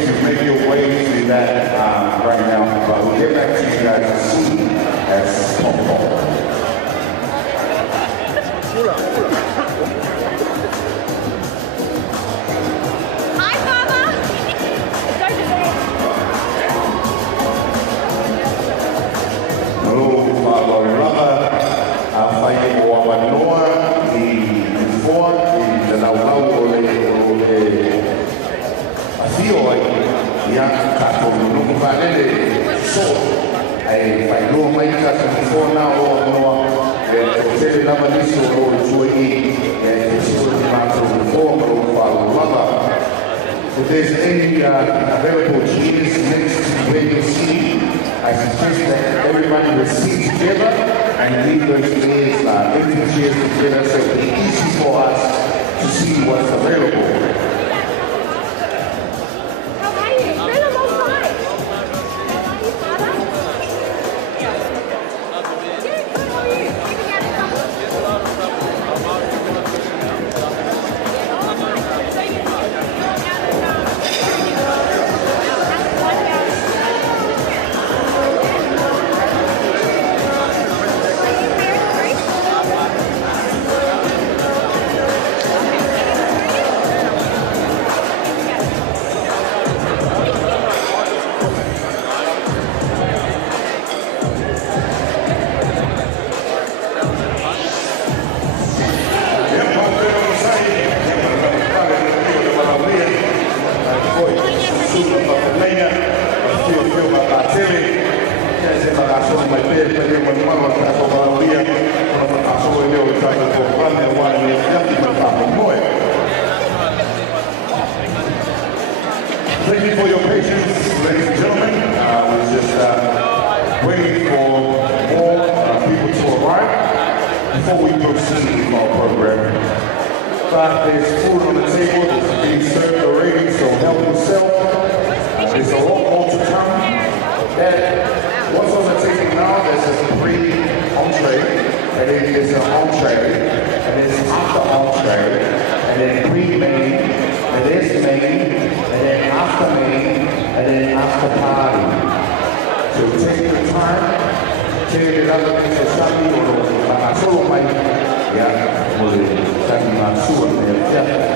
to make your way to that right now, but we'll get back to you guys as soon as possible. Hi, Papa. Hello, Paula. Fai o Amanoa I Ford I Lau o le Afio ai ia kato nungu valele so ai fai loa mai kato fona o Amanoa e tele lava niso o tue I e so di mato forma o Paula. If there's any available cheese next to where you see, I suggest that everybody will sit together and leave those chairs, every chairs together so it'll be easy for us to see what's available. How are you? It's been a long time. How are you, Father? Yeah, good. How are you? Keeping out of trouble? Thank you for your patience, ladies and gentlemen. We're just waiting for more people to arrive before we proceed with our program. But there's food on the table that's being served already, so help yourself. There's a lot more to come. What's on the table now, there's a pre-entree, and then there's an entree, and there's after entree, and then pre-main, and there's main, and then after main, and then after party. So take your time, take it out of the Shami or Solo Mike, yeah, or the Shami Matsu and yeah.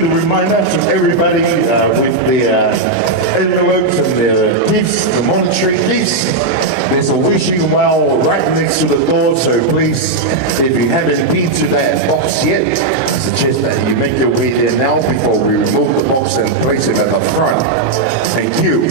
little reminder to everybody with the envelopes and the gifts, the monetary gifts. There's a wishing well right next to the door, so please, if you haven't been to that box yet, I suggest that you make your way there now before we remove the box and place it at the front. Thank you.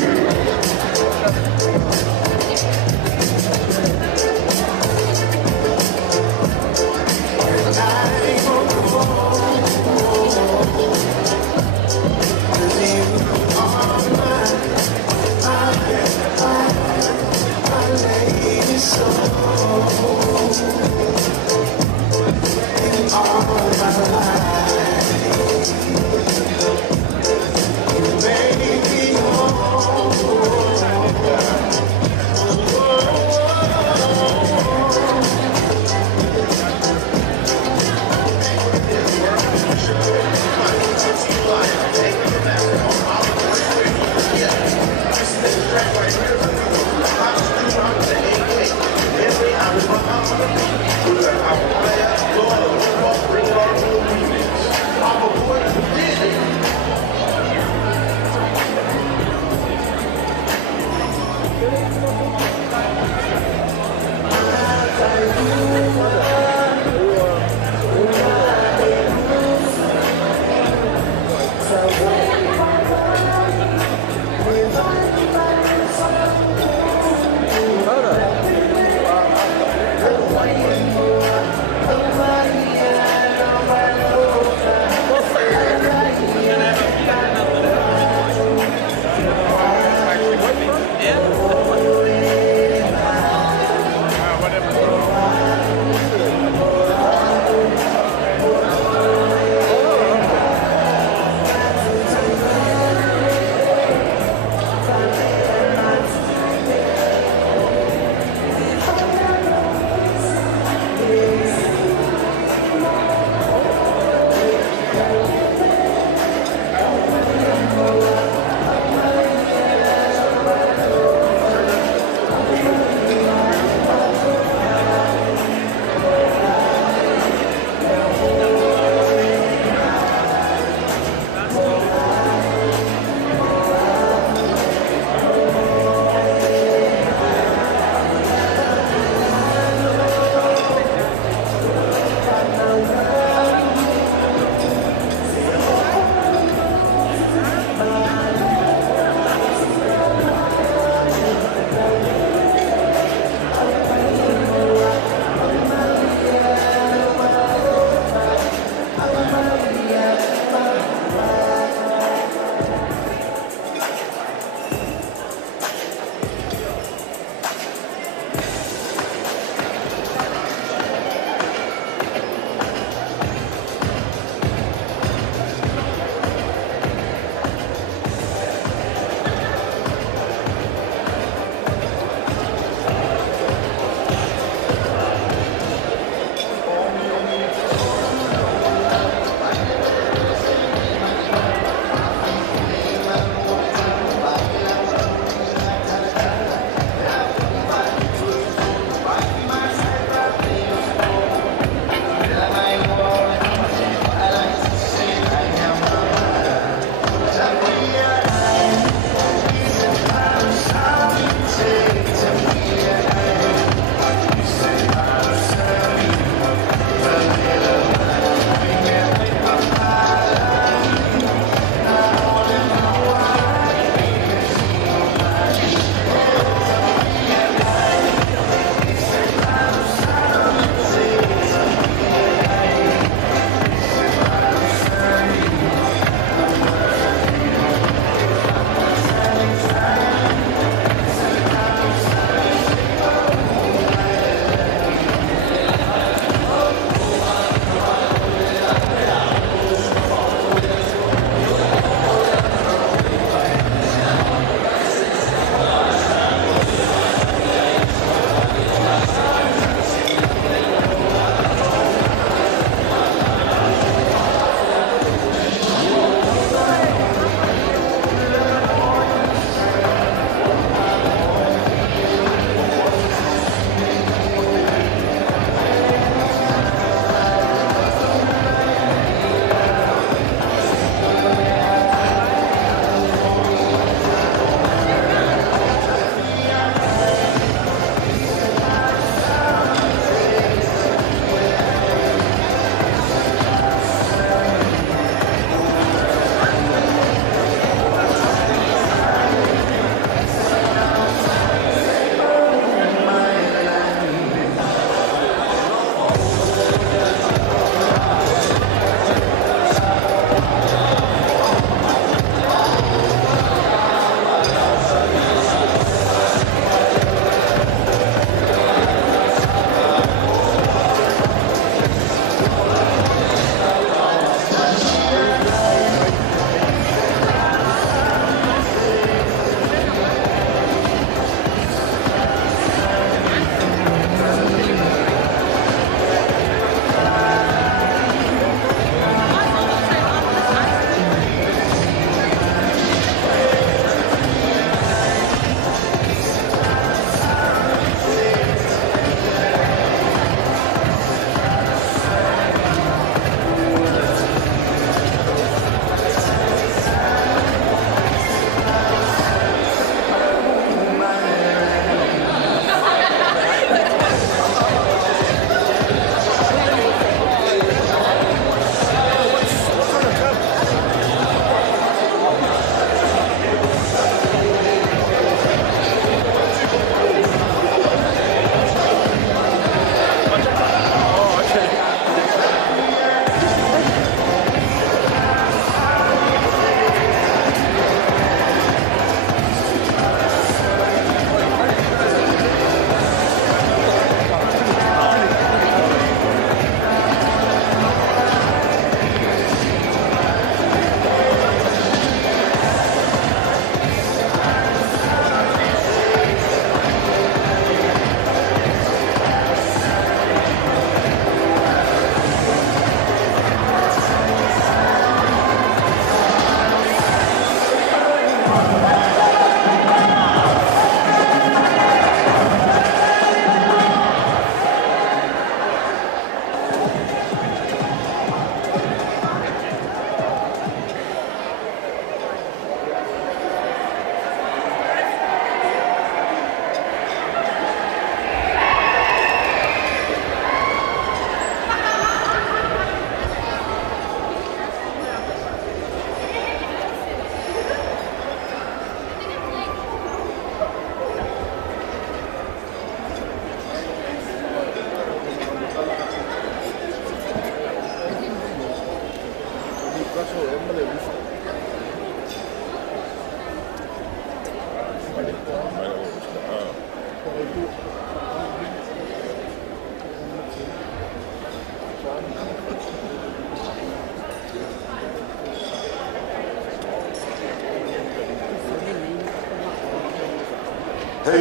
Hey,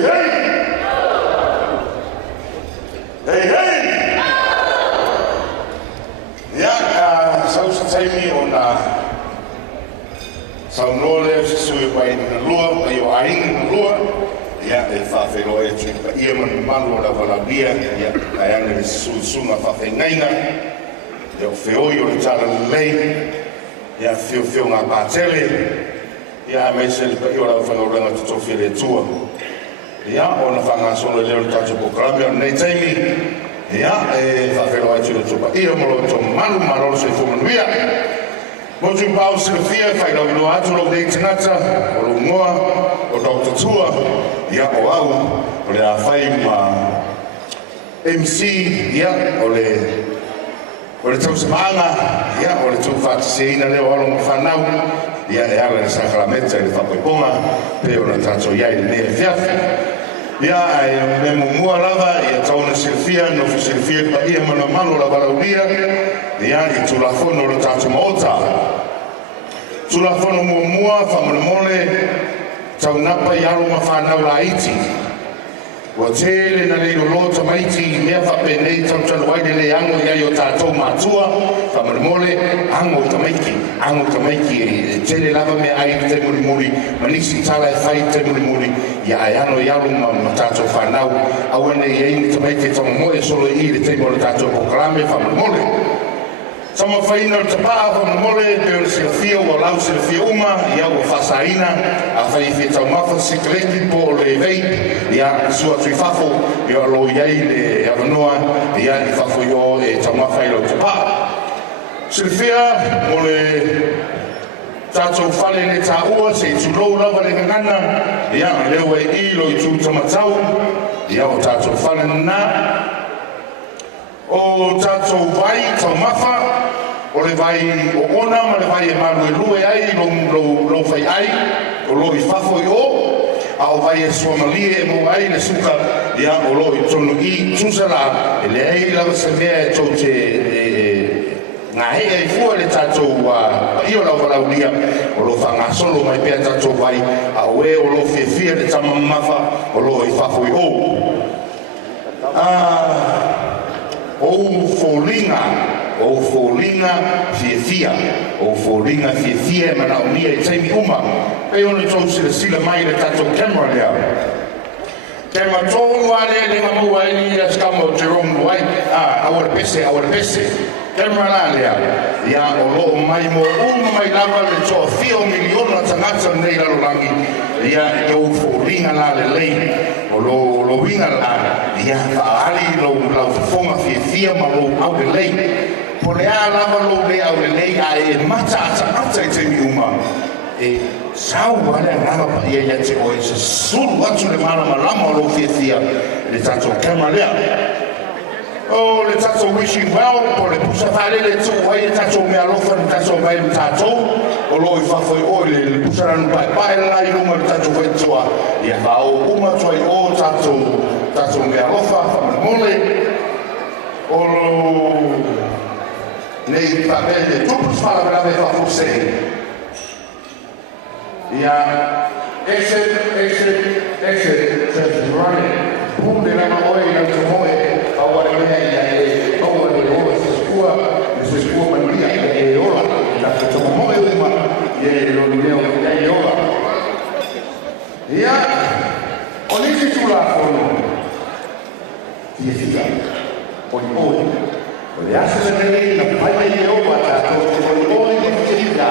hey! Hey, hey! Yeah, so Tammy on so knowledge so by the law, you are in the law. Yeah, if I feel it, but even Manuel of beer, yeah, I am soon of a thing. You feel you're telling late. Yeah, feel my battery. Yeah, I may say, but you're out for no longer to feel it too. Yeah, on the financial level touch of Columbia, they tell me, yeah, if I feel like to but here, Manu, also from Ria. What you bow to the fear, if I don't know how to look the Tanata, or more, or Dr. Tua, yeah, or they are fame MC, yeah, or the Tosmana, yeah, or the two fat scene, and they all on Fanau, yeah, they are in Sacramento, and Fapipoma, they were not so yay, near Fiaf. Yeah, I am more lava, yeah, Tona Sylvia, no Sylvia, but here, Manamano, la Valoria, yeah, to la Fono, the Tatumota. To la Fono Mua, Famamone, Taunapa, Yaruma, Fana, Laiti. Hotel in a little lot of mighty, never penate, Tom White, the Ango, Yayo Tato Matua, Famamole, Ango to make it, Telelava, I Temuri Muri, Manisi Tala, fight Temuri Muri. Yeah, I know Yalum Matato Fanau. I went to make it some more solo eat the table Tato Proclame from the Mole. Some of Faina to power from the Mole, there's a few or Laus in Fiuma, Yago Fasaina, a Faith Mafa, Sikleki, Paul, Levate, Ya Suatrifafo, your Loyay, the Avanoa, the Yanifafo, your Tamafailo to power. Sylvia, Mole. Tato fale le taua se tulo lava le ngana ya lewe ilo itu tamatau ya o tato fale na o tato vai tamafa o le vai o ona ma le vai e malu lue ai lo fai ai o lo ifafo yo a o vai e Somalia e mo ai le suka ya o lo tonu I tusala le ai lava se mea tote nga e fu le tatou io la valaudia o lo fanga solo mai pe tatou vai a we o lo fefia le tamamafa o lo ifafo o folinga fefia mana o mia e taimi uma e ona tau sila mai le tatou camera lea camera tonu ale le ngamu ai ni askamo Jerome White awar pese Camera lalia, ya o mai mo mai lava le to fio miliona tangata nei la langi, ya yo ringa la le lei, o lo winga la, ya ali lo fonga fia ma lo au le lei, po le lava lo le au le lei ai mata te mi uma, e sau wale lava pa ya te o se sulu atu le malama lo fia le tato camera lea. Oh, le tato wishing well, por le pusa fale le tu wai tato me alofa le tato mai le tato, o lo ifafo o le pusa ran pai la I uma le tato wai tua, ia vao uma tua o tato me alofa fa mole, o lo nei papel tu pus fala brave fa fuse. Ia exit just running. Boom de la oi na tumoe. Awal ini awal ini sesuatu manusia yang orang tak cuma itu mah yang orang yang orang ya oleh itulah dia poin oleh asal dari nampak dia orang atau poin yang cerita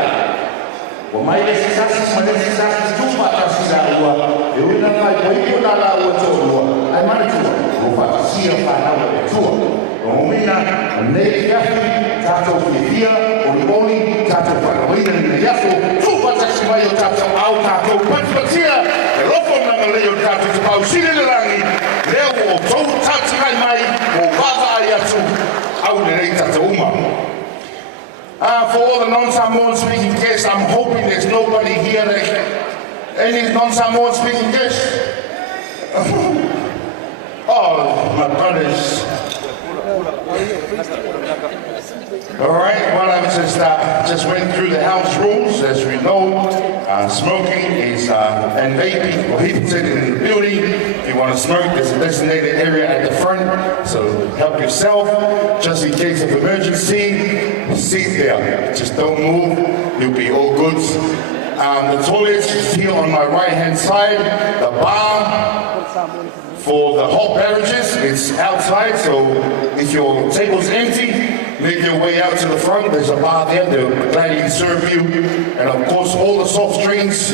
Wamai sisas cuma tasila uwa yuna mai poin la uwa tu ai mana tu rupa sia pa na tu omina nei kafi tato fia oli tato pa wina ni yaso rupa tasila yo tato au tato patia rofo na leo tato pa usile langi leo to tato mai o baba ya tu au nei tato uma For all the non-Samoan speaking guests, I'm hoping there's nobody here any non-Samoan speaking guests? Oh, my brothers. All right, well, I just went through the house rules. As we know, smoking is, and vaping prohibited in the building. If you want to smoke, there's a designated area at the front, so help yourself. Just in case of emergency, sit there. Just don't move, you'll be all good. The toilet is here on my right-hand side. The bar for the hot beverages is outside, so if your table's empty, make your way out to the front. There's a bar there, they'll gladly serve you. And of course, all the soft drinks,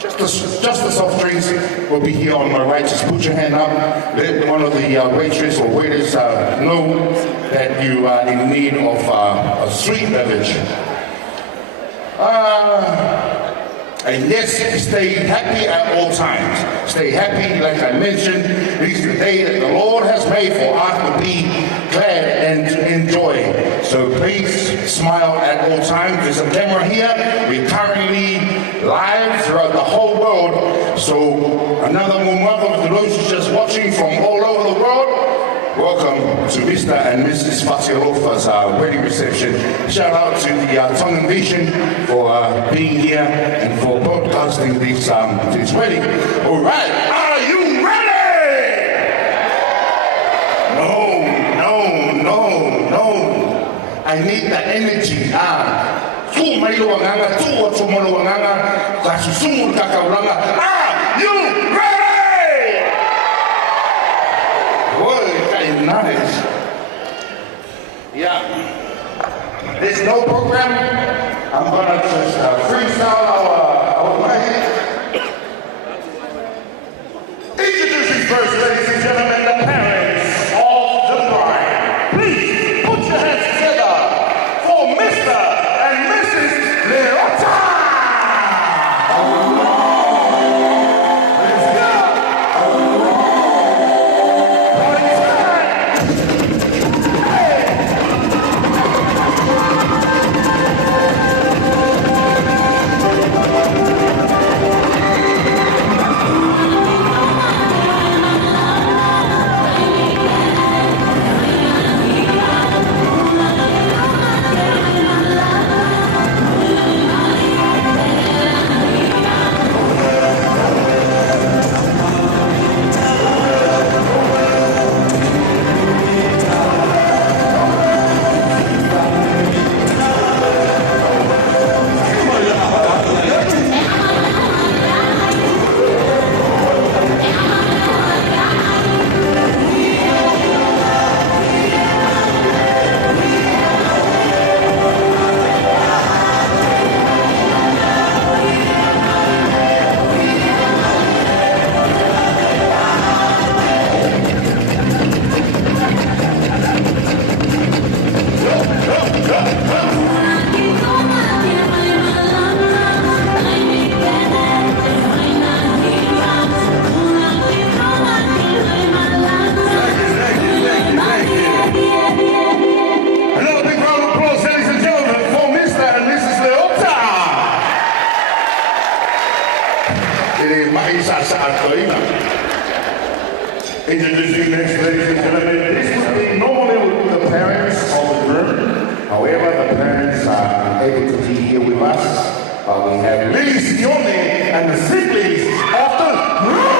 just the soft drinks will be here on my right. Just put your hand up, let one of the waitress or waiters know that you are in need of a sweet beverage. And yes, stay happy at all times. Stay happy, like I mentioned. This is the day that the Lord has made for us to be glad and to enjoy. So please smile at all times. There's a camera here. We're currently live throughout the whole world. So another warm welcome to those who are just watching from all over the world. Welcome to Mr. and Mrs. Fatialofa's wedding reception. Shout out to the Tongan Nation for being here and for broadcasting this wedding. All right, are you ready? No. I need the energy. Tu mai luanganga, tu o tu luanganga, kasusumul kakaulanga. Are you ready? Nice. Yeah. There's no program. I'm gonna just freestyle our wedding. Introducing first, ladies and gentlemen, the parents of the bride. Please put your hands together for Mr. and Mrs. Leota. Introducing next, ladies and gentlemen, this would be normally with the parents of the groom. However, the parents are able to be here with us. We have Sione and the siblings of the groom.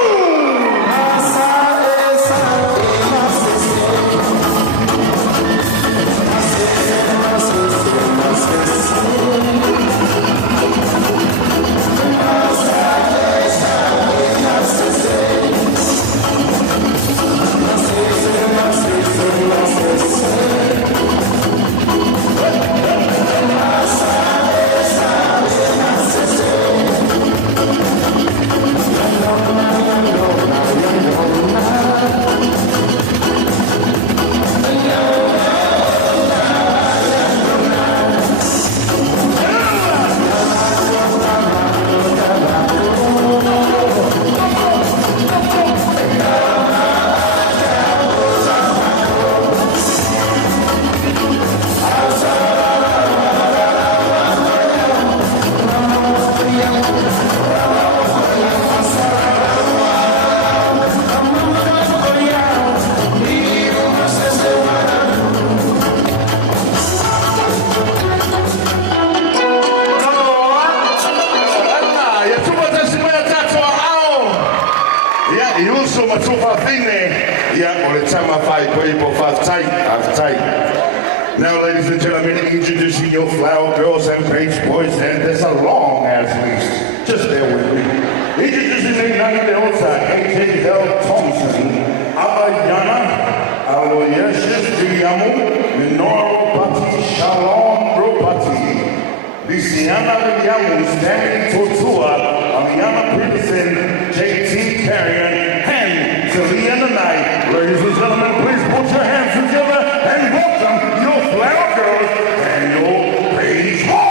Now, ladies and gentlemen, introducing your flower girls and page boys, and there's a long ass list. Just bear with me. Introducing Leota, AJ Thompson, Abayana, Aloyesius Diamu, Minoro Pati, Shalom Ropati, Luciana Diamu, Stanley Tortua, Aliana Peterson, JT Carrion, and Talia the Night. Ladies and gentlemen, please put your hands together and welcome your flower girls and your page boys.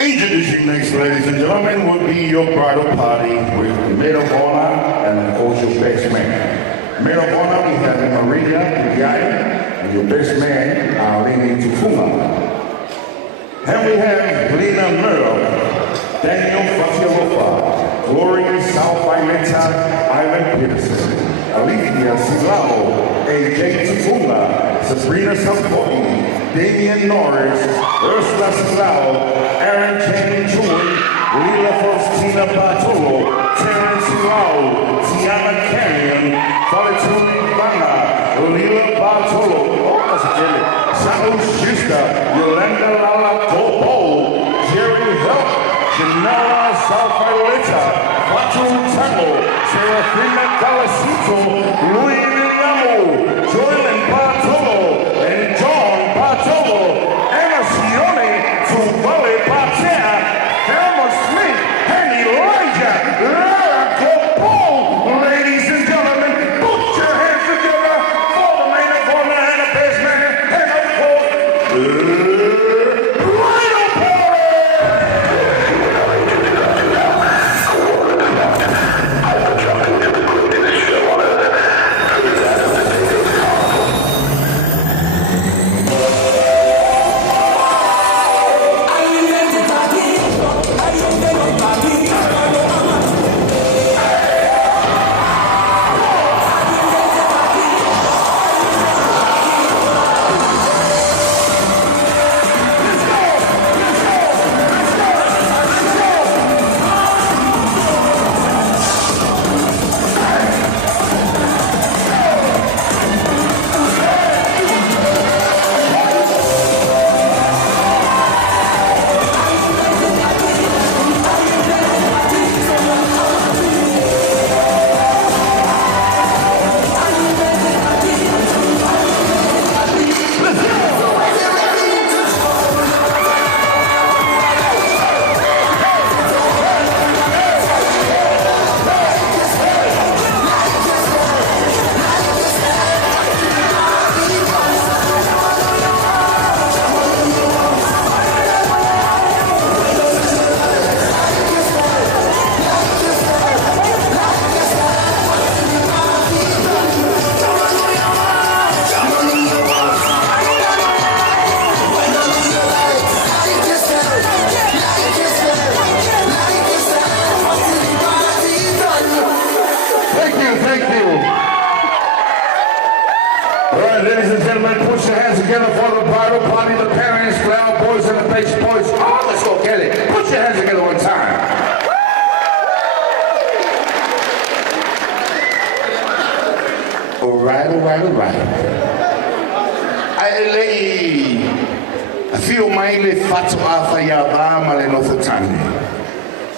Introducing next, ladies and gentlemen, will be your bridal party with the maid of honor and of course your best man. Maid of honor, we have Maria Yai, and your best man, Arlene Tufuma. And we have Lena Murdoch, Daniel Fatialofa, Glory Salvaimenta, Ivan Peterson, Alicia Silao, AJ Tufuma, Sabrina Samponi, Damian Norris, Ursula Silao, Aaron Kane Joy, Lila Faustina Bartolo, Terrence Silao, Tiana Carrion, Falituni Bana, Lila Bartolo, Saul Schuster, Yolanda Lala Topo, Jerry Help, Janela Salfaileta, Batu Tango, Serafina Calasito, Louis Williamo, Joylan Bartolo, and John Bartolo, Emma Sione, Tuvale Patea, Thelma Smith, and Elijah Lara Copo. Ladies and gentlemen, put your hands together for the main of honor and the best man, and of course, bridal party!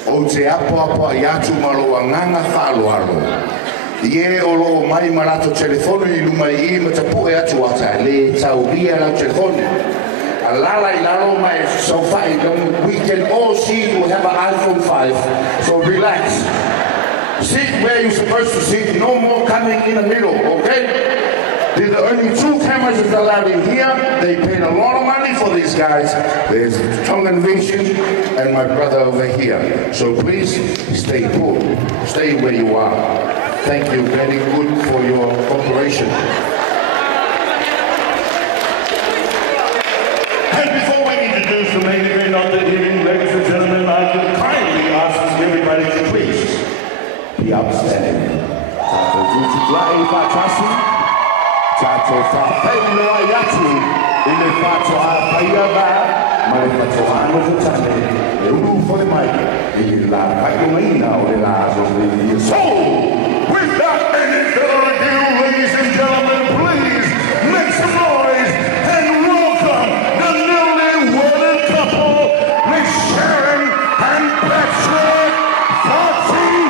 O te apo I atu malo anganga whaaloalo. Ie o loo mai marato telefonu I luma I ma tapu e atu ata le tau ria la telefonu. A lala I lalo mai so fai, we can all see you have an iPhone 5, so relax. Sit where you're supposed to sit, no more coming in the middle, okay? They're the only 2 cameras that's allowed in here. They paid a lot of money for these guys. There's Tongan Nation and my brother over here. So please stay put. Stay where you are. Thank you. Very good for your cooperation. And before we introduce the main event of the evening, ladies and gentlemen, I would kindly ask everybody to please be outstanding. Tato Paula Yatu, ile pato haya ba, mali pato ano futane, e for the mic, ile la pato maina o la zombie. So, without any further ado, ladies and gentlemen, please make some noise and welcome the newly wedded couple, Miss Sharon and Patrick Fatialofa.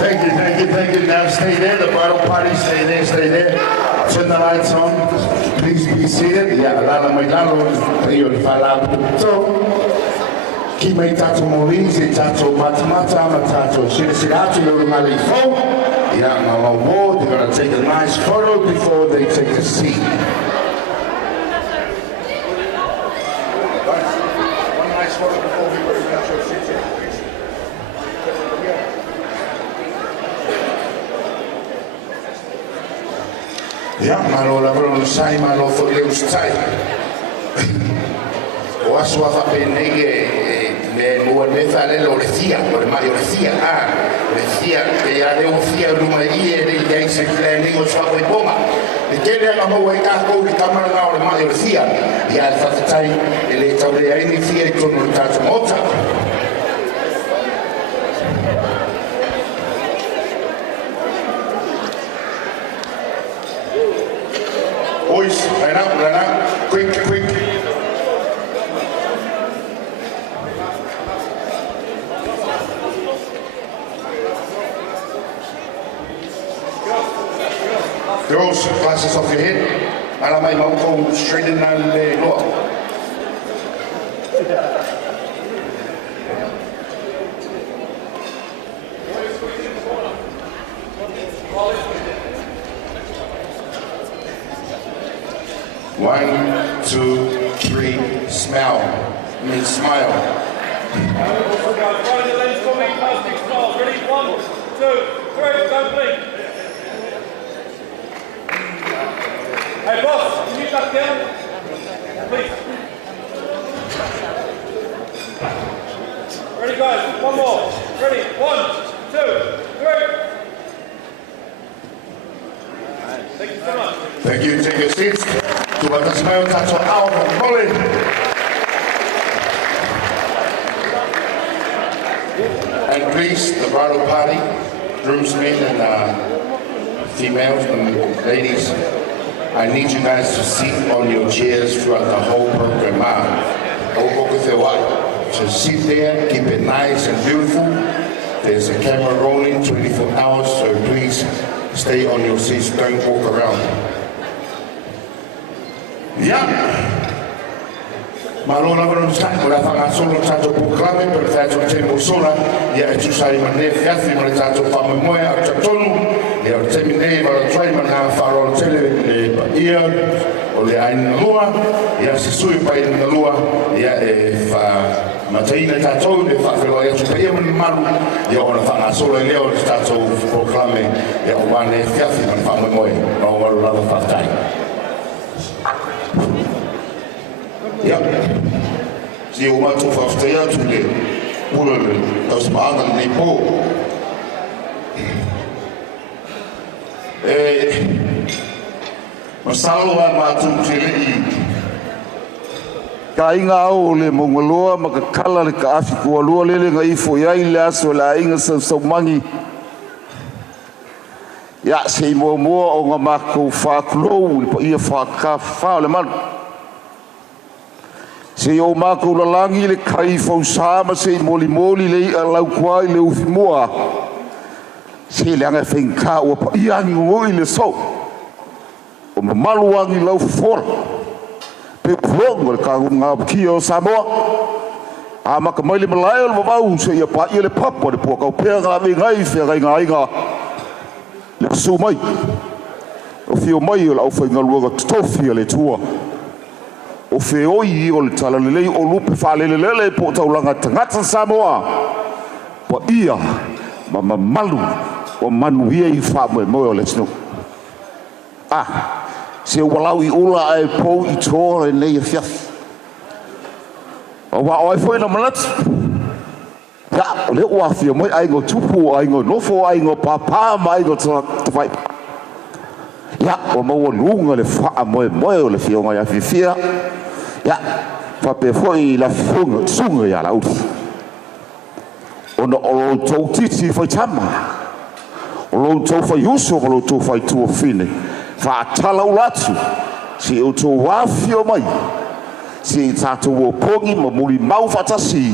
Thank you. Now stay there. The bridal party, stay there. Turn the lights on. Please be seated. Yeah, alala mai lalo rio le fala puto. Ki mai tato morizi, tato matamata, matato shirashiratu lo mali fo. Yeah, mama wo. They're gonna take a nice photo before they take a seat. One nice photo before we go to your seat. Ja, malo la volo sai malo fo le ustai. O aso fa penege le mo le fare lo sia, por Mario sia. Le sia che ya le sia numeri e dei dei se planning o so poi bomba. E che le la mo e ca ko di camera na o Mario sia. Ya al fa tai e le table ai ni sia con un tato mozza. Boys, line up, quick. Girls, glasses off your head. I'll make my go straight in the door. One, two, three, smile. Smile. Ready? 1, 2, 3, don't blink. Hey boss, can you duck down? Please. Ready guys, one more. Ready? 1, 2, 3. Thank you so much. Thank you, take your seats. To the smile tattoo out of Colin. And please, the bridal party, groomsmen and females and ladies, I need you guys to sit on your chairs throughout the whole program. just sit there, keep it nice and beautiful. There's a camera rolling 24 hours, so please stay on your seats, don't walk around. Yeah. Malo lava no sai, la fa solo tanto proclame per faccio tempo sola, e tu sai ma ne fiafi ma tanto fa Moimoi a tatonu, e al termine va la trai ma na farò tele le ia o le aina lua, e si sui pai na lua, e fa mataina tatou le fa felo e tu pai ma malu, e ora fa solo e leo stato proclame e o va ne fiafi ma fa Moimoi, no va lava fa tai. Ja, zie hoe wat of afstel te doen. Poelen, dat is maar aan het depot. Maar salvo maar toen te doen. Kainga o le mongoloa ma ka kala le ka afi ko lo le nga ifo ya ile aso la inga so mangi. Ya se mo o nga ma ko fa klo po ia fa ka fa le mal. Se o mako la langi le kai fo sama se moli le lau kwai le ufi moa. Se le anga whenka ua pa iangi ngoi le so. O maluangi lau fora. Pe prongo le kaunga ki o Samoa. A maka mai le malai o le wawau se ia pa ia le papa le pua kau pēr ngā me ngai whea ngai ngā le su mai. O whio mai o lau whainga luanga tofia le tua. O feoi o le tala lelei o lupe whalelelele po taulanga tangata Samoa. Pa ia ma malu o manuia I whamoe o le sino. Se walau I ula ai po I tōra e nei a fiafi. O wa o ai fwoi na manat. Ya, o le ua fia moi ai ngo tupu, ai ngo nofo, ai ngo papa, ma ai ngo tawai. Ya, o maua lunga le whamoe o le fionga ia fia. Ya, fa pe foi la funga sunga ya la uti. Ona o lo tau titi fai tama. O lo tau fai uso, o lo tau fai tua fine. Fa tala u Latu. Si o tau wafi o mai. Si tatu o pongi ma muri mau fatasi.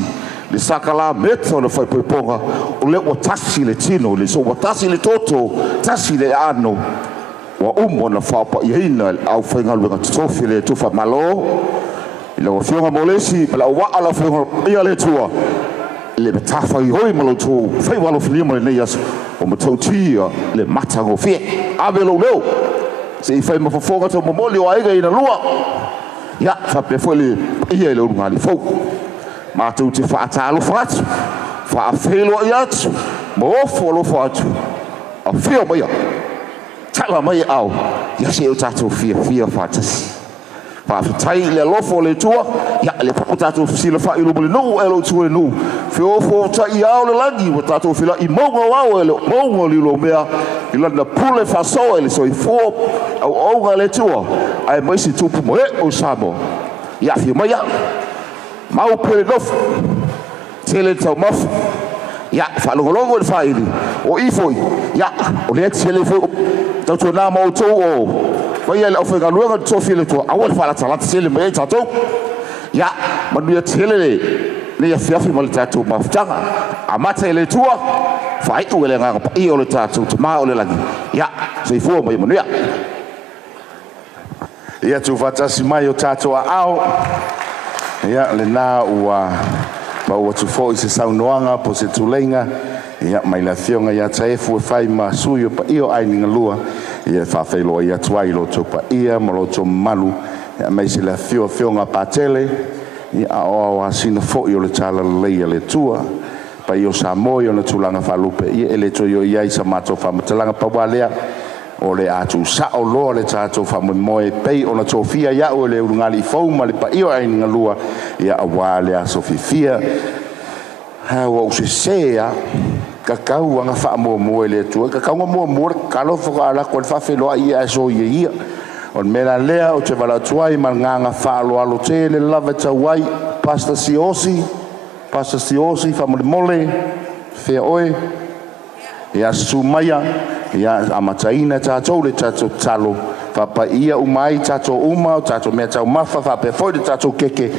Le sakala meta o le fai poiponga. O le o tasi le tino, le so o tasi le toto, tasi le ano. Wa na whapa I hina au whainga luenga tutofi le tufa malo. Ila wa fionga molesi, la wa ala fionga ia le tua. Le betafa I hoi malo tu, whai walo filima le nei asu. O matau tia le matango fie. Awe lo leo. Se I whai mafafonga tau mamoli o aiga ina lua. Ya, whape fwoi le ia le urunga li fau. Mātou te Fatialofa atu. Whaafelo I atu. Maofo alofa atu. A fio maia. Tala mai au. Ya se o tatou fia whatasi. Whaafitai le lofo le tua. Ya le papo tatou sila wha ilo mole nou elo tua nou. Whiofo tai au le langi. Wa tatou fila I maunga wau elo. Maunga li lo mea. I lana pule whaso ele so I fo. Au aunga le tua. Ai maisi tupu mo o Samoa. Ya fia mai au. Mau pere nofu. Tele tau mafu. Ya whalongolongo le whaili. O ifoi. Ya o le tele fo. Tau tō nā mau tō o. Wai ele au whainga luenga tō while tō. Awa le whalata lata tele mei tātou. Ya, manuia tele le. Le ia whiawhi ma le tātou mawhtanga. A mata ele tua. Whaitu ele nganga pa I o le tātou. Te maa o le langi. Ya, so I fua mai manuia. Ia tu fatasi mai o tātou a ao. Ia le nā ua. Ma ua tu fo I se saunoanga po se tulenga. Ia mai la fionga ia taefu e whai ma sui o pa io aininga lua. Ia whawhailo ia tuai lo tō pa ia ma lo tō malu. Ia mai se la fionga pātele. Ia o a sina fo I o le tala leia le tua. Pa io Samoa o na tulanga whalupe. Ia ele to io ia isa mato whamatalanga pa walea. O le atu sa o loa le tātou Moimoi pei o na tō fia ia o le urungali fau ma le pa io aininga lua. Ia a wale a sofifia. Hawa o se sea. Kakau anga wha mua le tua. Kakau mua kalo whaka ala kwa whawheloa ia e so ia. O mera lea o te wala tuai ma nganga wha alo te le lava tawai. Pasta Sione, whamole, whea oe. Ia sumaya, ia amataina tātou le tātou talo. Whapa ia umai tātou uma, tātou mea tau mawha, whape fwoi le tātou keke.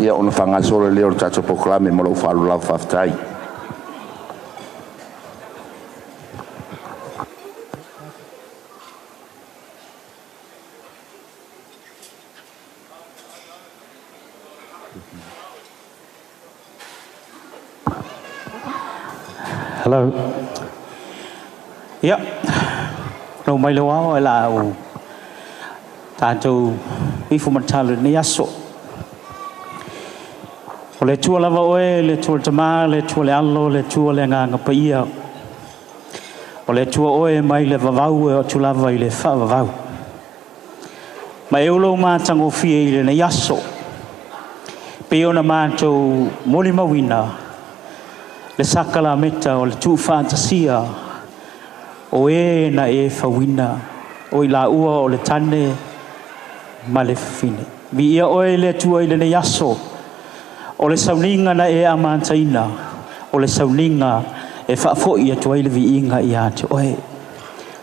ia ona whangasole leo tātou poklame mo lau whaalu lau whaftai. Hello. Yeah. No mai lo ao la o. Tātou i fu matalo ni aso. O le tua lava oe, le tua tama, le tua le alo, le tua le nganga paia. O le tua oe mai le vavau e o tu lava i le whavavau. Ma e ulo mātango fie i le ni aso. Pe ona mātou moli mawina. Le sakala meta o le tu fantasia o e na e fawina o i la ua o le tane ma le fine vi ia o e le tua i le ne yaso o le sauninga na e amantaina o le sauninga e whaafo i atua i le vi inga i ate o e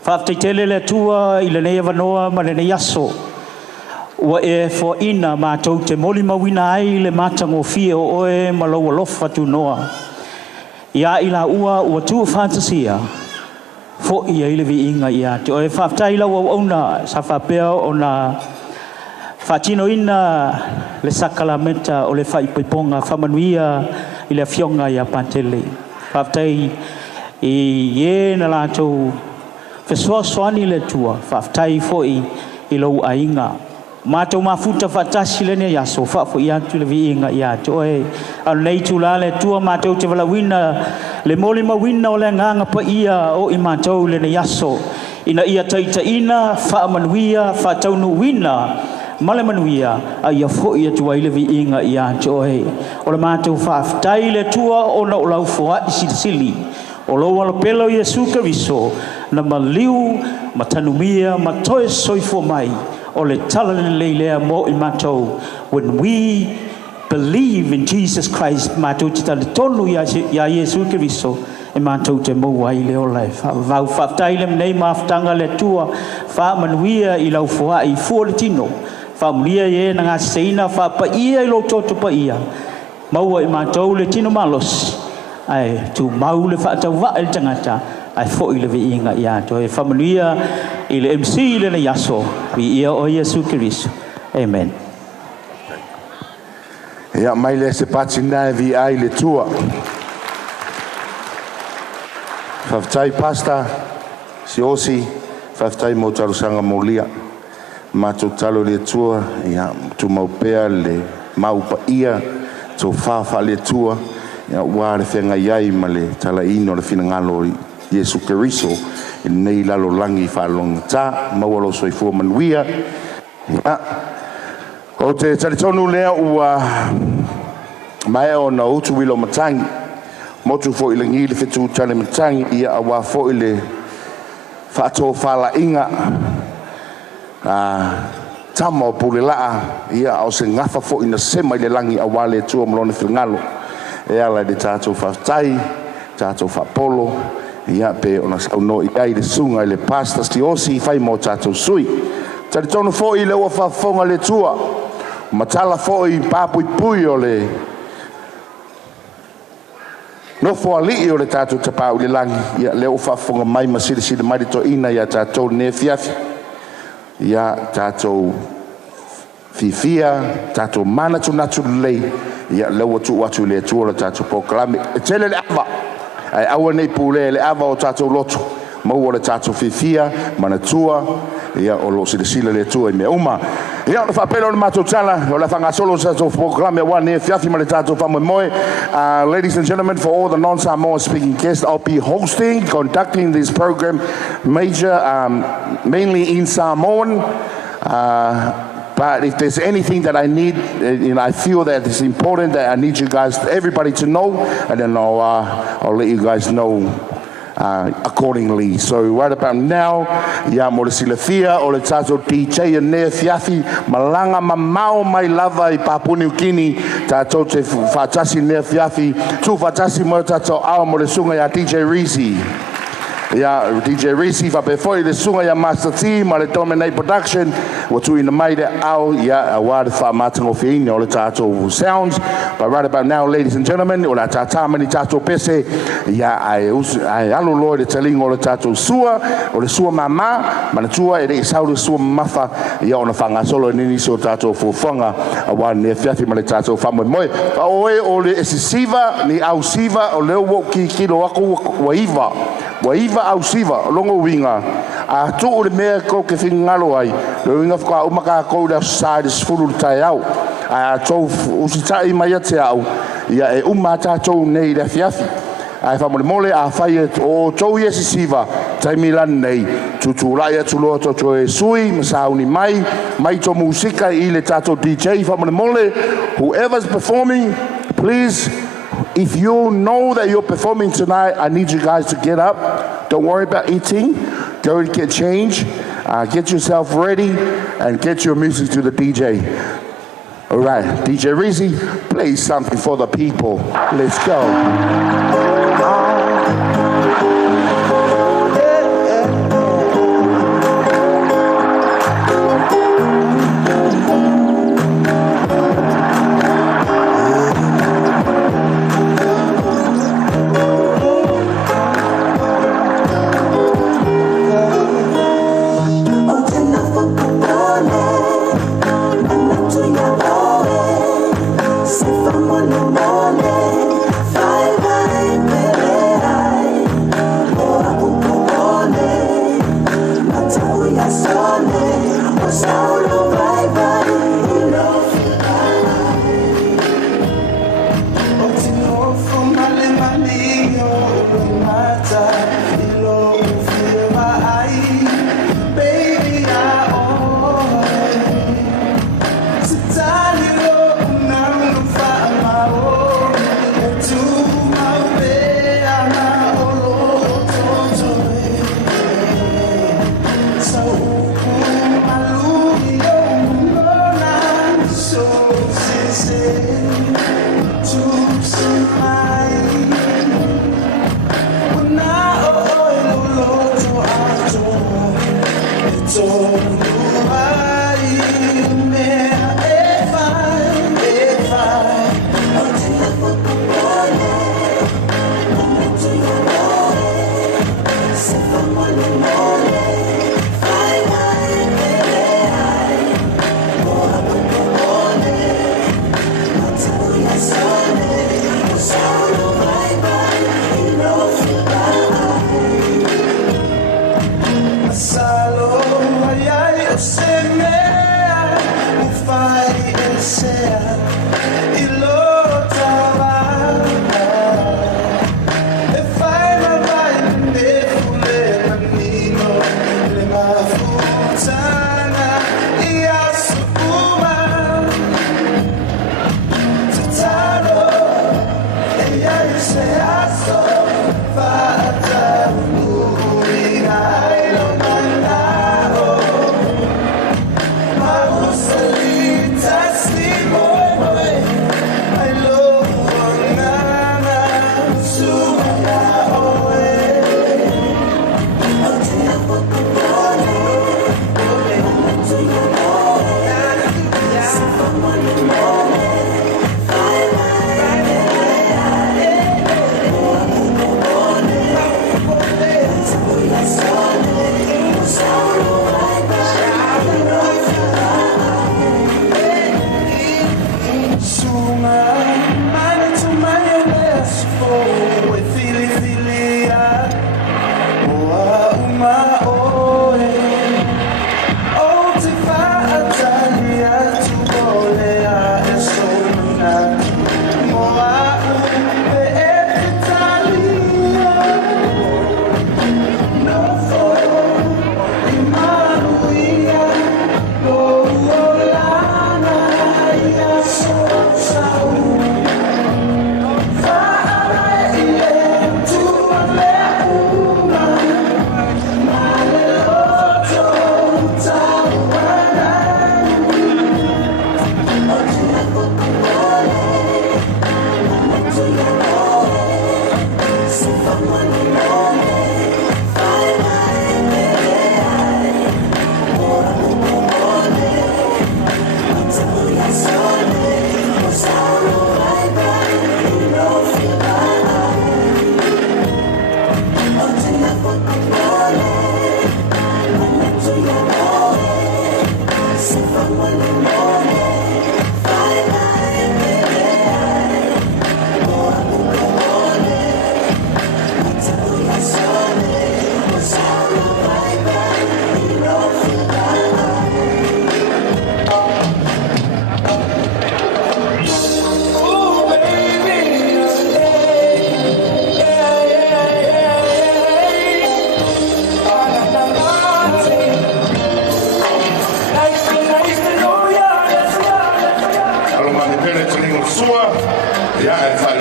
whaafteitele le tua i le ne vanoa ma le ne yaso ua e fo ina mātou te moli mawina ai le matango fie o e ma lau alofa tu noa ia ila ua tu fantasia fo ia ile vi inga ia te o e whaftai lau au ona sa whapea ona whatino ina le sakalamenta o le whaipiponga whamanuia i le fionga ia pantele whaftai i e na lātou whesoa soani le tua whaftai fo i lau ainga mātou mafuta whatasi le ne yaso whafo i atu le vi inga i atu oe au nei tu la le tua mātou te walawina le moli mawina o le nganga pa ia o i mātou le ne yaso ina ia taita ina whaamanuia whataunu wina male manuia a ia fo i atu le vi inga i atu oe o le mātou whaftai le tua o na o lau fua i silisili o lo wala pelo Yesu Keriso na maliu matanumia matoe soifo mai o le tala leilea mo i mātou when we believe in Jesus Christ mātou te tale tonu ia Yesu Keriso e mātou te mou ai leo lai vau whaftai le mnei maftanga le tua whaamanuia i lau fua i fua le tino whaamanuia e na ngā seina whapa ia i lo toto pa ia maua i mātou le tino malos ai tu mau le whaatau wa el tangata ai fo i le vi inga ia to e whamanuia i le MC le na yaso vi ia o Yesu Keriso. Amen. Ia mai le se patina e vi ai le tua. Whaftai pasta si osi whaftai mo tarusanga molia mātou talo le tua ia tu maupea le maupa ia to whawha le tua ia wāre whenga iai ma le tala ino le whinangalo i Yesu Keriso i nei lalo langi whalonga tā maualo soifua manuia o te talitonu lea ua mai o na utu wilo matangi motu fo i le ngi le whetu tale matangi ia awa fo i le whaato whala inga tama o pule laa ia au se ngafa fo i na sema i le langi awale tua malone whingalo e ala de tātou whaftai tātou whapolo ia pe ona sauno i ai le sunga i le pasta si osi fai mo tātou sui tari tonu fo i le ua whafonga le tua matala fo i papui pui o le no fo ali o le tātou tapau le langi ia le ua whafonga mai masiri siri mai to ina ia tātou ne fiafi ia tātou fifia tātou mana tu natu lei ia le ua tu watu le tua le tātou poklame e tele le ava ai aua nei pule le ava o tātou loto mau o le tātou fifia mana tua ia o lo sila le tua i mea uma ia o le whapelo le mātou tala o le whangasolo tātou proklame a wane fiafi ma le tātou Moimoi. Ladies and gentlemen, for all the non-Samoan speaking guests, I'll be conducting this program mainly in Samoan. But if there's anything that I need, I feel that it's important that I need you guys, everybody to know, and then I'll let you guys know accordingly. So right about now, ia mo le silafia o le tātou DJ ne fiafi malanga mamao mai lava I Papua New Guinea tātou te whatasi ne fiafi tu whatasi mo tātou ao mo le sunga ia DJ Rizzi. Ia DJ Reese fa pe foi le sunga ia Master Team ma le Dominate Production wa tu ina mai de au ia wa fa matango fini o le tato sounds. But right about now, ladies and gentlemen, o la tata mani tato pese ia ai alo lo de teling o le tato sua o le sua mama ma na tua e de sau le sua mafa ia ona fanga solo ni so tato fo fanga a wa ne fiafi ma le tato fa Moimoi fa o le esisiva ni au siva o le wo ki kilo aku wa iva au siva longo winga a tu o le mea ko ke fingalo ai le winga fa o maka ko da side fulu tai au a to usitai mai te au ia e umata to nei da fiafi ai fa mole a fai o to yes siva tai milan nei tu la ia tu lo to e sui masauni mai to musika i le tato DJ fa mole whoever's performing please. If you know that you're performing tonight, I need you guys to get up. Don't worry about eating. Go and get change. Get yourself ready and get your music to the DJ. All right, DJ Rizzy, play something for the people. Let's go. Bye.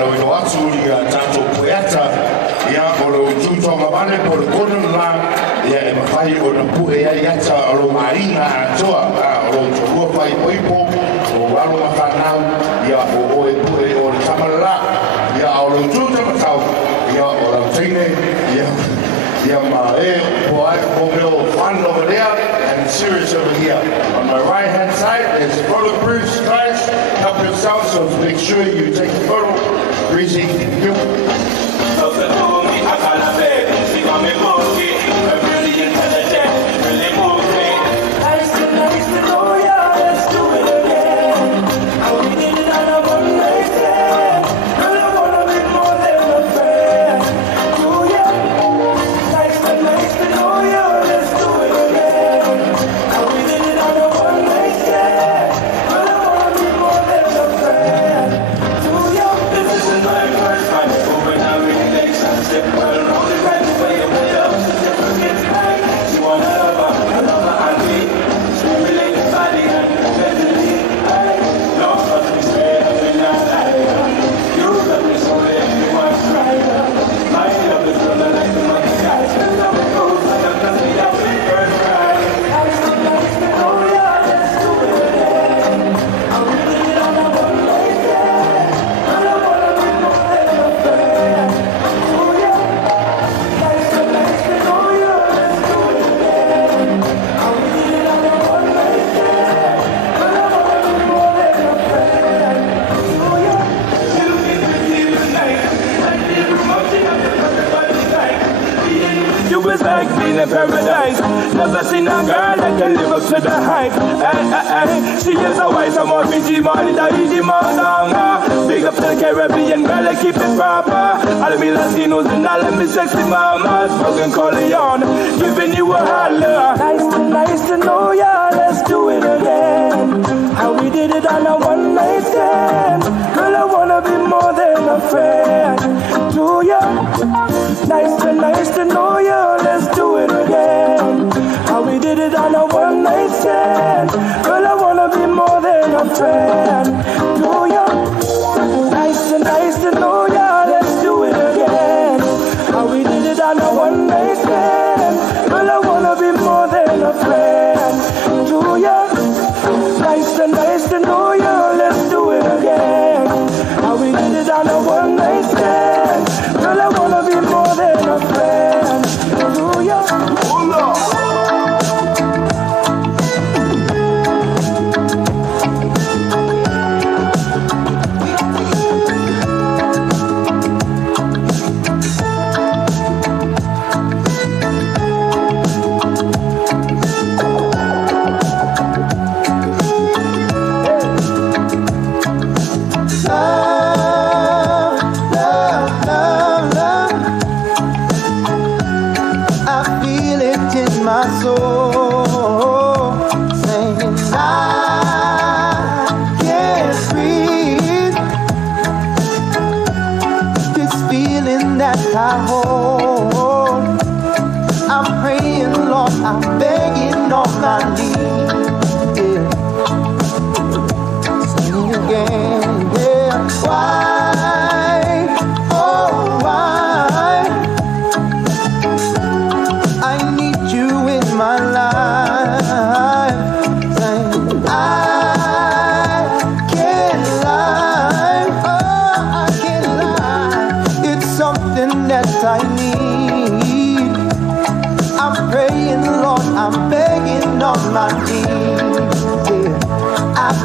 no ino atu ia tato pueata ia o lo tuto mavale po le kono la ia e mawhai o na pu e ai ata o lo marina atoa o lo tolua pai oipo o alo matanau ia o e pu e o le tamarala ia o lo tuto matau ia o la teine ia ma e po ai po meo whan over there and serious over here. On my right hand side is photo proofs, guys. Help yourself, so make sure you take a photo. Greasy, you. Paradise. Never seen a girl that can live up to the hype. She is a wife, I'm on Fiji, Mali, Tahiti, Mandanga. Big up to the Caribbean girl, I keep it proper. All of me Latinos and all of me sexy mamas. Broken Corleone, giving you a holler. Nice to know ya, let's do it again. How we did it on a one night stand. Girl, I wanna be more than a friend to ya. Nice to know ya, let's do it again. How we did it on a one night stand. Girl, I wanna be more than a friend to ya. Nice to know ya, let's do it again. How we did it on a one night stand. Girl, I wanna be more than a friend to ya. Nice to know ya, let's do it again. How we did it on a one night stand. Girl, I wanna be more than a friend to ya.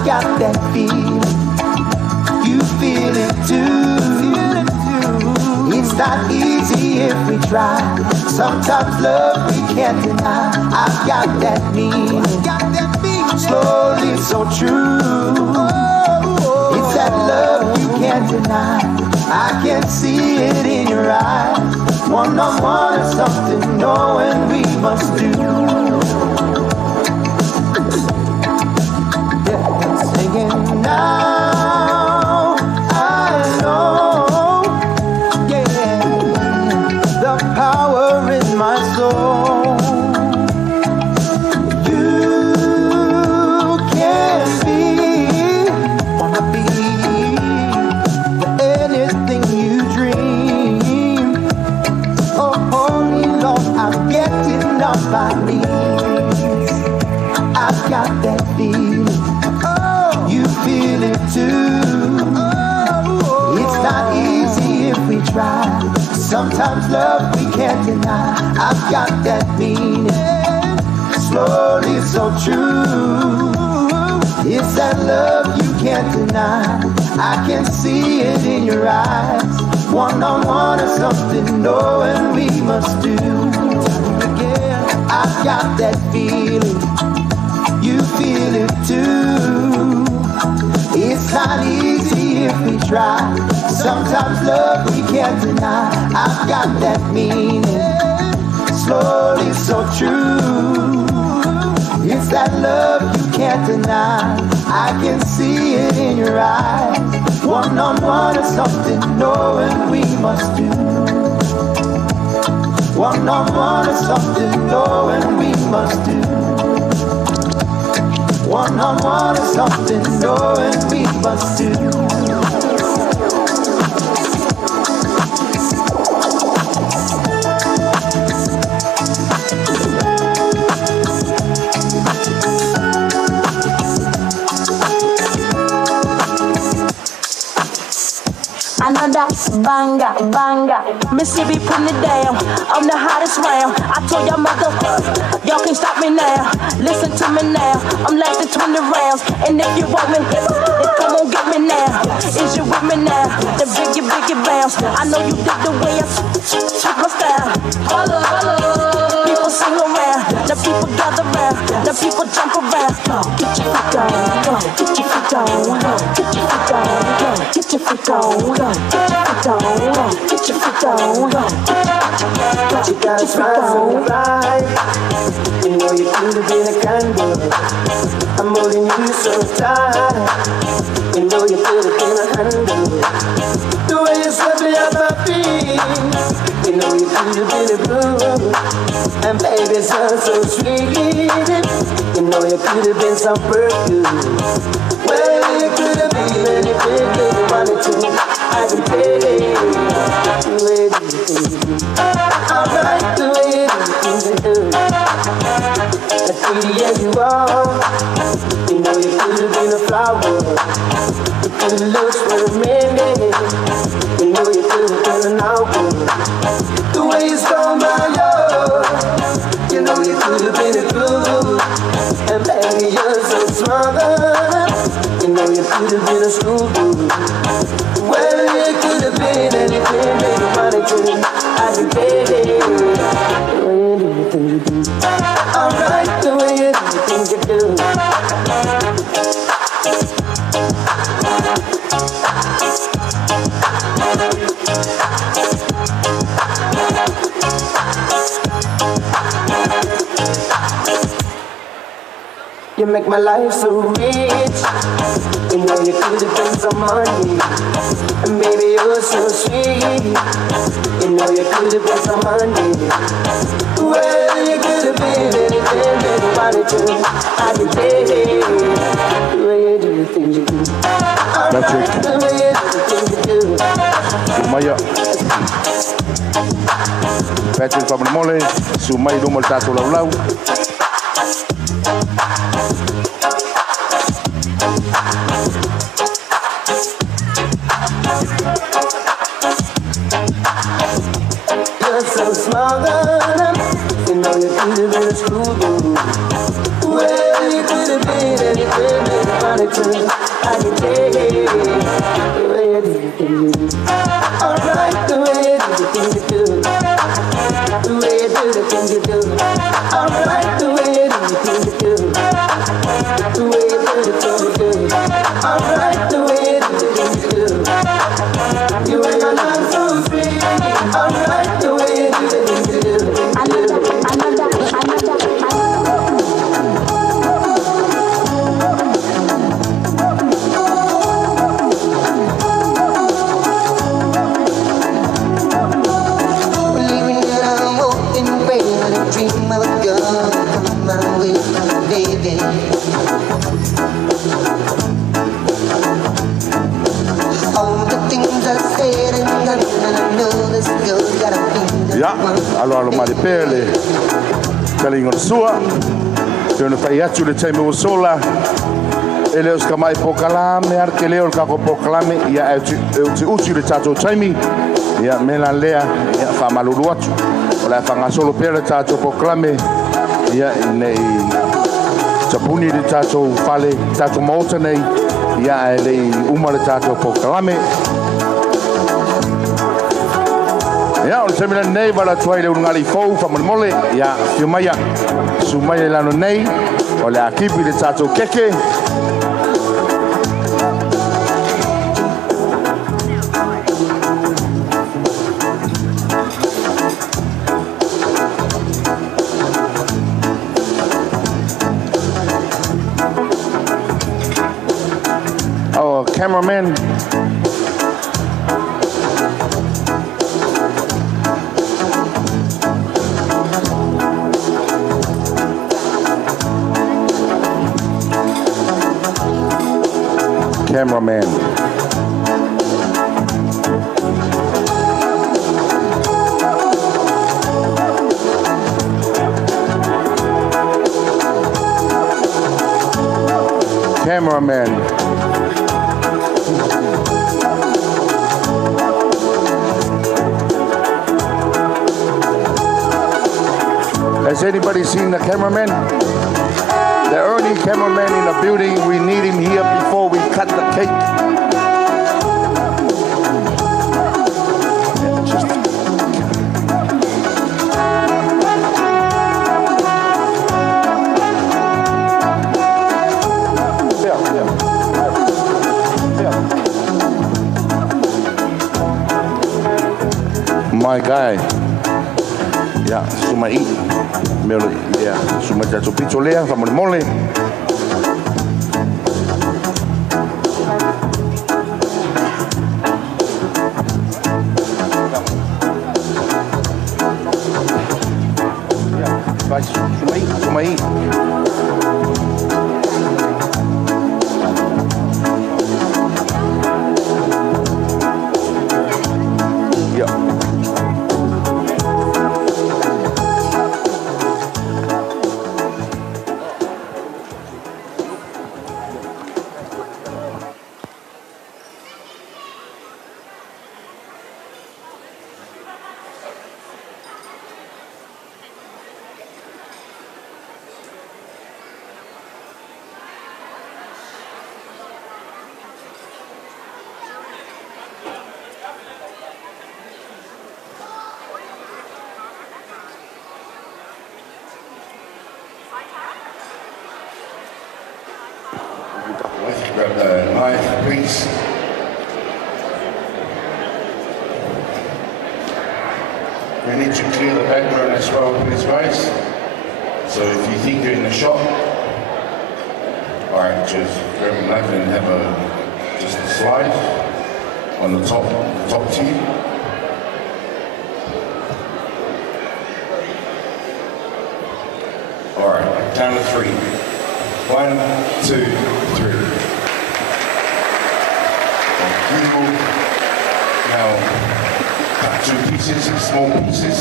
Got that feeling, you feel it too. It's not easy if we try. Sometimes love we can't deny. I've got that meaning, slowly so true. It's that love you can't deny. I can see it in your eyes. One-on-one is something knowing we must do. Now I know, yeah, the power in my soul. You can be, wanna be anything we try. Sometimes love we can't deny. I've got that meaning, slowly so true. It's that love you can't deny. I can see it in your eyes. One-on-one is something knowing we must do. I've got that feeling, you feel it too. It's not easy if we try. Sometimes love we can't deny. I've got that meaning, slowly so true. It's that love you can't deny. I can see it in your eyes. One-on-one is something knowing we must do. One-on-one is something knowing we must do. One-on-one is something knowing we must do. Another banger, banger. Mississippi putting it down. I'm the hottest round. I told y'all mother, y'all can't stop me now. Listen to me now. I'm lasting 20 rounds. And if you want me, then come on get me now. Is you with me now? The biggie bounce. I know you dig the way I took my style. Follow. People sing around. The people gather round. The people jump around. Get your feet on. Get your feet on. Get your feet on. Get your feet on. Get your feet on. You got a smile from your life. You know you could have been a candle. I'm holding you so tight. You know you could have been a handle. The way you swept me off my feet. You know you could have been a blue. And baby, it's so sweet. You know you could have been some perfume. Well, you could have been anything you wanted to. I can take it. The way you do. I like the way you do. As pretty as you are, you know you could have been a flower. You could have looked for a minute. You know you could have been an hour. The way you stole my love, you know you could have been a glue. And baby, you're so smart. You know you could have been a schoolboy. Well, you could have been anything that you wanted to. I can get it. The way you do the things you do. Alright, the way you do the things you do. You make my life so rich. You know you could have been some money. And baby, you're so sweet. You know you could have been some money. Well, you could have been anything that you wanted to. I can take it. The way you do the things you do. Alright, the way you do the things you do. Sumaya. Patrick Pablamole, Sumaya do Maltato Laulau. So small, you know you could have been a schoolboy. Well, you could have been anything that you wanted to. I can take it. The way you do the things you do. Alright, the way you do the things you do. The way you do the things you do. Alright, the way you do the things you do. The way you do the things you do. Alright, the way you do the things you do. You make my life so sweet. Alright, the way you do the things you do. Believing that I'm walking around a dream of a girl come my way, baby. All the things I said and done, and I know this girl's gotta be the one. Alo maripele. Kalingo sua. Tena fai atu le taimi o sola. Ele os kamai pokalame arkeleo ka ko pokalame ia e uti le tato taimi. Ia mela lea ia whamaluru atu. O la whangasolo pere tātou proklame. Ia nei tapuni de tātou whale, tātou mauta nei. Ia e lei umare tātou proklame. Ia o le semina nei wala tuai le ungali fau whamanimole. Ia fiumaya sumaya lano nei. O le akipi de tātou keke. Cameraman. Cameraman. Cameraman. Has anybody seen the cameraman? The only cameraman in the building. We need him here before we cut the cake. My guy. Yeah, sumai. Mele, yeah, sumai tātou pito lea, whamanimole. Vai, sumai. Grab the knife, please. We need to clear the background as well, please, guys. So if you think you're in the shot, alright, just grab a knife and have just a slide on the top tee. Alright, count of 3. 1, 2, 3. Beautiful. Now, cut 2 pieces, small pieces.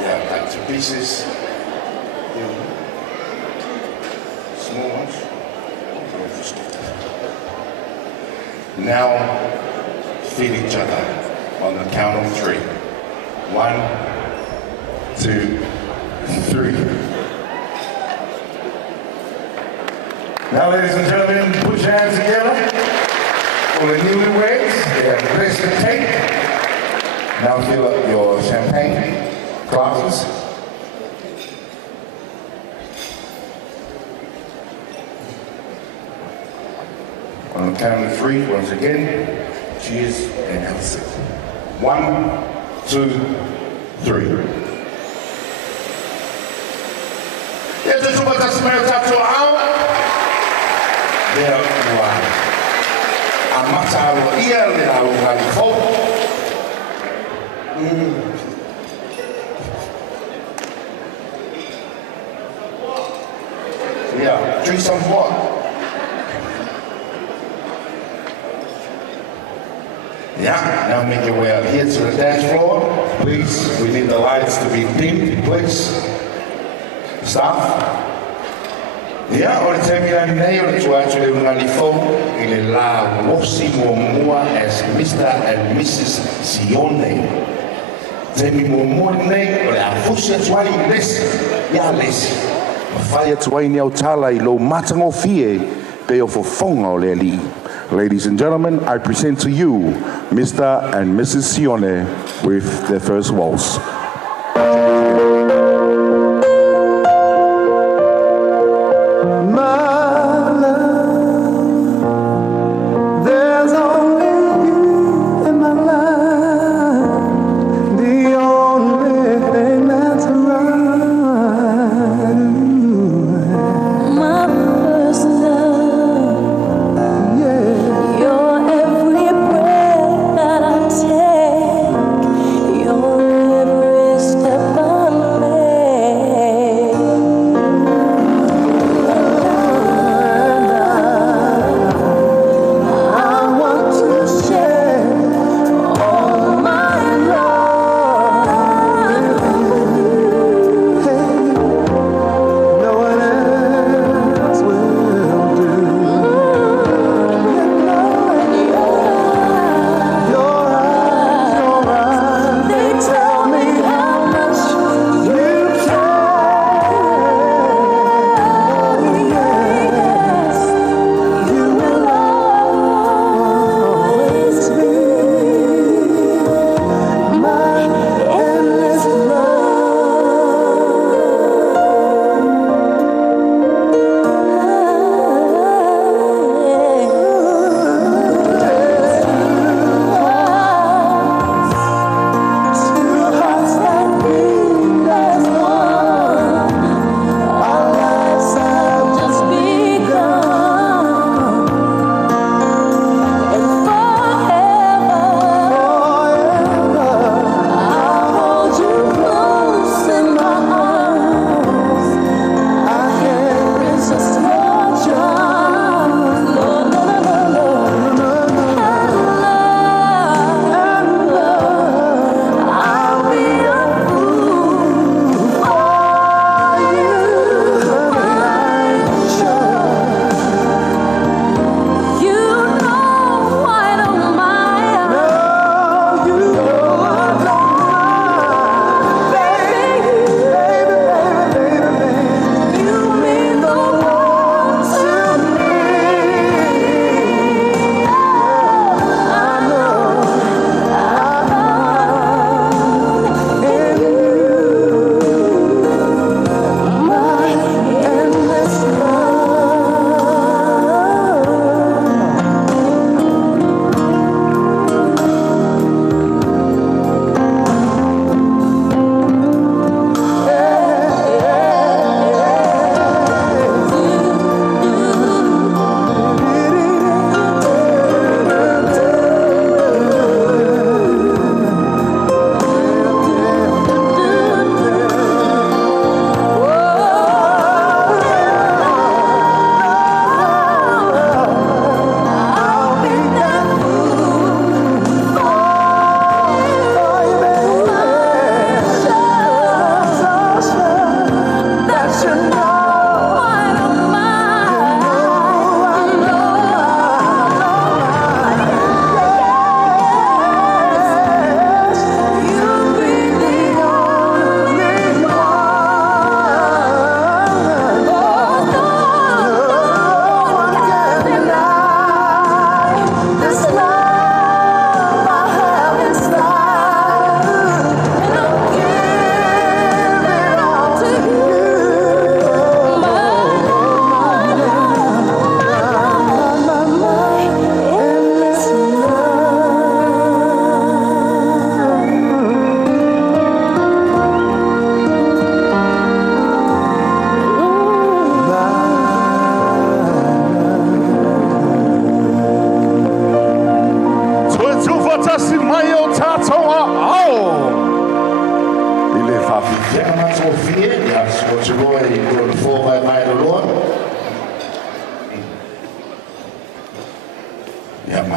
Yeah, cut 2 pieces. Small ones. Now, feed each other on the count of 3. 1, 2, 3. Now, ladies and gentlemen, put your hands together for the newlyweds. They have blessed the cake. Now fill up your champagne glasses. On the count of 3, once again, cheers and have a sip. 1, 2, 3. Here's the super to our. There you are. Amataro ia le au ngalifo. Yeah, drink some water. Yeah, now make your way up here to the dance floor. Please, we need the lights to be pink, please. Stop. Yeah, or the time you nail to actually in the la Mosi Moimoi as Mr. and Mrs. Sione. Temi Moimoi nei, or a fusia twai lesi, ya lesi. Fire twai ni au tala I lo matango fie, pe o fofonga o le li. Ladies and gentlemen, I present to you Mr. and Mrs. Sione with their first waltz.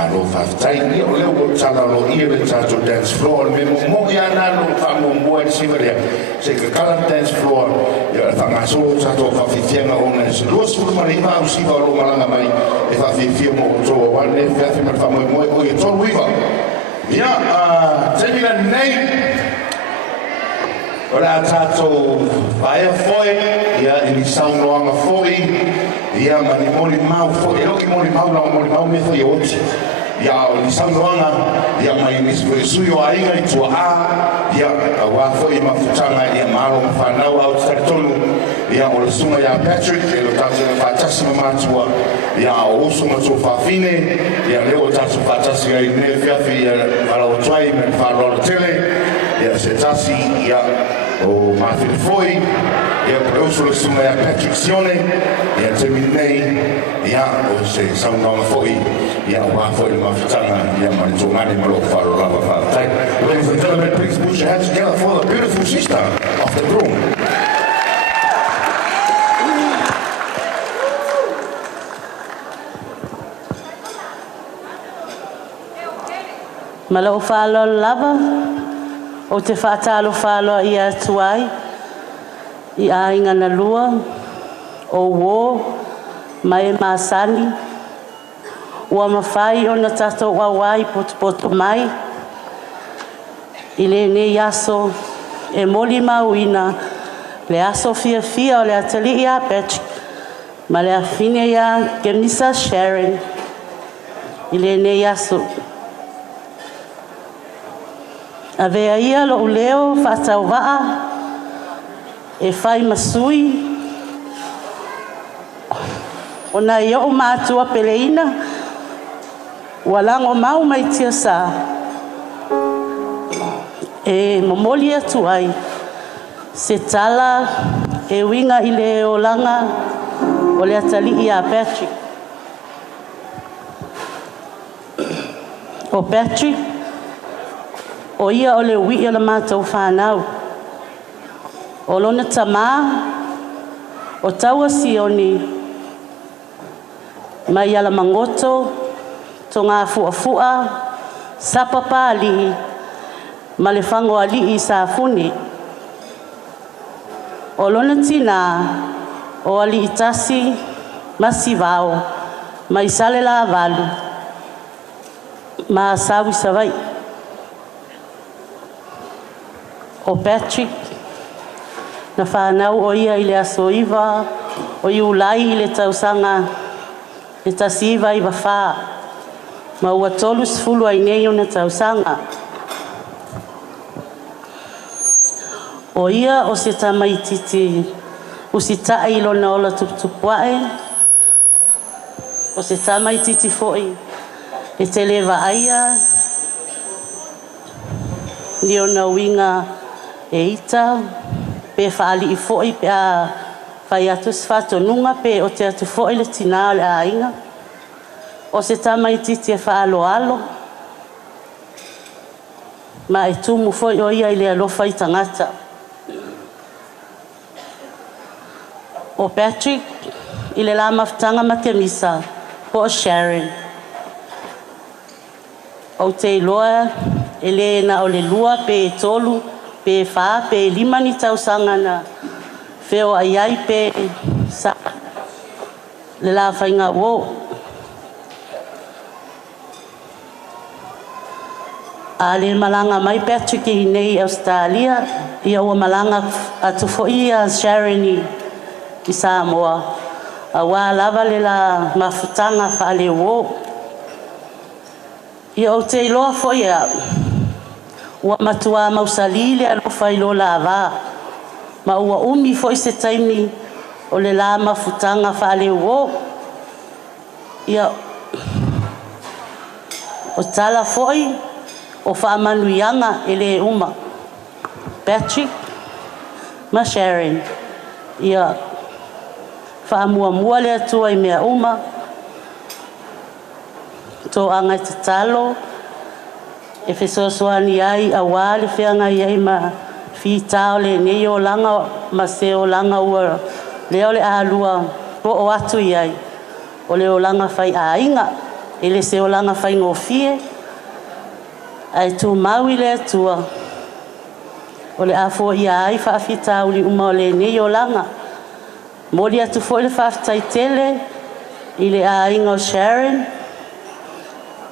lo whaftai ni o leo o tala lo ia le tato dance floor me mo ia nā lo whamu mua ni simaria se ka kala dance floor ia le whangasolo tato whawhiwhianga o na se lua suru mara iwa au siwa lo malanga mai e whawhiwhia mo o toa wane whiawhi mara Moimoi o ia tolu iwa ia Temisa nei ora tato vai foi ia ini saunoanga foi ia mani mori mau foi loki mori mau me foi ote ia ini saunoanga ia mai ni suyo ainga i tua a ia wa foi ma futanga ia malo fanau au tartonu ia o sunga ia Patrick e lo tato fatasi ma tua ia o sunga so fafine ia leo tato fatasi ai ne fiafi ia para o twai me faro tele ia se tasi ia o Martin foi ia por uso le sunga ia Patrick Sione ia terminei ia o se saunga foi ia o foi ma futanga ia ma tongani ma lo faro lava fa. Ladies and gentlemen, please put your hands together for the beautiful sister of the groom. Malo falo lava o te Fatialofa i atuai i ainga na lua o wo mai masani ua mawhai o na tato wawai poto mai i le ne yaso e moli mauina le aso fia o le atali ia Patrick ma le afine ia Temisa Sharon i le ne yaso Avea ia lo uleo whatau waa e whai masui o na ia o mātua peleina walango mau mai tia sa e momoli atu ai se tala e winga i le o langa o le atali ia Patrick o Patrick o ia o le ui ala mātou whanau. O lona tamā, o taua Sione, mai ala mangoto, to ngā fuafua, sapapa alihi, ma le whango alihi sa funi. O lona tina, o ali itasi, masi vao, mai sale la avalu, ma sawi savai. O Patrick na whanau o ia i le asoiva o i ulai i le tausanga e tasiva i wawha ma ua tolu sifulu ai nei o na tausanga o ia o se tamaititi o se tai lona ola tuputupuae o se tamaititi foi e te lewa aia ni o na winga e ita pe whaali i foi pe a whai atu sfatonunga pe o te atu foi le tina le ainga o se tamaititi e whaalo alo ma e tumu foi o ia i le alofa i tangata o Patrick i le la maftanga ma Temisa po o Sharon o te iloa e le na o le lua pe e tolu pe fa pe lima ni tausanga na feo ai pe sa le la fainga wo ale malanga mai Patrick i nei Australia ia o malanga atu foi a Sharon i Samoa a wa lava le la mafutanga fa le wo ia o te iloa foi a ua matua mausali le alofa i lo lava ma ua umi foi se taimi o le la mafutanga whaale uo ia o tala foi o whaamanuianga e le uma Patrick ma Sharon ia whaamuamua le atua i mea uma to anga te talo e fesoasoani ai a wā le whianga i ma whitao le nei o langa ma se o langa ua leo le ālua po o atu i ai o le o langa whai a inga e le seolanga whaingofie, ai tū maui le atua. O le afo ia ai whaafita uli uma o le nei o langa. Mori atu fo le whaafitai tele, i le ainga o Sharon,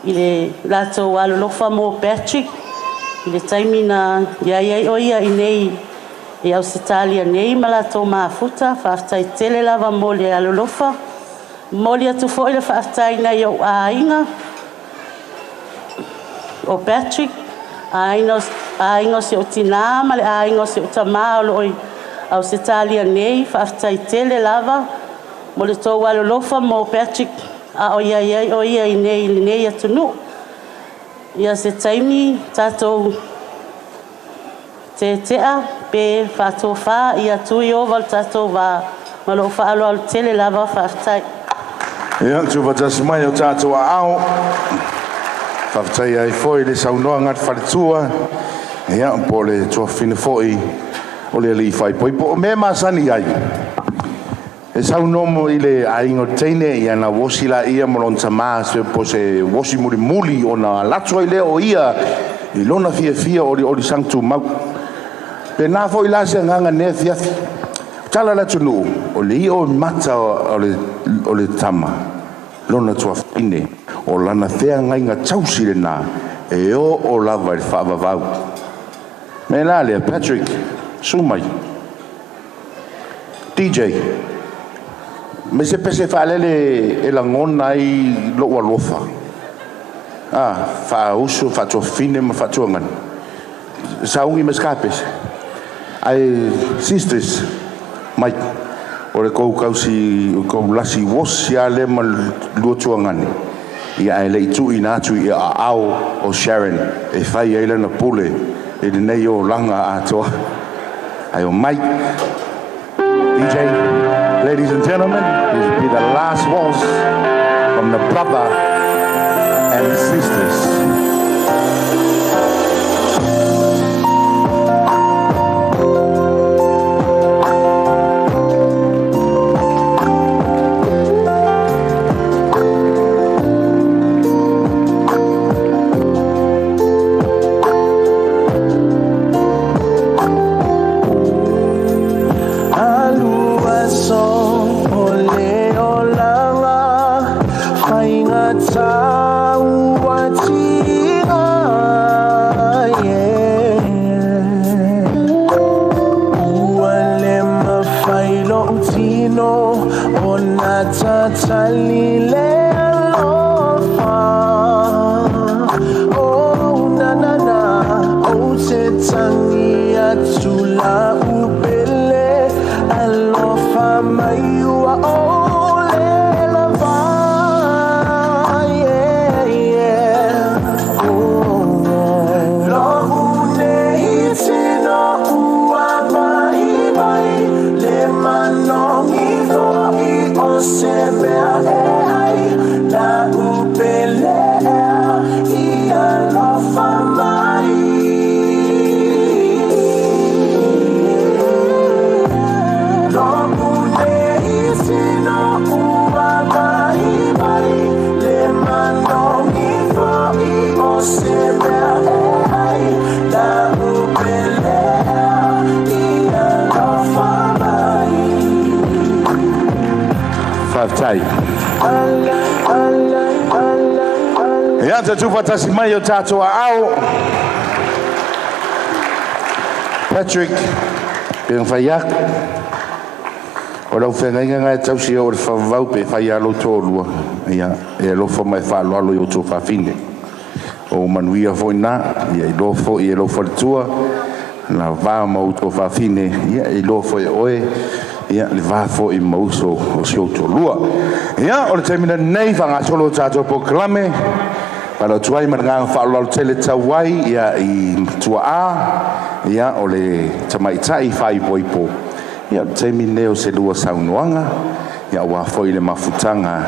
i le lato alolofa mo Patrick, i le taimina iai o ia i nei, e au sitalia nei ma lato maafuta, whaafitai tele lava mo le alolofa. Mori atu fo le whaafitai nei o ainga, o Patrick, ainga se o tina ma le ainga se o tama o loi au se talia nei whaafitai tele lava mo le tō walolofa mo Patrick a o ia i nei atunu ia se taimi tātou te tea pe whātou wha ia tui o wal tātou wā ma lo whaalo al tele lava whaafitai. Ia, tu watasi mai o tātou a ao. Whaftai ai foi le saunoa ngat wharitua. Ia, po le tua whina foi o le li whai poi. Po me masani ai. E saunomo i le aingo teine ia na wosila ia molon tamā se po se wosi muli o na Latu ai leo ia i lona fia o li sangtu mau. Pe nā foi la se nganga ne fiafi. Tala la tunu o le i o mata o le tama. Lona tua whine. O lana thea ngai ngā tausire nā, e o lava i whaavavau. Me nā lea, Patrick, sumai. DJ, me se pese whaalele e la ngona i loa lofa. Whaausu, whaatua whine ma whaatua ngani. Saungi me skapes. Ai, sisters, mai, o le kou kausi, kou lasi wosi a le ma luotua ngani. Ia e le itu i nātu i a ao o Sharon e whai eile na pule e le nei o langa a toa. Ai o Mike, DJ, ladies and gentlemen, this will be the last waltz from the brother and sisters. Ia te tuwhatasi mai o tātua ao. Patrick, pēng whaiak. O rau whengainga ngai tausi o re whawau pe whai alo tōrua. Ia, e lofa mai whaalo alo i o tō whawhine. O manuia fo nā, ia i lofo i e lofa le tua. Na wā mau tō whawhine, ia i lofo i oe. Ia, le wāfo i mauso o sio tō lua. Ia, o le taimina nei whanga solo tātua po klame. Para tuai maranga whaalo tele tawai ia i tua a ia o le tamaitai whai poipo ia temi neo se lua saunoanga ia ua foi le mafutanga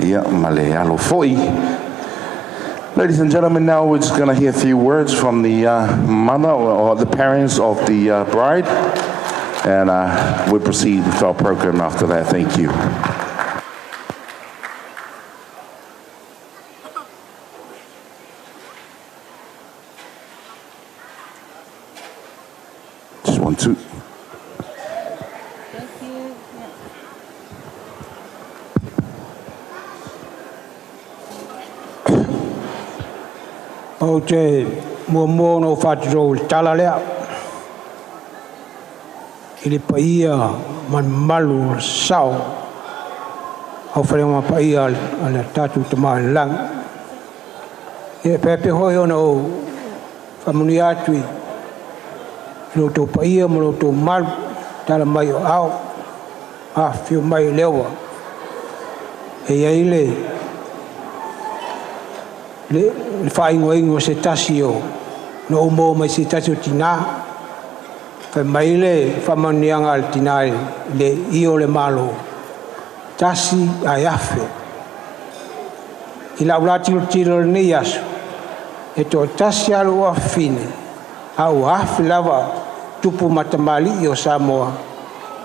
ia ma le alo foi. Ladies and gentlemen, now we're just going to hear a few words from the mother or the parents of the bride, and we'll proceed with our program after that. Thank you. 1, 2. O te mua no whatiro tala lea. I le paia man malu sao. Au wharewa paia ala tatu te maa lang. E pepe hoi ona o whamuni atui. Lo tō paia mo lo tō malu tala mai o au. A whio mai lewa. E iei le whaingoingo se tasi o no umo mai se tasi o tina whai mai le whamanianga al tina le io le malo tasi ai afe i la ula tiro nei asu e to tasi alu a fine au afe lava tupu matamali o Samoa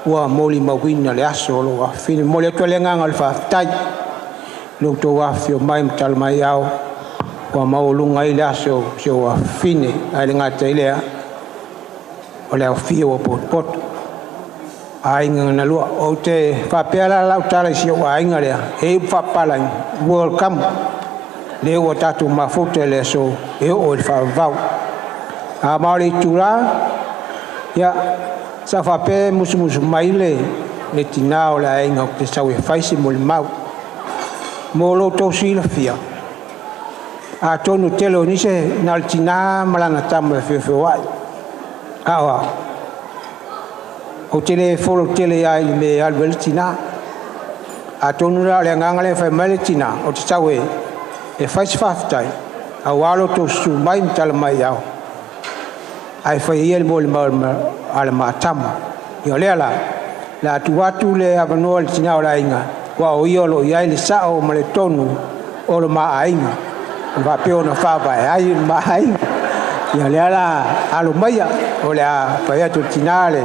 ua moli mawina le aso lo a fine moli atua le nganga le whaftai lo to afe o mai mtal mai au wa maulunga i laso so a fine ai ngata ilea o le fio o pot ai ngana lua o te papela la tala si o ai ngale e papala welcome le o tatu mafuta le so e o le favau a mari tura ya sa fa pe musu maile le tinao la ai ngok te sawe faisi mo le mau mo lo to sila fia a tonu telo ni se naltina malanga tamu fe wai awa o tele folo tele ai me albertina a tonu la le ngangale fa malitina o tsawe e fais faftai a walo to su mai tal mai yao ai fa yel mol mal al matam yo le la tu le abanol tina ola inga wa o yolo ya le sa o male tonu o lo ma ainga va peo na fa vai ai mai ya le ala alo maya o le fa ya tu tinale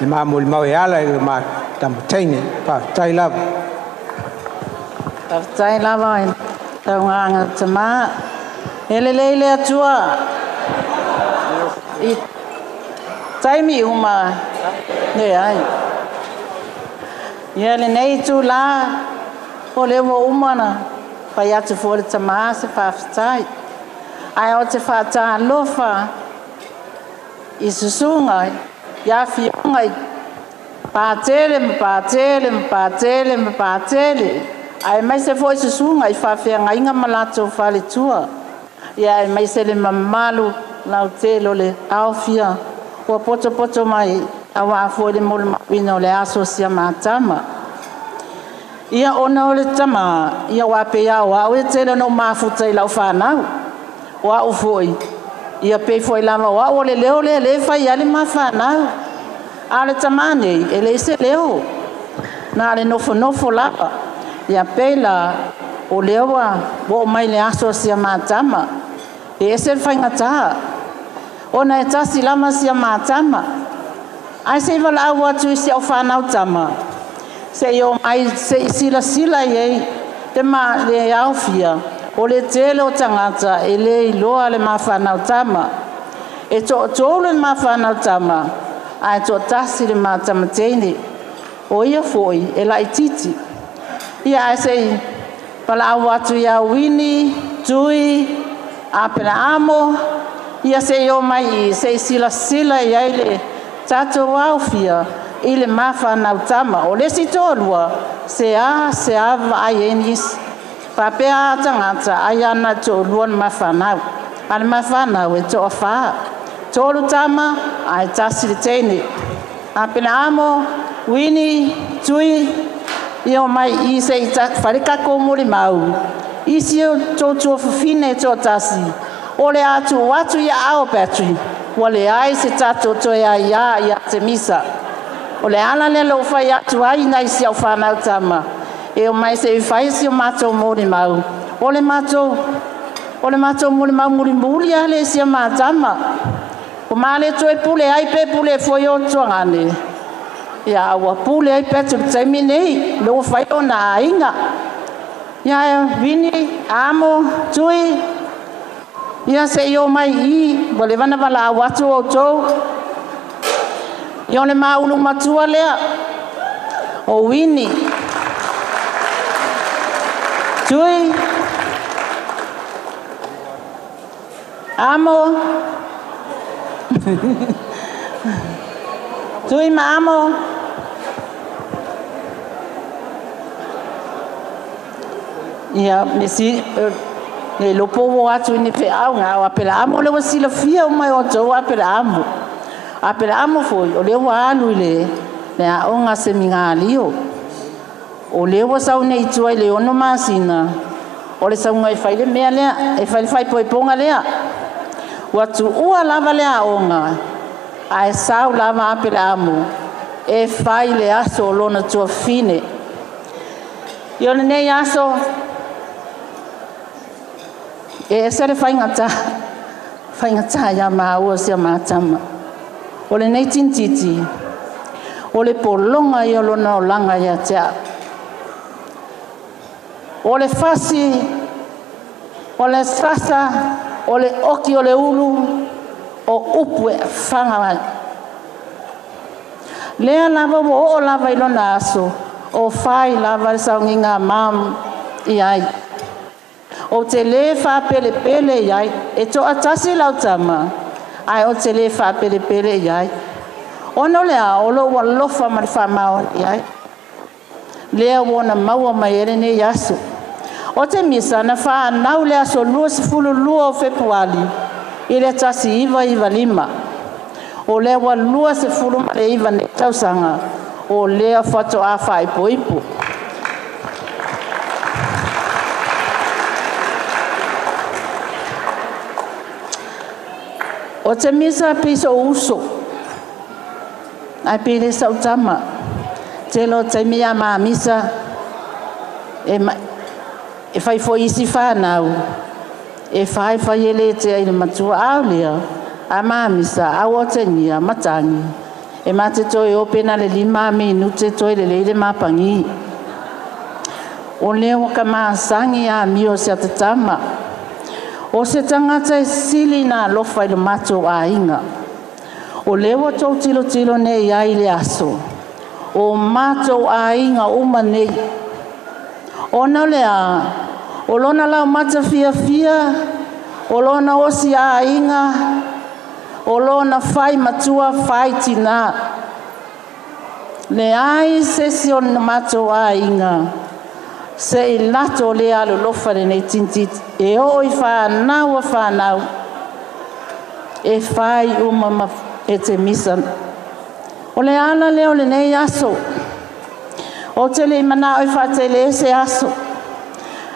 le ma mol ma ya le ma tam taine pa tai la vai ta nga tama ele atua i tai mi uma ne ai ya le nei tu la o le mo umana pa ya te fole tama se fa ftai ai o te Fatialofa i susunga ya fiunga patele ai mai se foi susunga i fa fianga inga malato fale tua ya mai se le mamalu na telo le aufia o poto mai awa foi le mol pino le asocia matama ia ona o le tama ia wa pe ia wa o tele no mafuta i lau fanau wa o foi ia pe foi lama wa o le leo le fai ale mafanau ale tamane ele se leo na le nofo lapa ia pe la o lewa wo mai le asocia matama e se fai ngata ona e tasi lama sia matama ai se vala wa tu se o fanau tama se yo mai se sila ye te ma le aufia o le tele o tangata ele loa le mafana tama e to le mafana tama ai to tasi le matama tene o ia foi e la ititi ia se pala watu ya wini tui apela amo ia se yo mai se sila ye le tato aufia ile mafana tama o le sitolua se vai enis papea tangata ayana to luon mafana al mafana we to fa tolu tama ai tasilitene apena amo wini tui io mai I se ita farika ko muri mau isio to fine to tasi ole atu ya ao petri wale ai se tato to ya Temisa ole ala le lo fa ya tu ai nai si au fa na tama e o mai se fai si o mato muri mau ole mato muri mau muri ale si ma tama o male to e pule ai pe pule foi o tuangane ya wa pule ai pe tu tsemi nei lo fai o na inga ya vini amo tui ya se yo mai I vole vana vala watu o to Ia le maulu matua lea. O Winnie. Tui. Amo. Tui ma amo. Ia, mesi le lopo wo atu ni pe au nga wa pela amo le wasila fia o mai o to wa pela amo. A pela amo foi o le wa alu le a onga se minga lio. O le wa sau nei tuai le ono masina. O le sau ngai fai le mea lea e fai poi ponga lea. Wa tu ua lava le a onga. A e sau lava a pela amo. E fai le aso o lona tua fine. Io le nei aso e sere fai ngata ya maua sia matama o le nei tintiti o le polonga i lona o langa ia tea o le fasi o le sasa o le oki o le ulu o upu e fanga mai lea lava o lava i lona aso o fai lava saunginga mam i ai o te le fa pele pele iai e to atasi lau tama ai o te le fa pele pele iai ono lea o lo wa lofa ma fa mau iai lea wona maua mai ere ne yasu o te misa na fa nau lea so lua se fulu lua o februari i le tasi iva lima o lea wa lua se fulu ma le iva ne tausanga o lea fato a fa ipo o te misa piso uso ai pele sa utama te lo te mia ma misa e fai fo isi fa nau e fai ele te ai matua aulia a ma misa a o te nia matangi e mate toi o pena le 5 minute toi le mapangi o leo ka ma sangi a mio se tatama o se tangata e sili na lofa i le mato a inga. O lewa tau tilo ne iai le aso. O mato a inga uma nei. O na lea, o lona lau mata fia, o lona osi a inga, o lona fai matua fai tina. Le ai sesion na mato a inga. Se i lato le alo lofa le nei tintit e o i whanau e whai umama e te misa o le ala leo le nei aso o te le mana o i whatele ese aso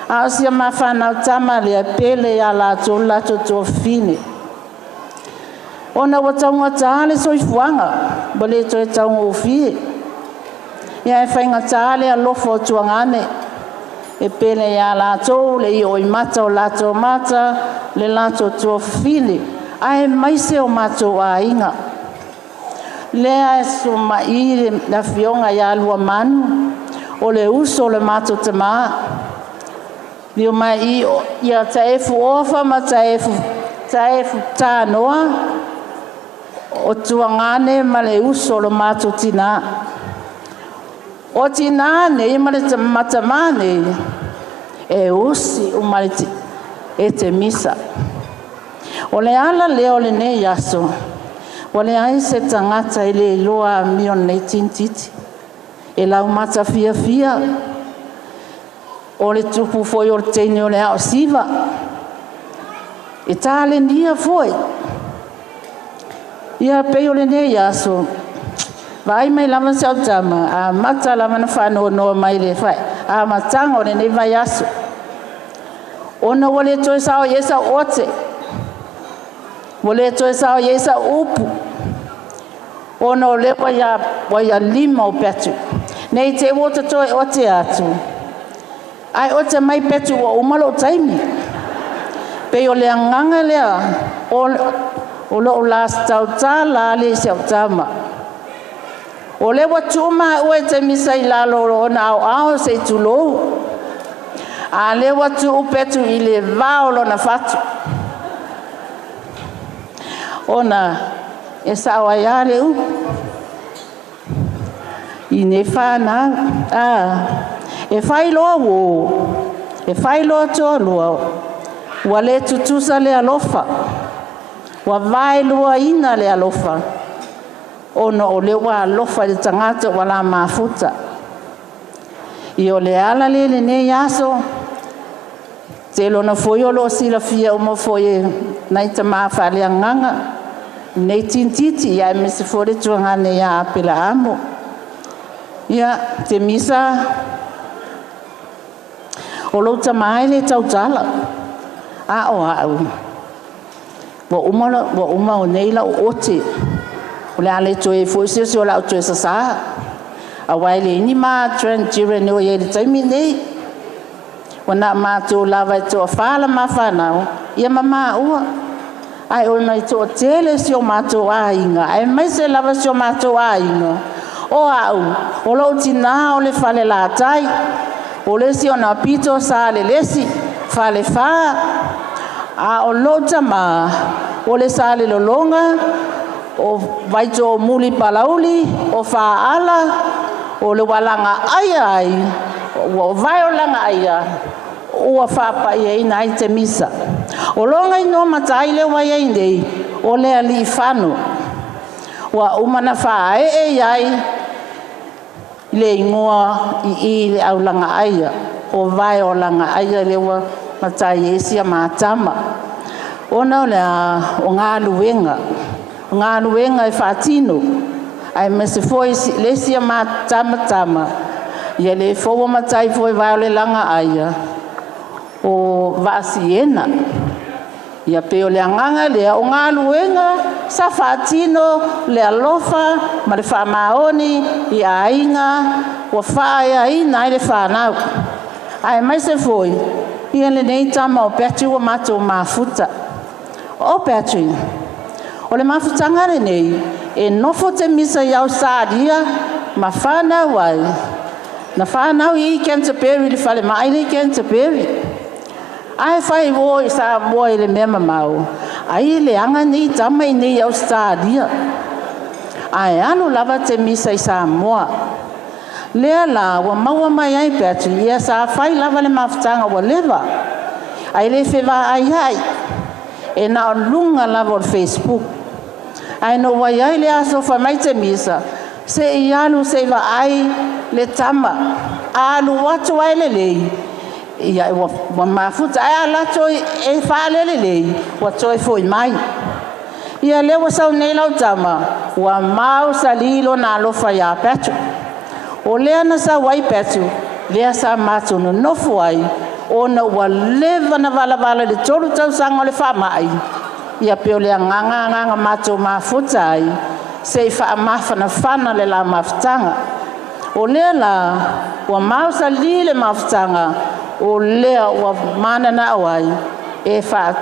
a o sia ma whanau tama le a pele a lato to fine o na wataunga taale so i fuanga ba le to e taunga o fie ia e whainga taale a lofa o tuangane e pele ya lato le o mata o lato mata le lato to fili ai mai se o mato a inga le a so mai la fionga ya lua manu o le uso le mato te ma li o mai ia taefu ofa ma taefu tanoa o tuangane ma le uso le mato tina o tina ne male matamane e usi umaliti e te misa o le ala leo le ne yaso o le ai se tangata ele loa mion nei tintiti e lau mata fia o le tupu foi o tene o le ao siva e tale nia foi ia pe o le ne yaso vai mai lava se tama a mata lava na fano no mai le fai a matanga o le nei vai aso ona wale to sao yesa ote wale to sao yesa upu ona le wa ya lima o petu nei te wota to ote atu ai ote mai petu o umalo taimi pe o le nganga le o lo last tau la le se tama o le watuma o te misai la lo na au se tulo a le watu petu ile vaolo na fatu ona esa wayale I ne whānau. E whai loa wō. E whai loa tō loa. Wa le tutusa le alofa. Wa vai loa ina le alofa. Ono o le wa alofa le tangata wa la mafuta. I o le ala le ne yaso. Te lo na foi o lo sila fia o mo foi nai ta ma fa le nganga. Nei tintiti ya me se fore tuanga ne ya pela amo. Ya Temisa o lo ta mai le tau tala. Wa uma o nei la o ote. O le ale toe foi se o la o toe sa. A wai le ni ma transgender no ye le taimi nei. Wana ma to lava to fala ma fana. Ia mama ua. Ai o mai to tele si o ma to ainga. Ai mai se lava si o ma to ainga. O lo tina o le fale la tai. O le si o na pito sa le lesi. Fale fa. O lo tama. O le sa le lolonga. O vai to muli palauli. O fa ala. O le walanga ai. O vai o langa ai. O fa pa ia ina i Temisa. O longa ino matai le wa ia indei. O le ali fano. Wa umana fa ai. Le ingoa i le au langa ai. O vai o langa ai le wa matai esi a matama. Ona le o ngā luenga. Ngā luenga e whātino. Ai me se foi le si a matama. Ia le fōwa matai foi vai o le langa ai. O Sione. Ia pe o le anganga le o ngā luenga sa whātino le alofa ma le whamaoni i ainga o whaia i nai le whanau. Ai mai se foi ia le nei tama o Petri o mato mafuta. O Petri o le mafutanga le nei e nofo Temisa iau sādia ma whanau ai. Na whanau i Canterbury le whale mai le Canterbury. Ai whai wo i sa mua i le mea mamau. Ai le anga ni tama i nei au stādia. Ai anu lava Temisa i sa mua. Lea la wa maua mai ai Petri. Ia sa whai lava le mafutanga wa leva. Ai le whewa ai. E na o lunga lava o Facebook. Ai no wai ai le aso wha mai Temisa. Se i alu se wa ai le tama. Alu watu ai le lei. Ia wa mafuta ai ala toi e whale le lei. Wa toi foi mai. Ia lewa sau nei lau tama. Wa mau sa lilo na alofa ia Petri. O lea na sa wai Petri. Lea sa matu no nofu ai. O na ua leva na vala le tolu tau sanga o le wha mai. Ia peo lea nganga matu mafuta ai. Se i wha mafana whana le la mafutanga. O lea la ua mau sa li le mafutanga. O lea ua mana na awai. E wha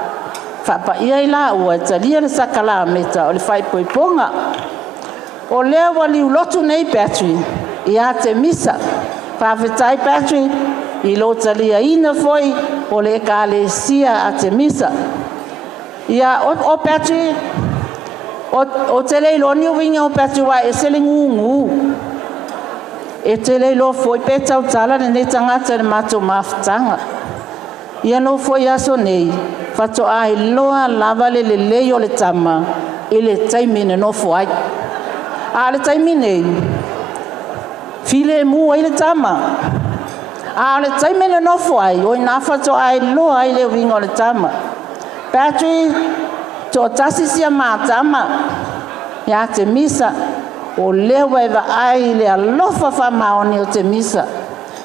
pa ia i la ua talia le sakala meta o le whai poiponga. O lea ua liu lotu nei Petri. Ia Temisa. Whawhetai Petri. I lo talia ina foi o le kalesia a Temisa. Ia o Petri. O tele ilo ni winga o Petri wa e sele ngungu. E tele ilo foi peta o tala ne tangata le mato mafutanga. Ia no foi aso nei. Fato ai loa lava le leo le tama. I le taimine no foi. A le taimine. File mu ai le tama. A le taimine no foi. O ina fato ai loa ai le winga o le tama. Petri to tasi sia matama. Ya Temisa. O lewa eva ai le alofa fa maoni o Temisa.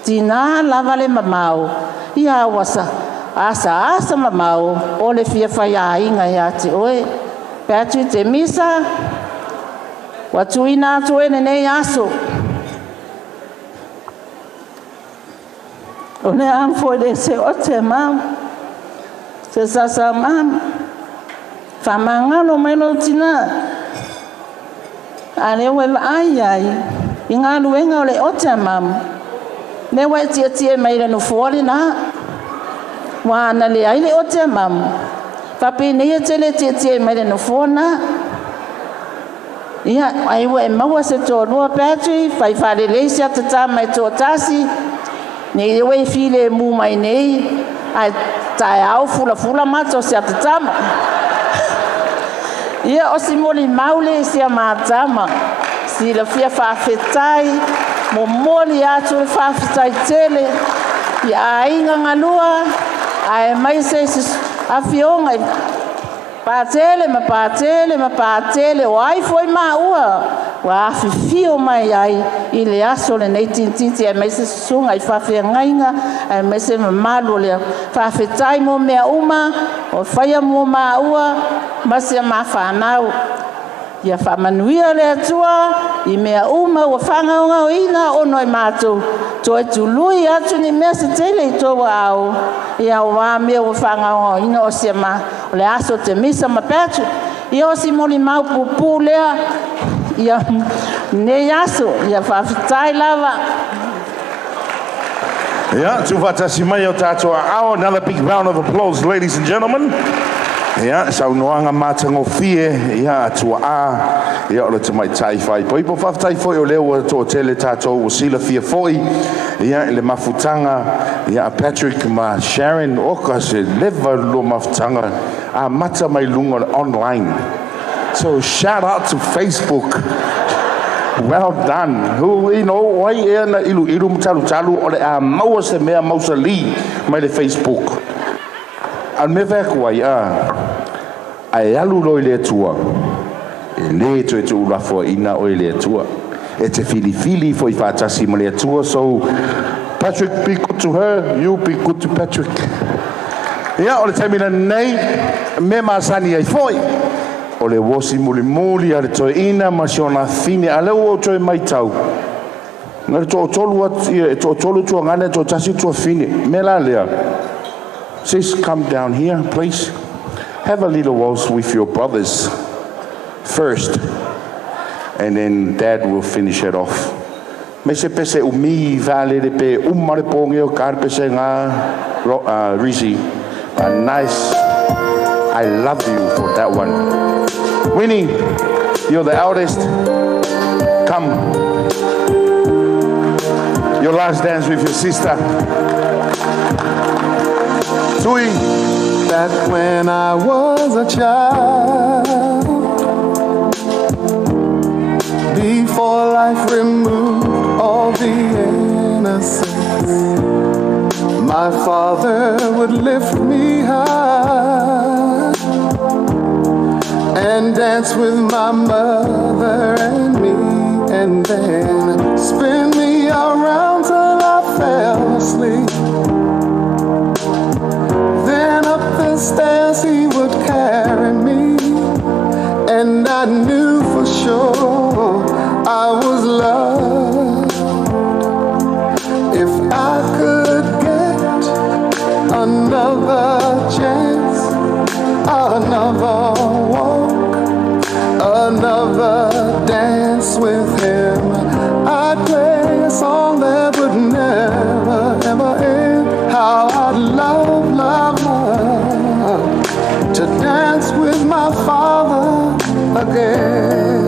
Tina lava le mamau. Ia wasa. Asa mamau. O le fia faya inga ya te oe. Petri Temisa. Watuina atu e nene aso. O ne anfo de se o te mam. Se sasa mam. Famangalo meno tina. Ale we ai. Inga luenga ole o te mam. Ne we tia mai le no fori na. Wa na le ai le o te mam. Papi ne tele tia mai le no fona. Ia, ai wa e maua se tō rua pētui, whai whare leisi ata tā mai tō tāsi. Nei wei while mū mai nei, ai tae au fula mato se ata tama. Ia o si moli maule se a mātama, si la fia whawhetai, mo moli atu le whawhetai tele, ia ainga ngalua, ai mai se a fionga, pātele, ma pātele, o ai foi maua, wa afi fio mai ai, i le aso le nei tintiti, ai mai se sunga, i whawhea ngainga, ai mai se malu le whawhetai mo mea uma, o whaia mo maua, masia ma whanau. Ia whamanuia le atua, i mea uma ua whangaunga o ina o noi mātou. Tō e tului atu ni mea se tele i tō wa au. Ia o wā mea ua whangaunga o ina o sia ma, o le aso Temisa ma pētu. Ia o si moli mau pupu lea, ia ne aso, ia whawhitai lava. Yeah, tufatasi mai o tātua ao. Another big round of applause, ladies and gentlemen. Yeah, sau noanga mātango fie, ia atua a, ia o le tamai tai whai. Po ipo whawhitai foi o leo o tō tele tātou o sila fia foi, ia le mafutanga, ia Patrick ma Sharon, oka se leva lo mafutanga, a mata mai lunga online. So shout out to Facebook. Well done. Who, you know, wai e na ilu mtalu o le a maua se mea mausali mai le Facebook. Al me vea kuai ai alu loi le tua. E le to e tu ulafo ina o le tua. E te fili foi whātasi ma le tua. So, Patrick, be good to her. You be good to Patrick. Ia, o le taimina nei, me masani ai foi. O le wosi muli a le toe ina ma si ona fine a leo o toe mai tau. Nga le to tolu tua ngane to tasi tua fine. Me la lea. Sis, come down here, please. Have a little waltz with your brothers first. And then Dad will finish it off. Me se pese umi vale de pe umare ponge o kar pese nga Rizzi. A nice, I love you for that one. Winnie, you're the eldest. Come. Your last dance with your sister. Tui. Back when I was a child, before life removed all the innocence, my father would lift me high and dance with my mother and me, and then spin me around till I fell asleep. Then up the stairs he would carry me, and I knew for sure I was loved. If I could get another chance, another walk, another dance with him, I'd play a song that would never, ever end. How I'd love, love, love to dance with my father again.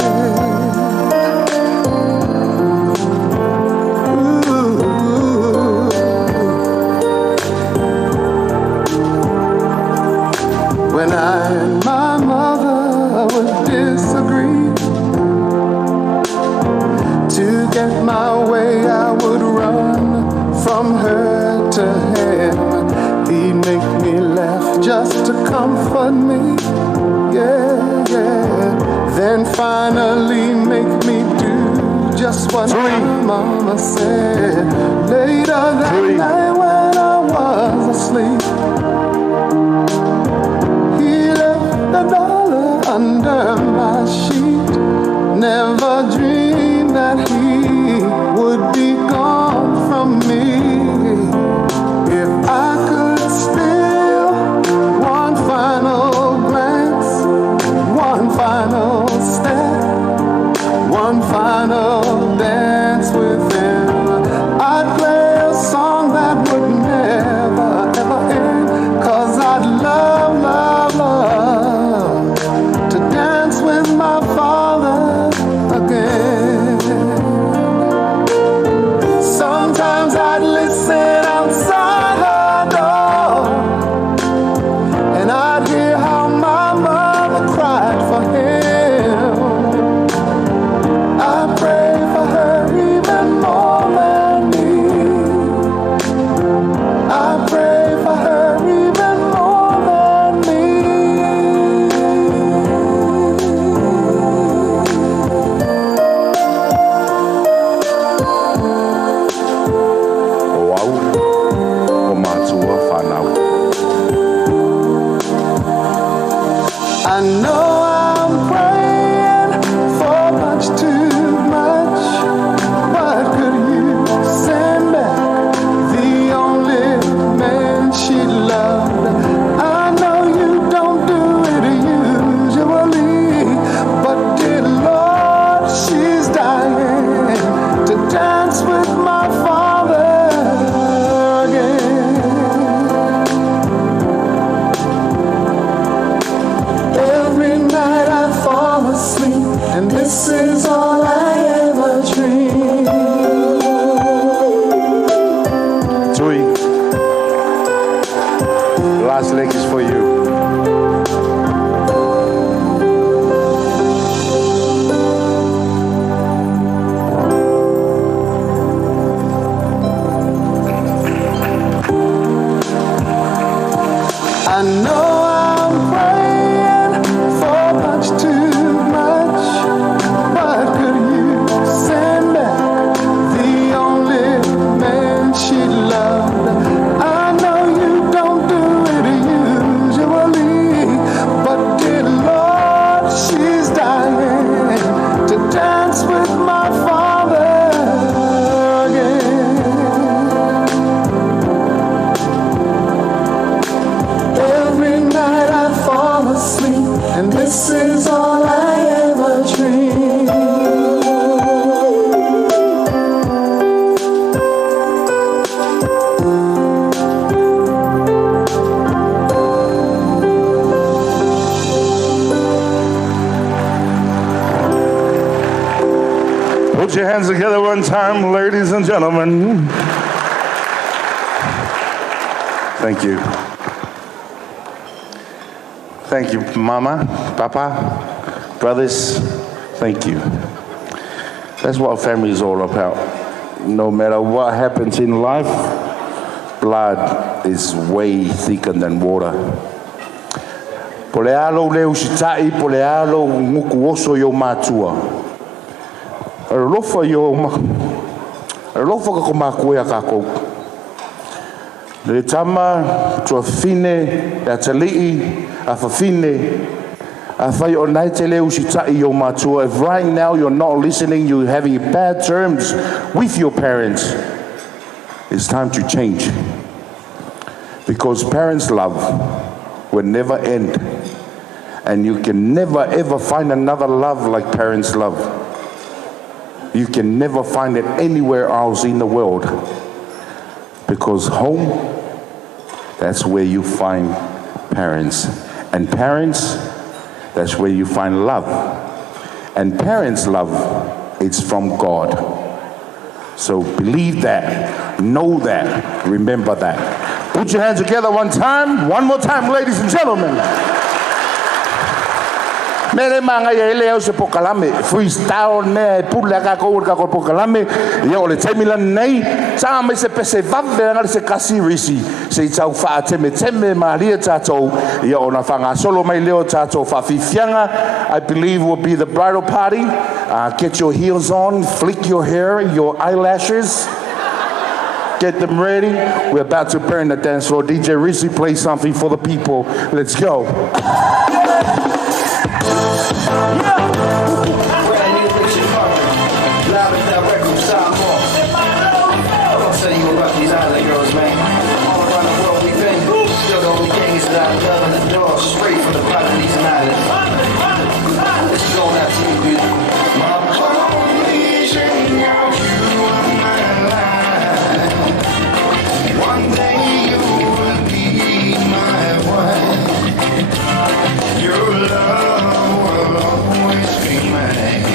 When I and my mother would disagree, to get my way I would run from her to him. He'd make me laugh just to comfort me, yeah, yeah. Then finally make me do just what my mama said. Later that night when I was asleep, $1 under my sheet. Never dreamed that he would be gone from me. If I could steal one final glance, one final step, one final dance with him, I'd play a song that Louis. Last leg is for you. I know I'm praying for much too much, but could you send back the only man she loved? I know you don't do it usually, but dear Lord, she's dying to dance with my father again. Every night I fall asleep, and this is all I ever dream. Put your hands together one time, ladies and gentlemen. Thank you. Thank you, Mama, Papa, brothers. Thank you. That's what family is all about. No matter what happens in life, blood is way thicker than water. Po le alo leu sitai, po le alo nguku oso yo matua. Alofa yo ma. Alofa ka komakuea ka kou. Le tama tua fine ya talii a fafine a fai o nai te leu sitai yo matua. If right now you're not listening, you're having bad terms with your parents, it's time to change. Because parents' love will never end. And you can never ever find another love like parents' love. You can never find it anywhere else in the world. Because home, that's where you find parents. And parents, that's where you find love. And parents' love, it's from God. So believe that, know that, remember that. Put your hands together one time, one more time, ladies and gentlemen. Mere manga ye leo se pokalame freestyle ne pula ka ko pokalame ye ole temila nei sa me se pese vave ngal se kasi risi se tau fa teme maria tato ye ona fanga solo mai leo tato fa fifianga. I believe will be the bridal party. Get your heels on, flick your hair, your eyelashes. Get them ready. We're about to burn the dance floor. DJ Rizzy, play something for the people. Let's go. Brand new picture cover. Live and direct from Samoa. I'll tell you about these island girls, man. All around the world we've been. Still the only gang is that I love in the door. Straight from the bottom of these islands. This is all that to you, dude. My homies and out you on my line. One day you will be my wife. Your love will always be mine.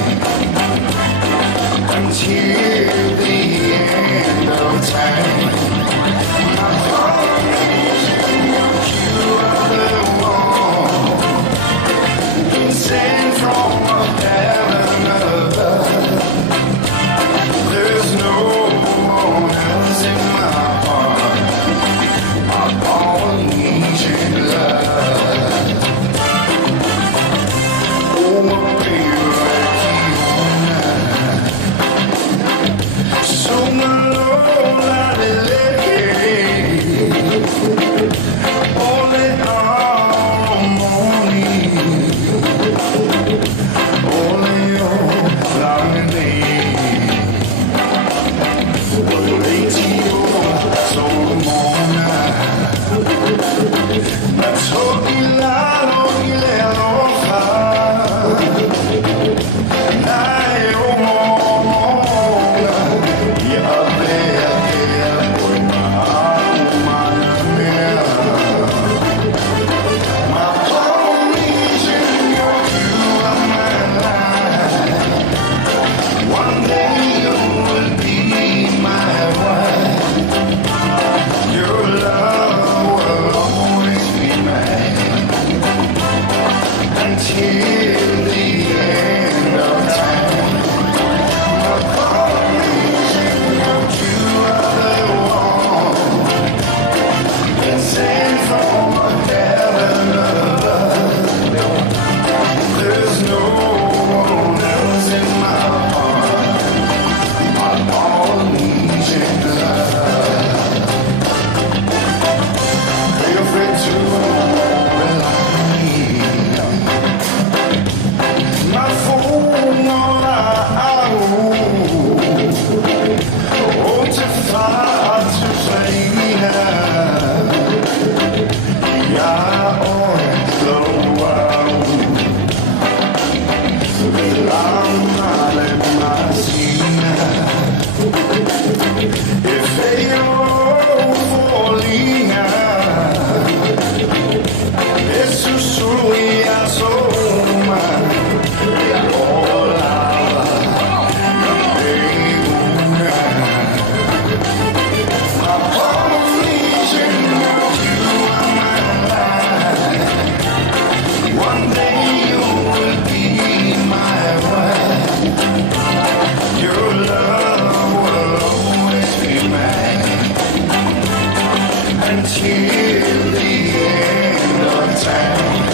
until the end of time.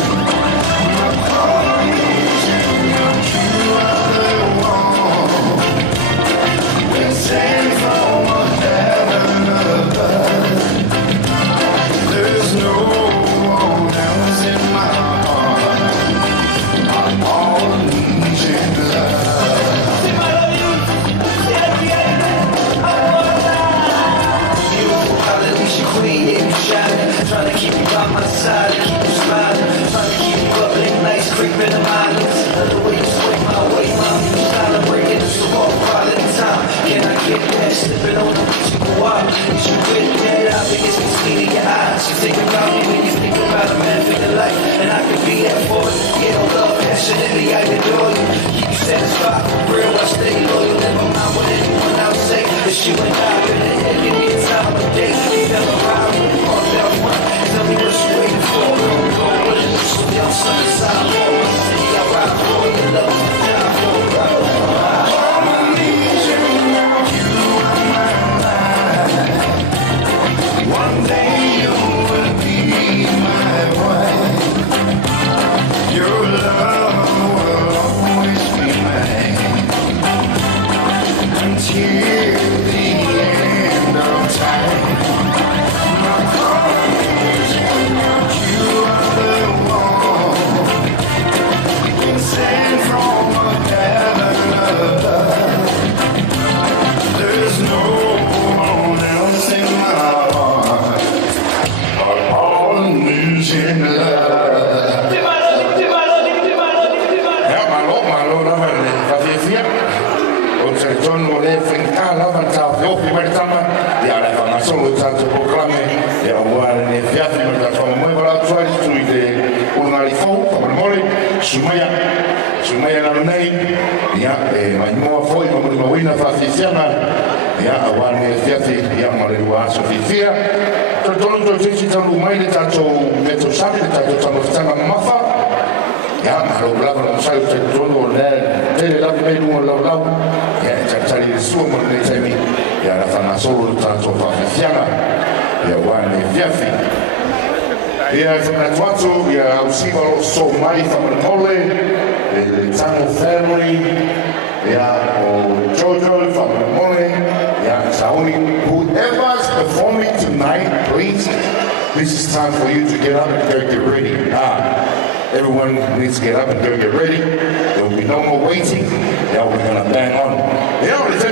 My promise, you are the one we send from heaven above. There's no one else in my heart. I'm all needing love. Queen, yeah, you shining. Trying to keep you by my side, keep you smiling. Trying to keep you up late nights, creeping in my lips. Another way you swing my way, mommy, you styling, breaking the super quality time. Can I get that? Slipping on the beach, you go out. Is you with that? I think it's between in your eyes. You think about me when you think about a man for your life. And I could be that for you. Yeah, no love, passionately, I adore you. Keep you satisfied, for real, I stay loyal. Never mind what anyone else say. It's you and I, in the head, give me a time of day. Tell me what you waiting for. Go with it. So young son inside for me. See, I ride for you. Love me down for I need you now. You are my life. One day you will be my wife. Your love will always be mine until the end of time. Sent from heaven above. There's no one else in my heart. I'm all losing love. Ja, malo, la fafia. O se tono le finca la vanta fiopi mertama. Ya la formazione lo tanto proclame. Ya uguale ne fiafi ma da Moimoi la tua istruide una rifo come mole Sumaya na nei ya Moimoi foi ma Moimoi na fafisiana ya awane fiafi ya male wa sofia tono to sisi tanu mai le tato meto sabe le tato tamo tanga mafa ya malo bravo non sai se tono le tele la menu la ya tali suo mo le temi ya la fana solo tato fafisiana ya wane fiafi. Ja, vanuit Latu, ja, Housekeeping Moimoi van de Molle, de Tango family, ja, Jojo van de Molle, ja, Sharon, whoever's performing tonight, please, this is time for you to get up and go get ready. Everyone needs to get up and go get ready. There will be no more waiting. Yeah, we're going to bang on. Yeah, ladies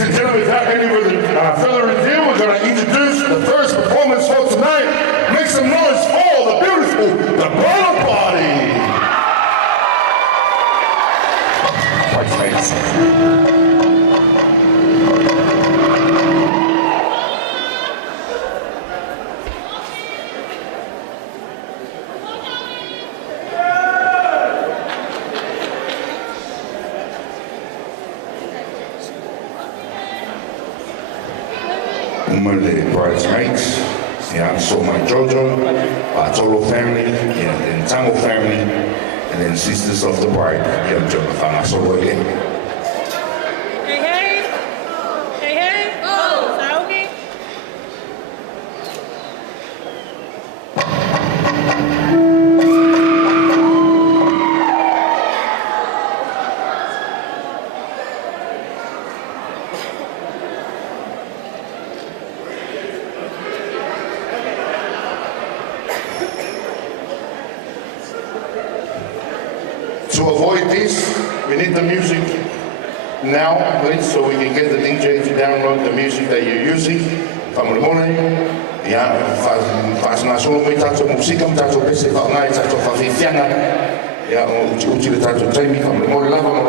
and gentlemen, without any further ado, we're going to introduce the first performance for tonight. Make some noise for the beautiful, the Paula party. Quite famous. The bridesmaids, yeah, so my Jojo, Bartolo family, yeah, then Tango family, and then sisters of the bride, yeah, Jonathan, so again. Hey, oh, Saoki. To avoid this, we need the music now, please, so we can get the DJ to download the music that you're using. From the morning, yeah, faz na solo muy tanto música, tanto pese fauna, tanto fafifiana, yeah, utile tanto Jamie from the morning lava.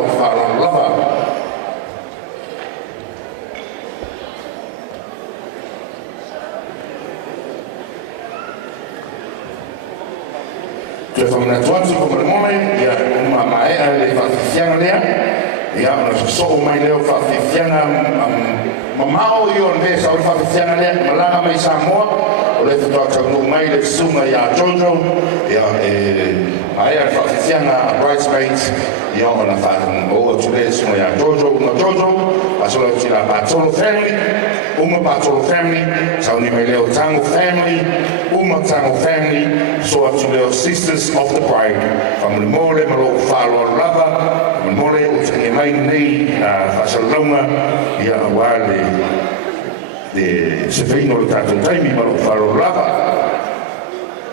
From the 20 from the morning, yeah, my le fafifiana there, yeah, no so my leo fafifiana mamao yo ne sa fafifiana there, malanga mai Samoa, o le to ta no mai le sunga ya Jojo, yeah, Ai a whakitianga bridesmaids, ia o na whātang o tule sunga ia Jojo, a solo tila Patolo family, Patolo family, sauni me leo Tango family, Tango family, so a tule sisters of the bride, from the mole, malo whalo lava, from the mole, o te mai nei, whasalonga, ia a wale, de Sefeino le tato taimi, malo whalo lava,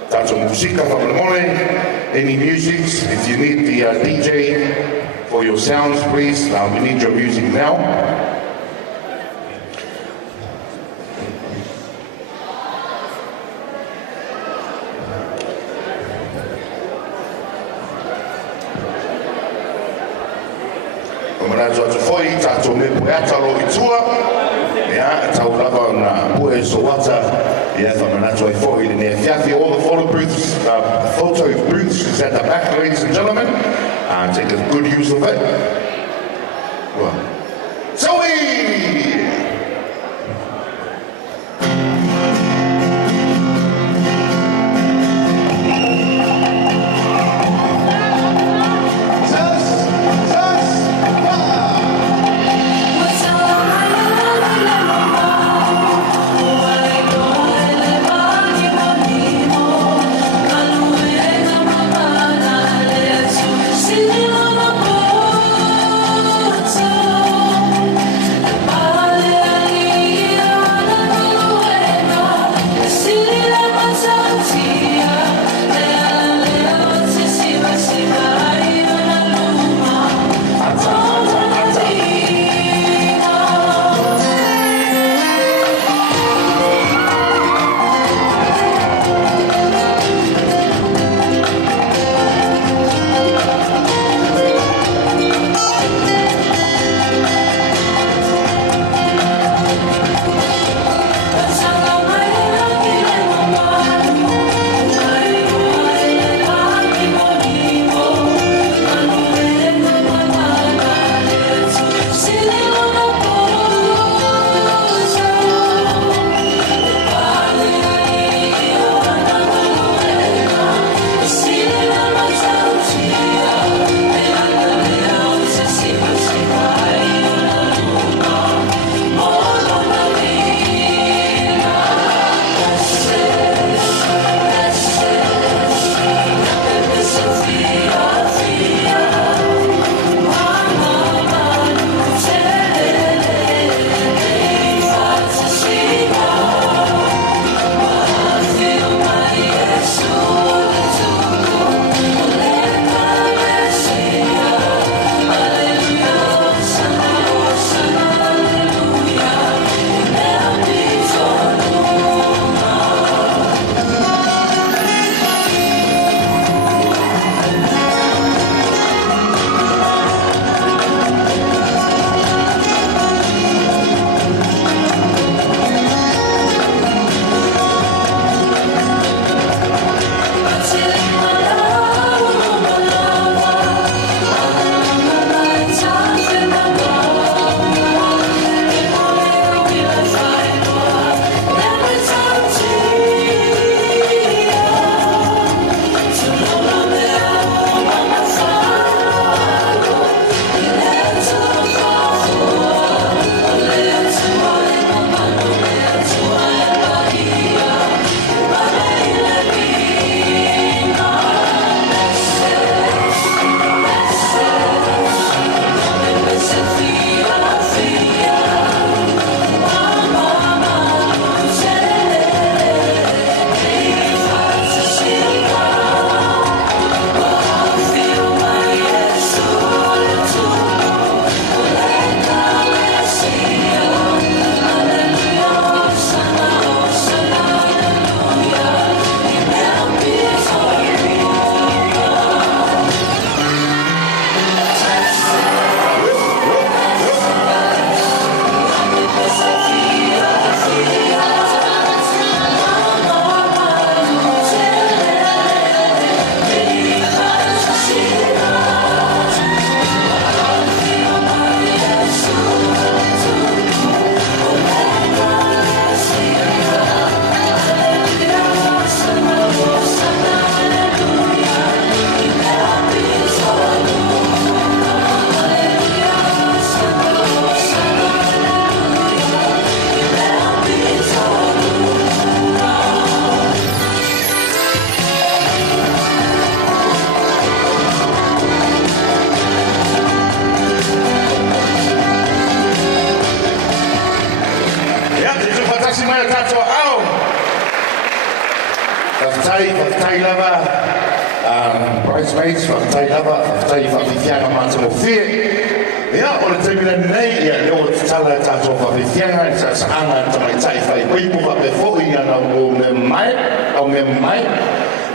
tato musika from the mole. Any music, if you need the DJ for your sounds, please, we need your music now. Manazo atufoi tato me poeta lo itua ya tau lava na pue so wata ya manazo atufoi ne fiafi all the photo booths is at the back, ladies and gentlemen. Take a good use of it. Well, Zoe! So whakatai lava, bridesmaids, whakatai lava, whakatai whawhiwhianga mātamo whie. Ia, o le taimina nei, ia leo te tala e tātou whawhiwhianga, e sa anga tamai tai whai koipu whape fōi ana o me mai,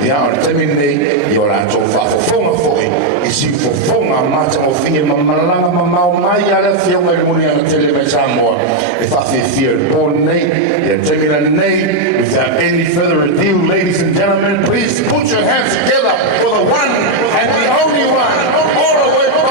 ia, o le taimina nei, i o rātou whafofonga fōi, i si fofonga mātamo whie mamalanga mamau mai ala whionga i muni ana tele mai Samoa, e whawhiwhia pō nei, ia taimina nei, without any further ado, ladies and gentlemen, please put your hands together for the one and the only one, all the way from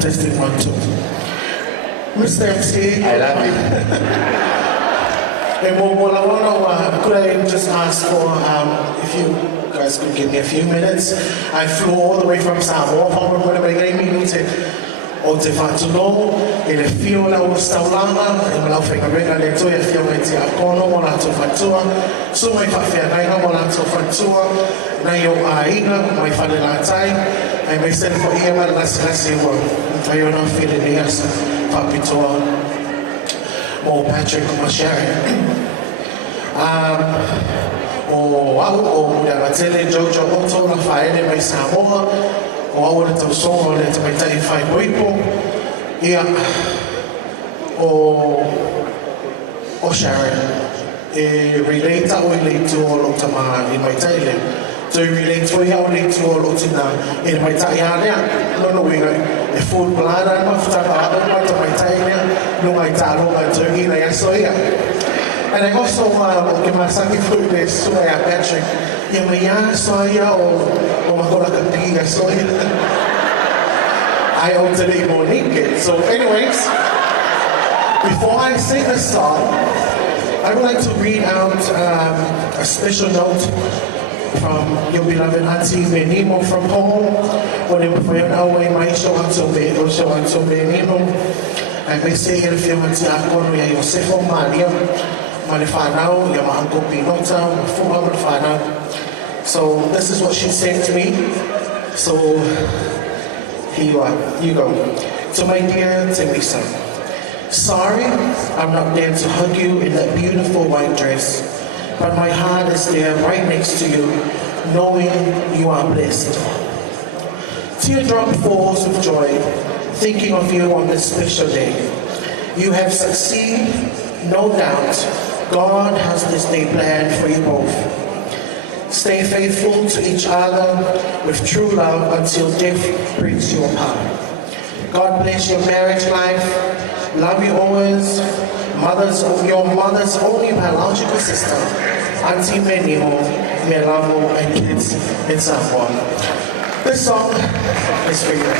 Testing 1, 2. Mr. MC. I love you. And could I just ask for if you guys could give me a few minutes? I flew all the way from Samoa, o te whātuno, e le whio la o staulanga, e malau whaingarenga le toi e whio mai te akono mo la tō whatua, so mai whawhianainga mo la tō whatua, nei o ainga, mai whale la tai, ai mai sene fo ia ma lasi wa, tai ona while ni asa, whapitoa, mo Patrick ma Sharon. O au o Mudamatele Jojo Oto la whaene mai Samoa, o au le tau songo le te maitai whai moipo, ia o Sharon, e relata o i leitu o lo tama i maitai le, so i relate ia o leitu o lo tina i maitai a lea, no winga, e full blada ma whtaka ato mai te maitai lea, no mai talo mai turgi na yaso ia. And I also ke masaki fu le soya Patrick, ia mai ia soya o makola kapiga soya. I own today morning. So anyways, before I sing the song, I would like to read out a special note from your beloved Auntie Benimo from home. When you pray away my show until Benimo, I may say if you want to akono ya Yosefo Maria, Malifano, ya Uncle Pinota, Fuha Malifano. So this is what she sent to me. So here you are. You go. To my dear Temisa, sorry I'm not there to hug you in that beautiful white dress, but my heart is there right next to you, knowing you are blessed. Teardrop falls with joy, thinking of you on this special day. You have succeeded, no doubt. God has this day planned for you both. Stay faithful to each other with true love until death brings you apart. God bless your marriage life. Love you always. Your mother's only biological sister, Auntie Benimo, Melamo, and kids in Samoa. This song is for you.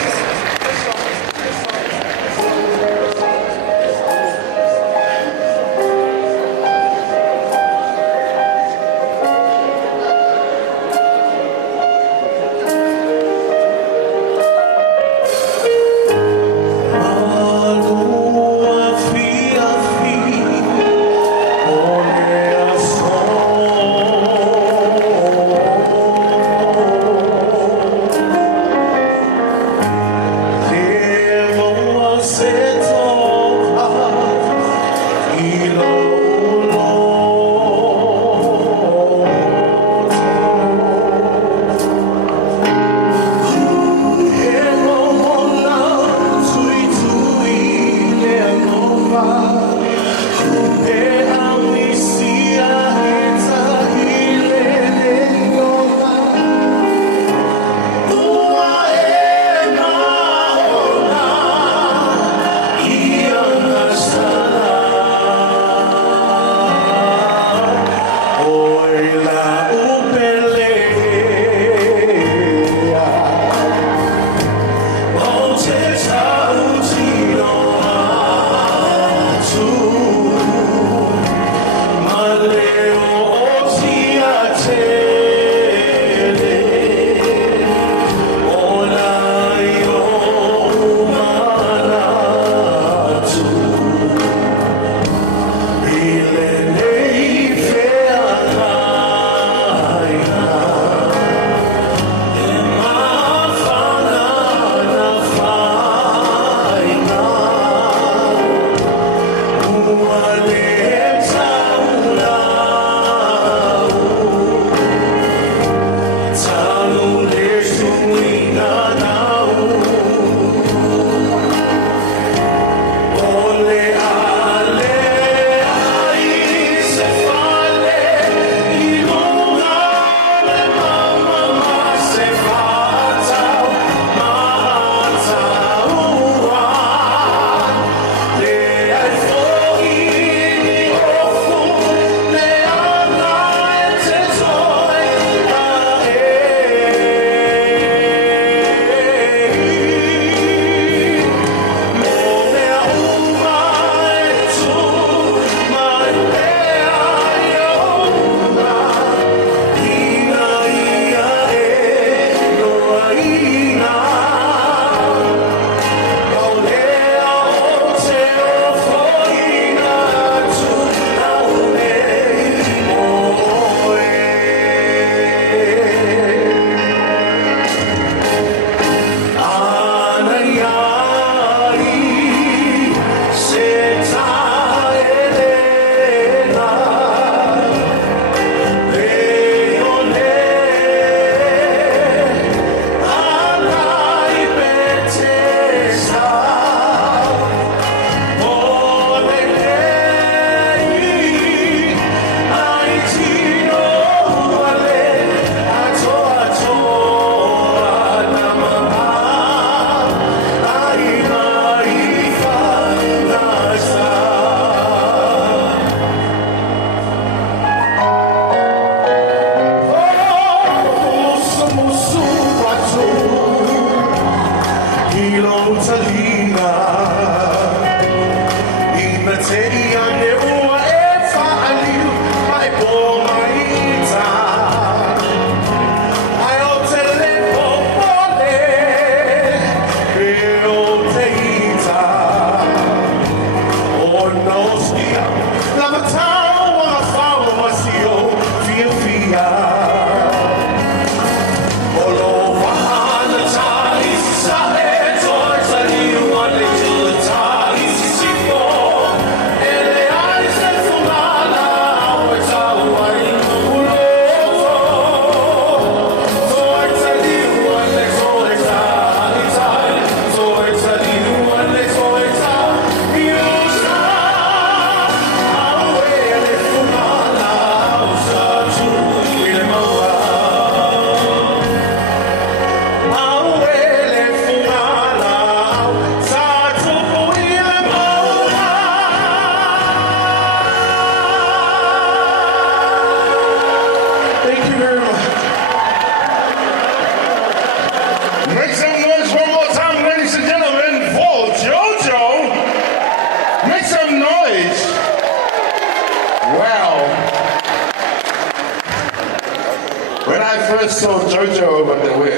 first saw Jojo over the way,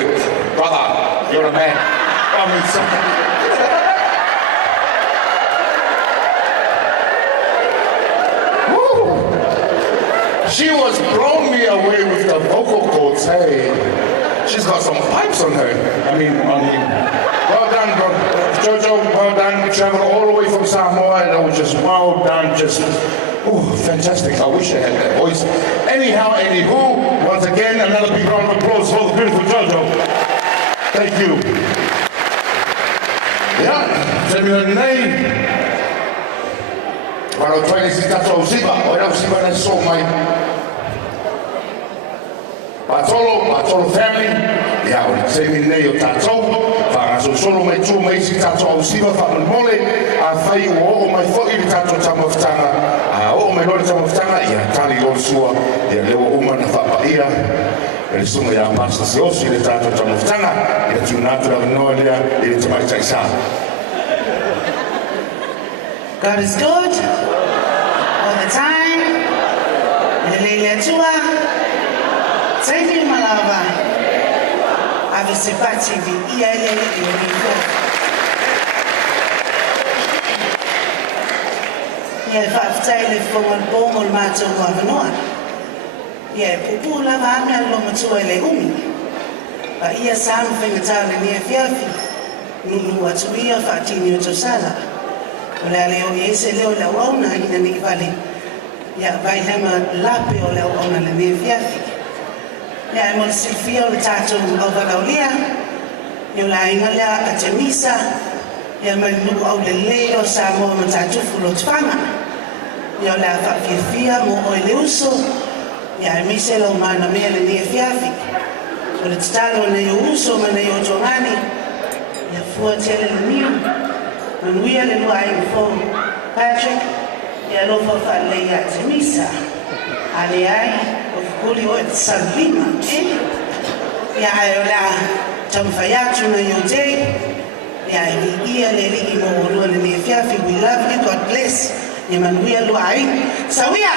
brother, you're a man. I mean, she was blowing me away with the vocal cords. Hey, she's got some pipes on her. I mean, well done, bro. Jojo, well done. You traveled all the way from Samoa, and it was just well done. Just, fantastic. I wish I had that voice. Anyhow, anywho, once again, another big round of applause for the beautiful Jojo. Thank you. Yeah, tell me your name. Para o twaini si tato o siba, o era o siba na so mai. Patolo family, ya o se mi nei o tato, para so solo mai tu mai si tato o siba fa mole, a fai o mai foi i tato tamaftanga, a o mai lori tamaftanga, ia tali o sua, ia leo uma na fapaia, ele suma ya pasta se o si le tato tamaftanga, ia tu natura no ia ia te mai taisa. God is good all the time. Leota, thank you, my lover. I've a sympathy with EIA. Yeah, I've taken for one bomb or matter of no one. Yeah, people love Amia Lomatuele Umi. But here, something that's out in the Fiafi. Nunu, what's we are fighting you to Sala. Ola leo ese leo la ona ina ni vale. Ya vai hema lape o la ona le ne fiafi. Ya mo Silvia o tato o valaulia. Yo la inga la a Temisa. Ya mai nu au le leo sa mo mo tato fulo tfanga. Yo la fa fia mo o le uso. Ya mi se lo mana me le ne fiafi. O le talo na yo uso ma na yo tongani. Ya fua tele le niu. Manuia le lua ai fo Patrick. Ya lo fa fa le ya Temisa. Ale ai o kuli o salvima. Ya ai la tamfayatu na yo day. Ya ia le ri mo lo le ne fiafi. We love you. God bless. Ya manuia lua ai. Sawia.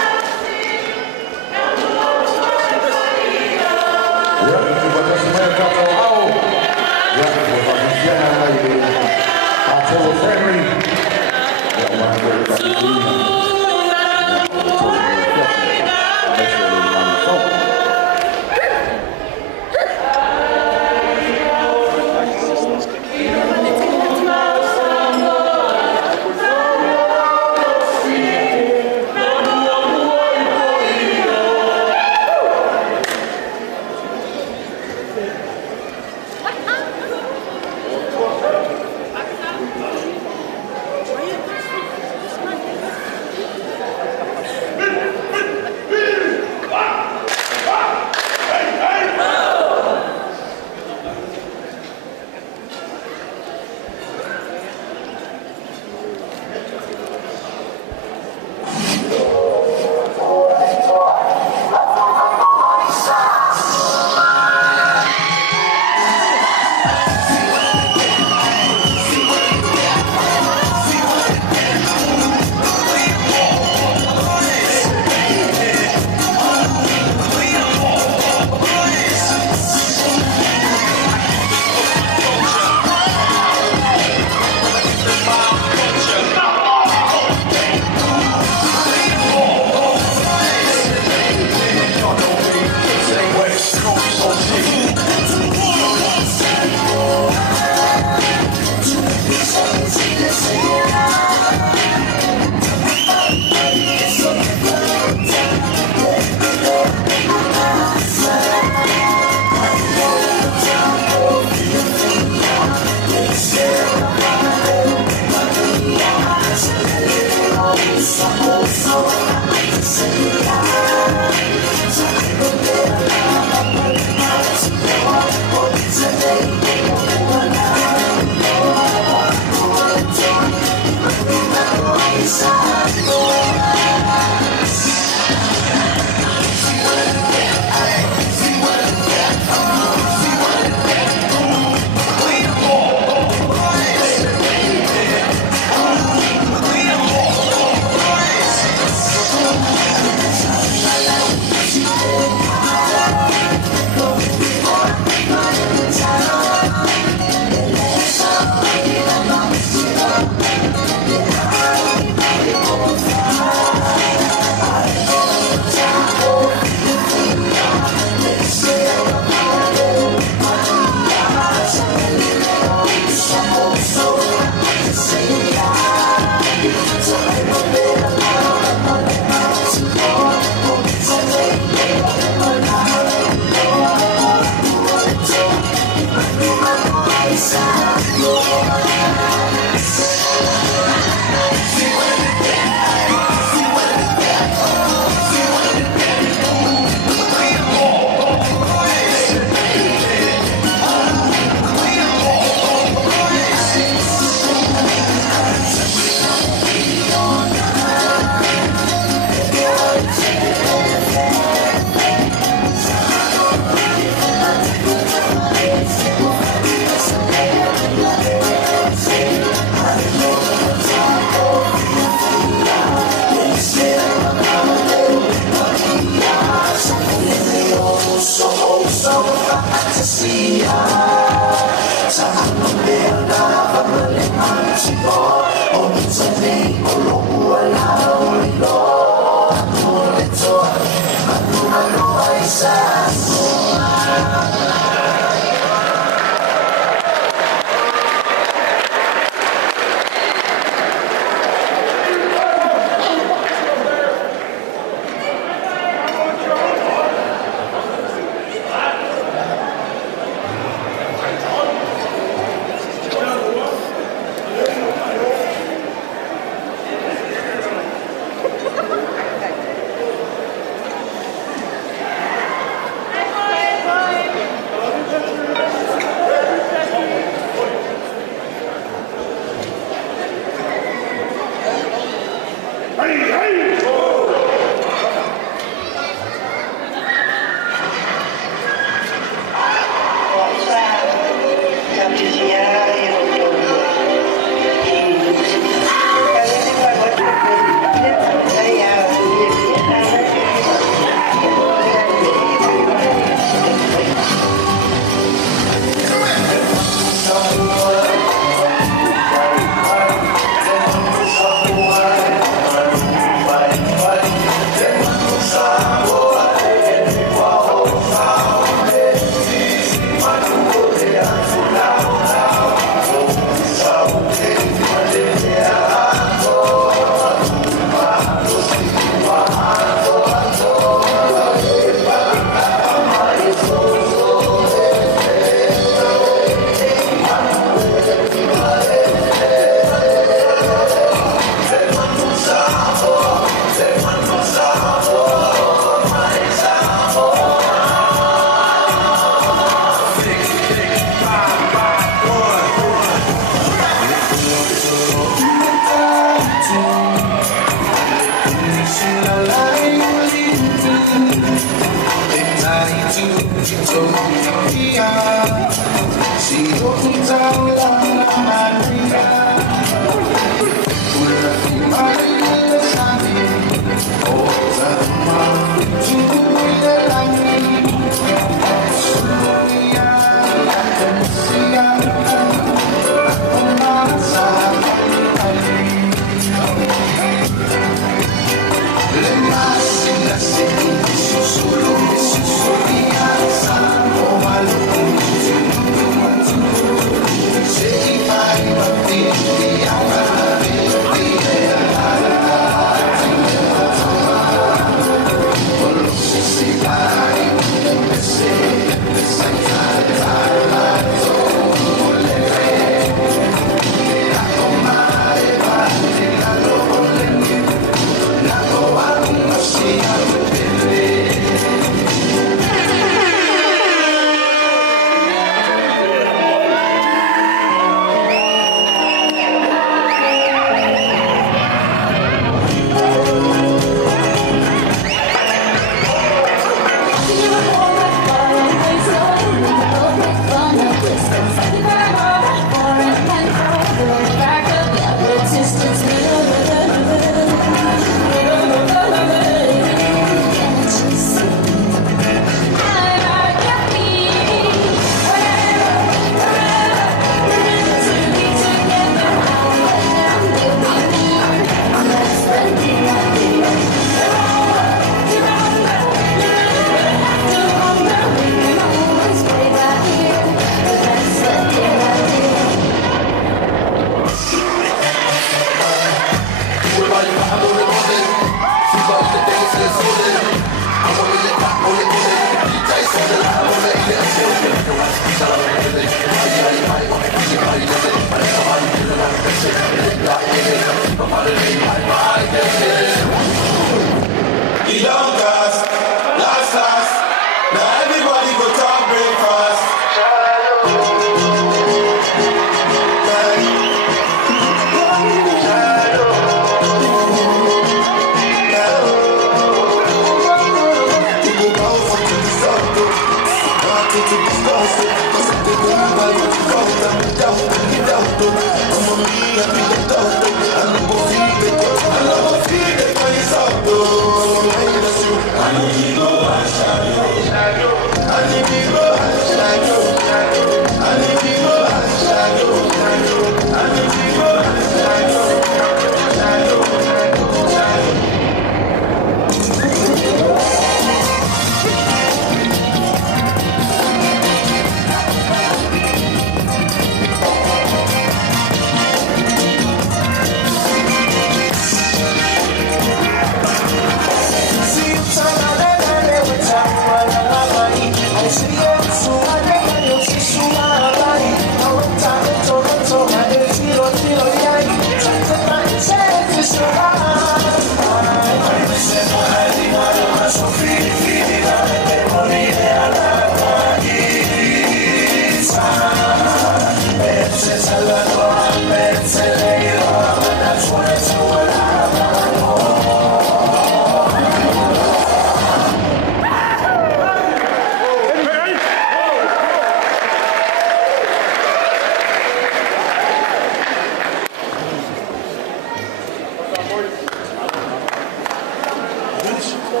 Ya,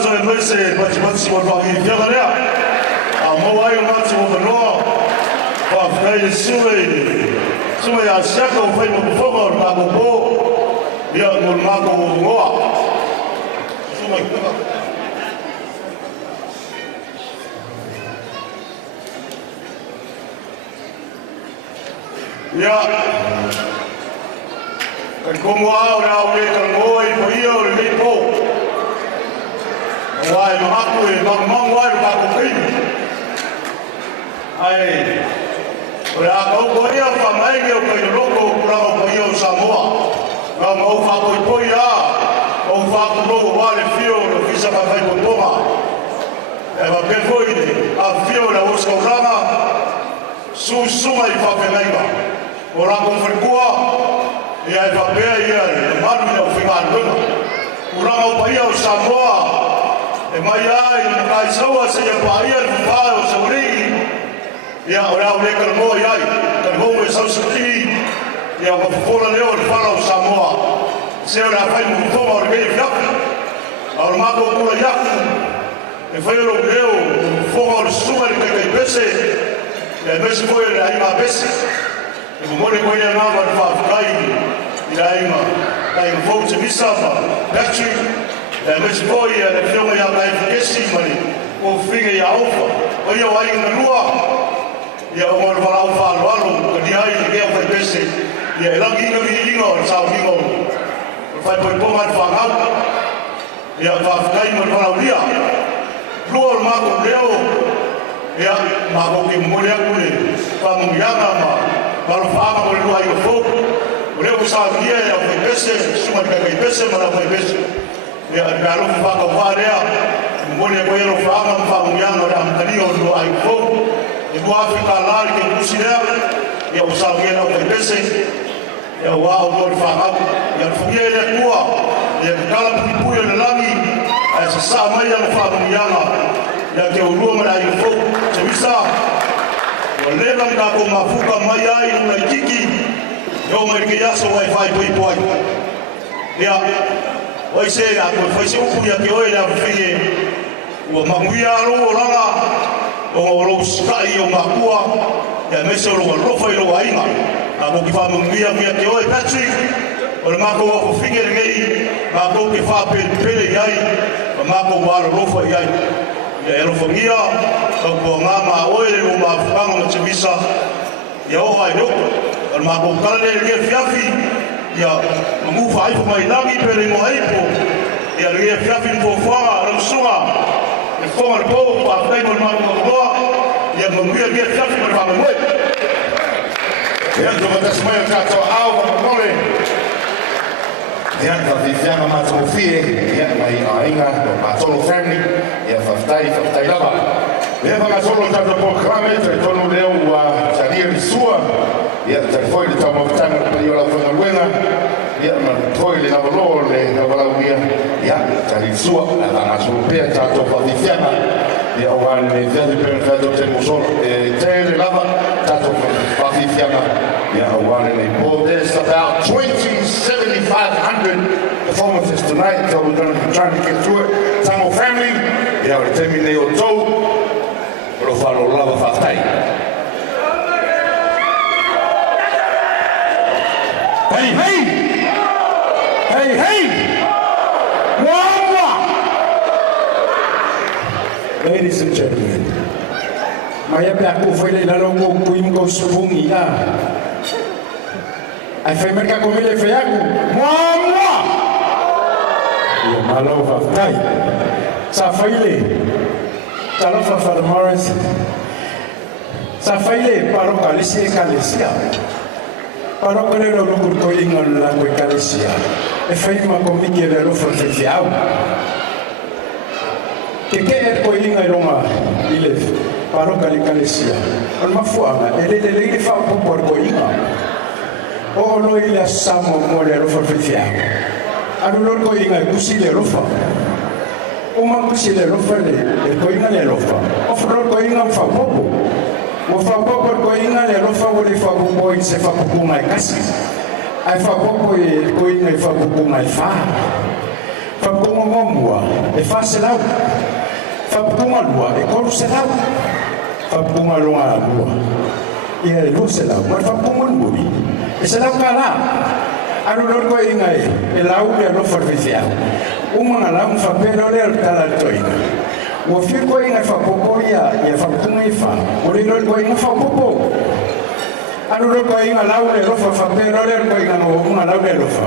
saya masih macam bagi jangan ya. Moimoi macam benoa. Pakai Sione ya siapa ufai mukufogor makubo. Ya mulmaku ngoa. Ya, kan kumau dah boleh kangoi boyo lipo. Wai maku bang wai maku kin. Ai, ora kau boyo pamai ke ke loko kurang boyo Samoa. Kau mau fakoi boya, mau fakoi loko wale fio lo visa pakai botonga. Eva perfoi a fio la uska urana. Susuma i fapenaiba. Ora con fercua e ai papea ia malu na ufinga luna. Ora o paia o Samoa e mai ai kai saua se ia paia o fao sauri. Ia ora o le kalmo ia kalmo e sau sati. Ia o fola leo o fao Samoa. Se ora fai mo toma o rei fiapi. Ao mago pula yaku. E fai o leo foga o suma de kai pese. E mesi foi ai ma pese. E mo le koia na ma fa kai. Ia ima. Ai fo Temisa fa. Patrick. E mesi foi e fioma ia kai kesi mani. O figa ia ofa. O ia ai na lua. Ia o mo fa fa lo que dia ai que foi pese. Ia langi no vinho sa vinho. Fai por pomar fa ngau. Ia fa kai mo fa dia. Lua ma ko leo. Ya, mago que mulher kule, vamos mianga ma, para falar com o aí o fogo, o leo sabia é o peixe, suma que é peixe, mas é peixe. Ya, galo fa ko faria, mulher ko elo fama, vamos mianga da mtania o aí o fogo, e do África lá que kusira, ya o sabia é o peixe. Ya wa o do fama, ya fugia ele tua, ya kala puyo na lami, essa sama ya fa mianga. Ya ke urua mara i fo Temisa o lela ka ko mafuka mai ai na kiki yo mai ke yaso wifi poi ya oi se a ko foi se u ya ke oi la fie o manguia ro langa o ro skai o makua ya me se ro fo ro ainga a ko ki fa manguia ke oi Patrick o mako o fie ngei ma ko ki fa pele ai ma ko wa ro fo ai ya ero famia ko ngama oile o mafanga mo Temisa ya o ai no al ma ko kala le fiafi ya mu fai ko mai nami pele mo ai po ya le fiafi po fa ro sunga e ko mar ko pa kai mo ma ko ya mo ya fiafi mo fa mo ya do mata smai ka to au ko le ya ka vi fianga ma to fie ya mai ainga ma to family ya faftai lava ya va solo tanto programma e tono leo wa salir sua ya foi de tamo tamo io la fono buena ya ma foi le lavoro le lavoro via ya salir sua la va solo per tanto fa di fianga ya o ne via di per fatto tempo solo e te lava tanto fa di fianga ya o ne po there's about 2,700 performances tonight, so we're going to be trying to get through it. Tamo family, yeah, we're terminate o tau, pero falo lava fatai. Hey, hey! Hey, hey! Wamba! Ladies and gentlemen, maya pako foi le lalongo kuim ko supungi ya. Ai fai merka komele feaku. Wamba! Malo Fatai, Safaile, Talofa Father Morris, Safaile, Paroca Licia Calesia, Paroca Lero Curcoing on La Calesia, e Faima Comique de Lofa Fiao. Que é coing a Roma, ile, Paroca de Calesia, on ma fuama, ele de lei fa por coinga. O no ile samo mole Lofa Fiao. Alulor ko inga kusi le rofa. O man kusi le rofa le ko inga le rofa. O flor ko inga fa popo. Wa whapopo ko inga le rofa o le whapopo I se whapopo mai kasi. Ai whapopo e ko inga I whapopo mai wha. Whapopo ngomua e wha se lau. Whapopo lua e koru se lau. Whapopo longa lua. Ia e lua se lau. Ma whapopo nguri. E se lau ka la. Anu lor ko inga e lau le rofa rwhithiau. Umanga lau mwhapero le al tala toina. Wa fir ko inga whapopo ia whapunga I wha. O le lor ko inga whapopo. Anu lor ko inga lau le rofa whapero le ko inga no unga lau le rofa.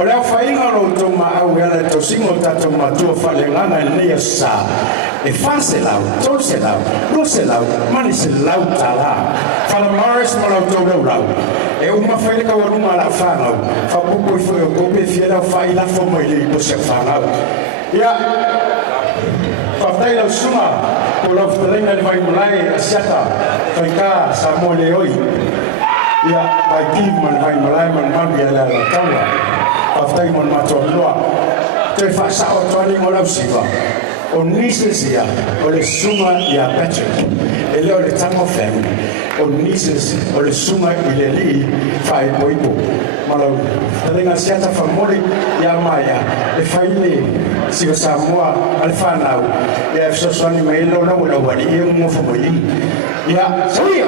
O leo wha inga ro tō ma au ela to singo tato matua whale ngana I nea sa. E wha se lau, tō se lau, no se lau, mani se lau tā la. Whala maris ma lau tō rau lau. E uma whaile ka warunga la whāngau. Whapopo I whai o kope whiera whai la whamai le I pose whāngau. Ia, whaftai lau sunga, ko lau whatalenga ni vai mulai a siata, whai kā sa mo le oi. Ia, vai tīv man vai mulai man mabi ala la taula. Whaftai man matua loa. Te whasao tuani mo lau siwa. O nieces ia, o le sunga ia Patrick. E leo le tango family. O nieces, o le sunga I le li, whae poipo. Malau, talenga siata whamori ia maia. E whaile, si o Samoa, ale whanau. Ia e fsoswani mai lo na wala wani, ia mo whamoi. Ia, sauia!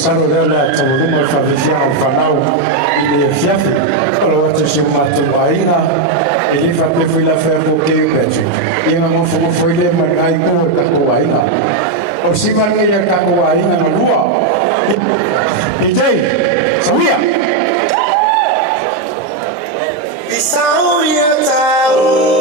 saro leo la tauruma whawhia o whanau I le fiafi. Olo watu si matu ainga, e li whapefu I la whapo keu petu. Ia ngā whapo le mai kua kako ainga. O si mange ia kako ainga na lua. I tei, sawia! I sawia tau.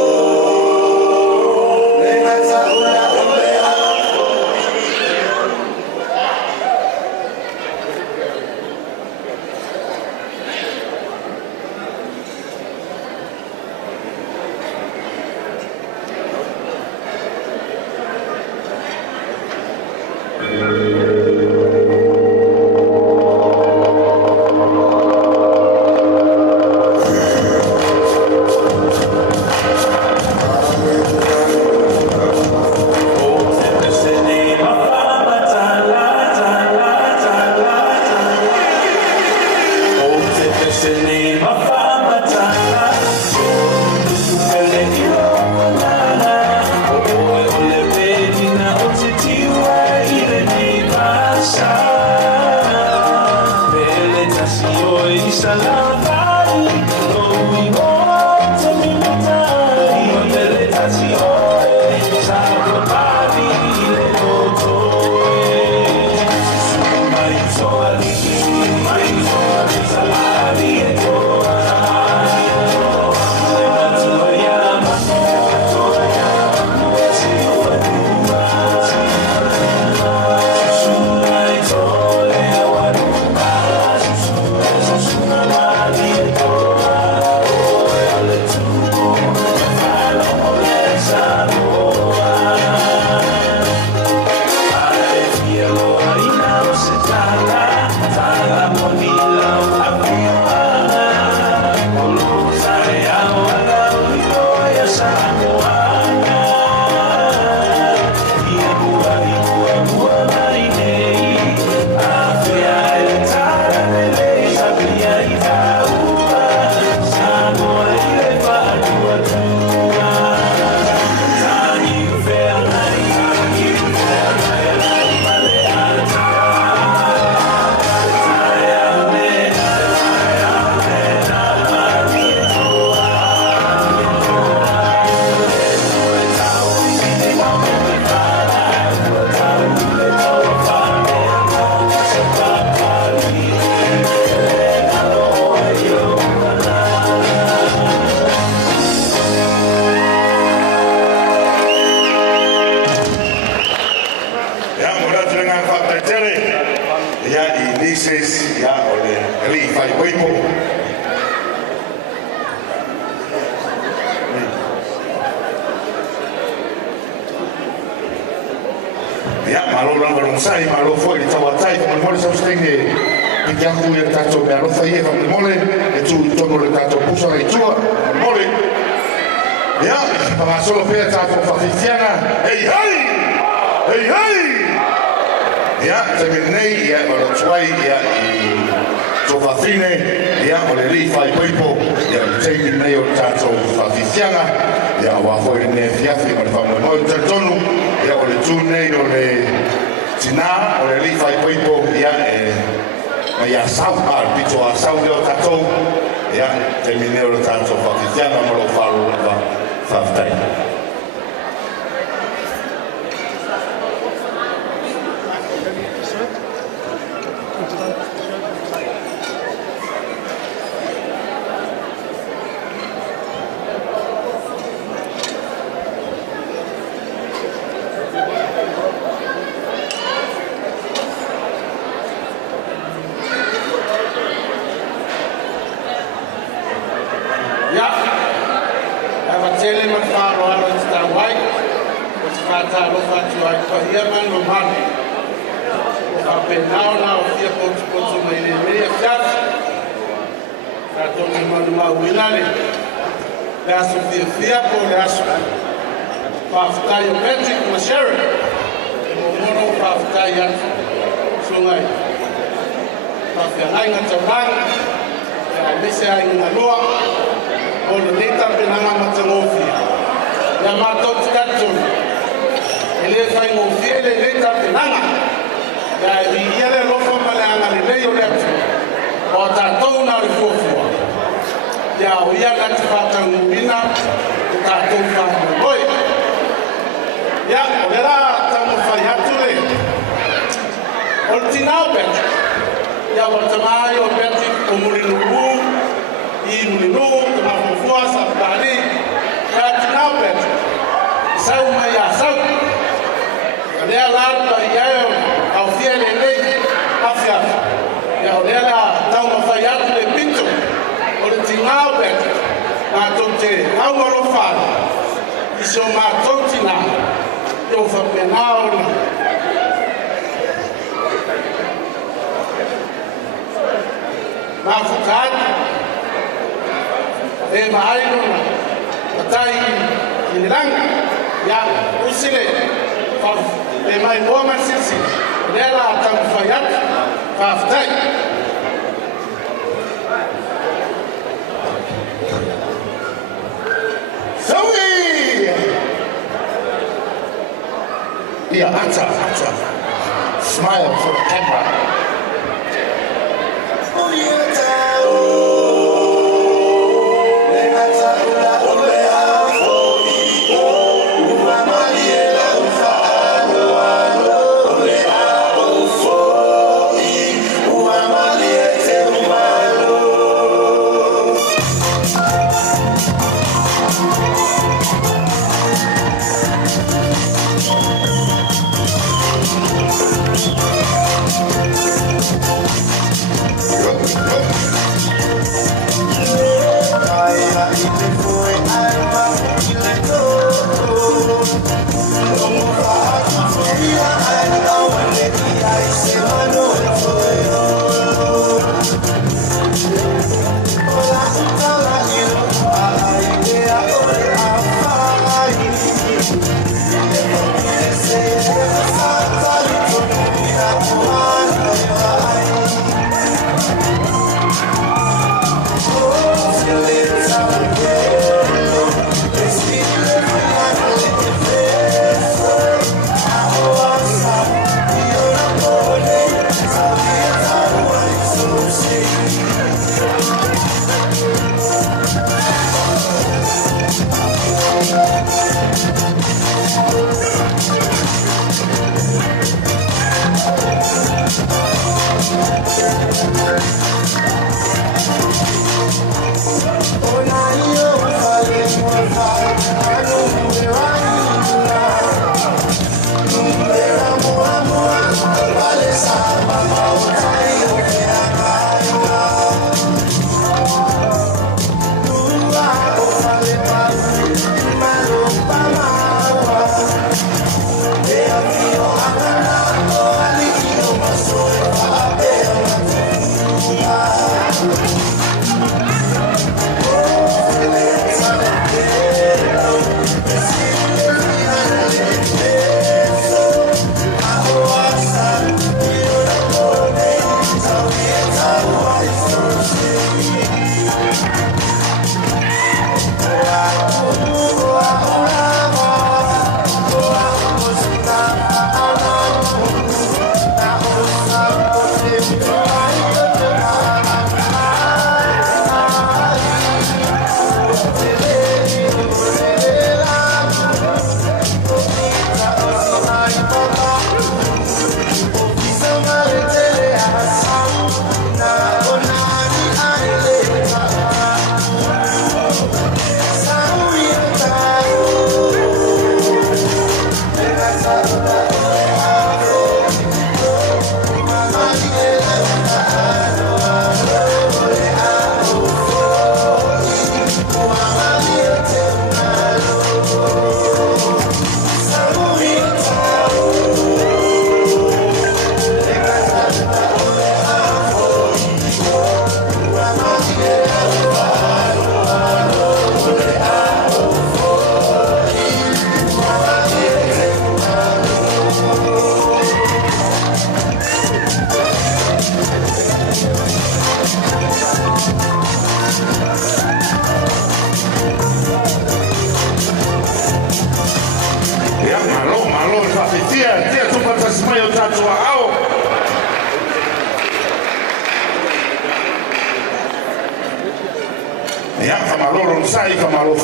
Sharon, sungai. Pafiangai ngatabang, bisa ingalua, Leota penanga matangofi. Ya matot katun. Ele fai ngofi ele Leota penanga. Ya biere lofa mala ngale lei o le o tātou na le fuafua. Ia o ia ngati whātangupina o tātou whātangoi. Ia o le rā tamu whai atu le. O le tinao beti. Ia o tamai o beti o mulinu u, I mulinu, te mafufua sa pāri. Ia tinao beti. Sau mai a sau. Lea larpa I eo au fia le lei afiafa. Ia o lea la tau mawhai atu le pinto. O le tingao beti. Mātou te aumaro whāra. I so mātou tina. Iau whapenao na. Mawhukāt. E maaino na. Matai I niranga. Ia usile. Le mai moa masisi. Lea la tau mawhai atu. Whaftai. Yeah, answer. Smile for the camera.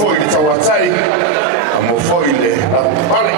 foi le tauatai, a mo foi le pale.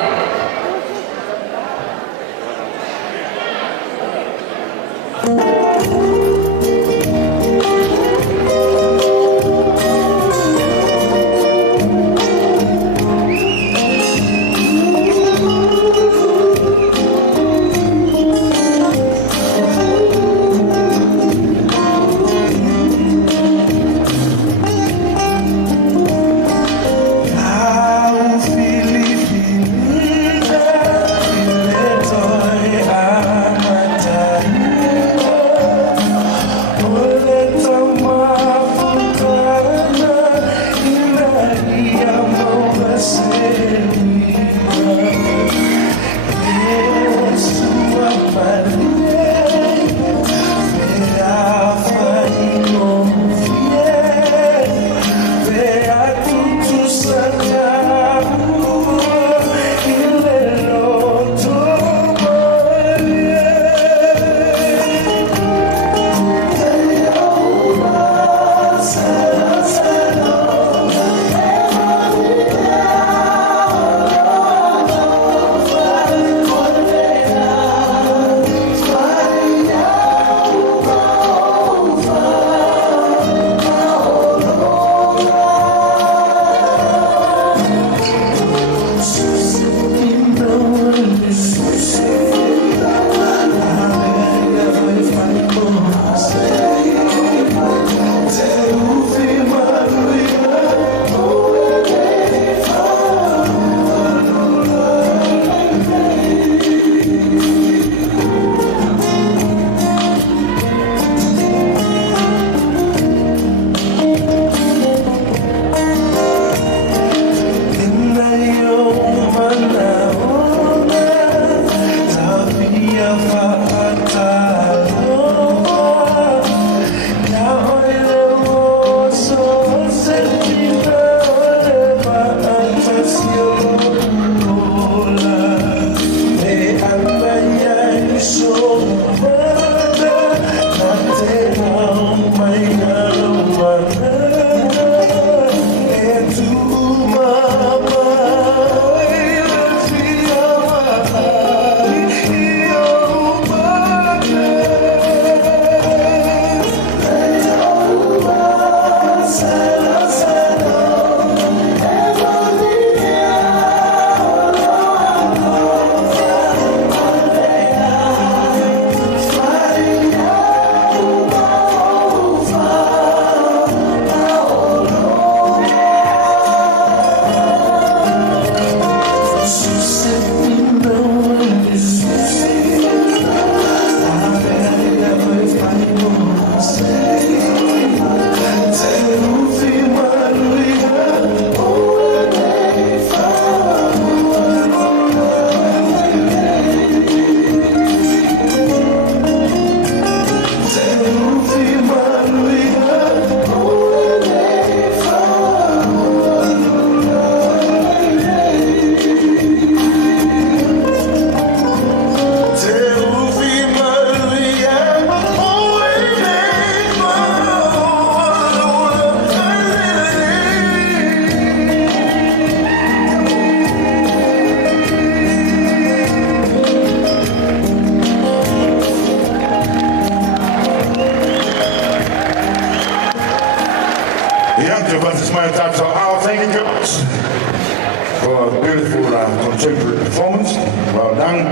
For a beautiful contemporary performance. Well done.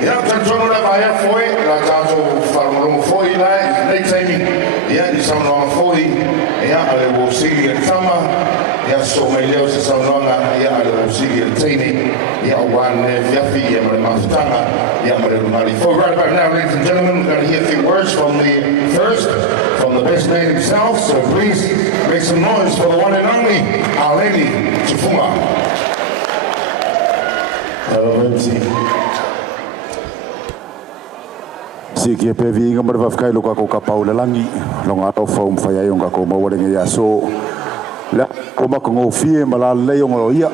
Ja, tak zo'n lekker hier voor je. Laat daar zo van voor je daar. Nee, zei niet. Ja, die zijn nog voor je. Ja, alle wil zien het samen. Ja, zo mijn leven is zo lang. Ja, alle wil zien het training. Ja, one Jeffy, ja, maar de Mastanga. Ja, maar de Mali. For right about now, ladies and gentlemen, we're going to hear a few words from the first, from the best man himself. So please make some noise for the one and only, our lady, Chifunga. Hello, MC. Siki e pevi inga marwa fkai luka ko ka Paula langi longa to fom fa ya yonga ko mawale ya so la ko ma ko fie mala le yongo ia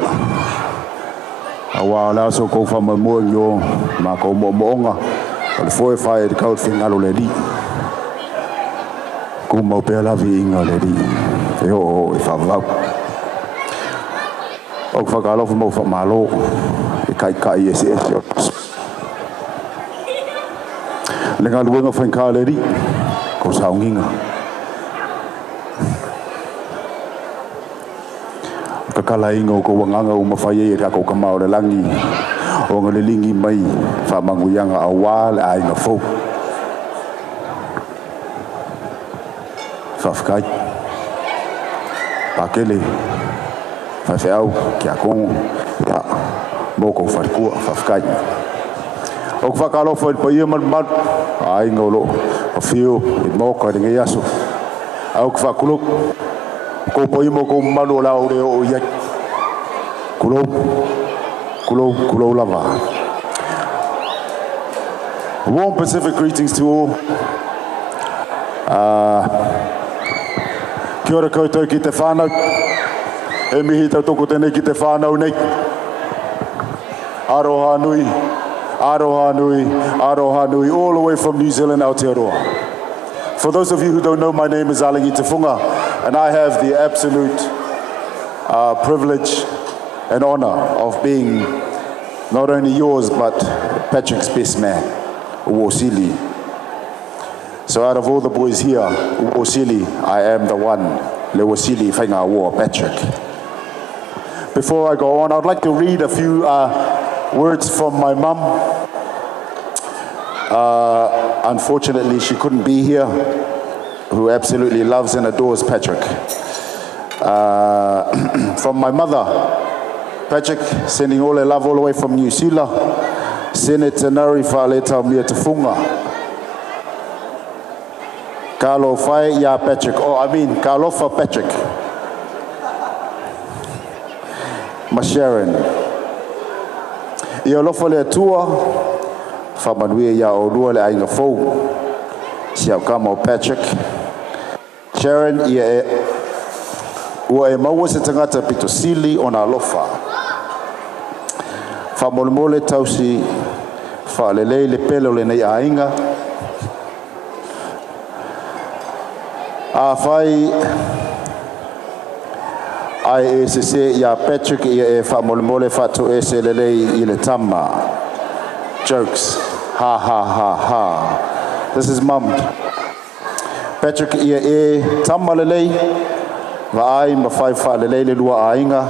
awa la so ko fa mo yo ma ko mo monga al foi fa e ka fin alo le di ko mo pe la vi inga le di e o e fa va O whakalofa mau whamalo e kai ese. Le ngā luenga whainkāreri ko saunginga. Ka kala inga o ko wanganga o mawhai e rako ka maore langi o ngā lingi mai whamanguyanga a wā le a inga fau. Whawhikai Pakele whawhiau kia kongo ia moko wharikua whawhikai o whakalofa i paia mat a inga o lo o whio i moko a ringa iaso au whakulok ko paia moko malu o lao reo o iai kulou lava. Warm Pacific greetings to all. Kia ora koutou ki te whānau. E mihi tau toko tēnei ki te whānau nei. Aroha nui, all the way from New Zealand, Aotearoa. For those of you who don't know, my name is Alangi Tefunga, and I have the absolute privilege and honor of being not only yours, but Patrick's best man, Uwosili. So out of all the boys here, Uwosili, I am the one, Lewosili Whainga War, Patrick. Before I go on, I'd like to read a few words from my mum. Unfortunately, she couldn't be here, who absolutely loves and adores Patrick. From my mother, Patrick, sending all her love all the way from New Zealand. Senator Nari Whaleta Mia Tefunga. Kalo Whai Ya Patrick. Kalofa Patrick. Ma Sharon. Ia lofa le atua. Whamanuia ya o rua le ainga fau. Siau kama o Patrick. Sharon ia e ua e maua se tangata pito sili o na lofa. Whamolmole tausi whalelei le pelo le nei ainga. A whai ai e se se ia Patrick ia e whamolmole whatu e se lelei I le tama. Jokes. Ha ha ha ha. This is mum. Patrick ia e tama lelei. Va ai ma whai whalelei le lua ainga.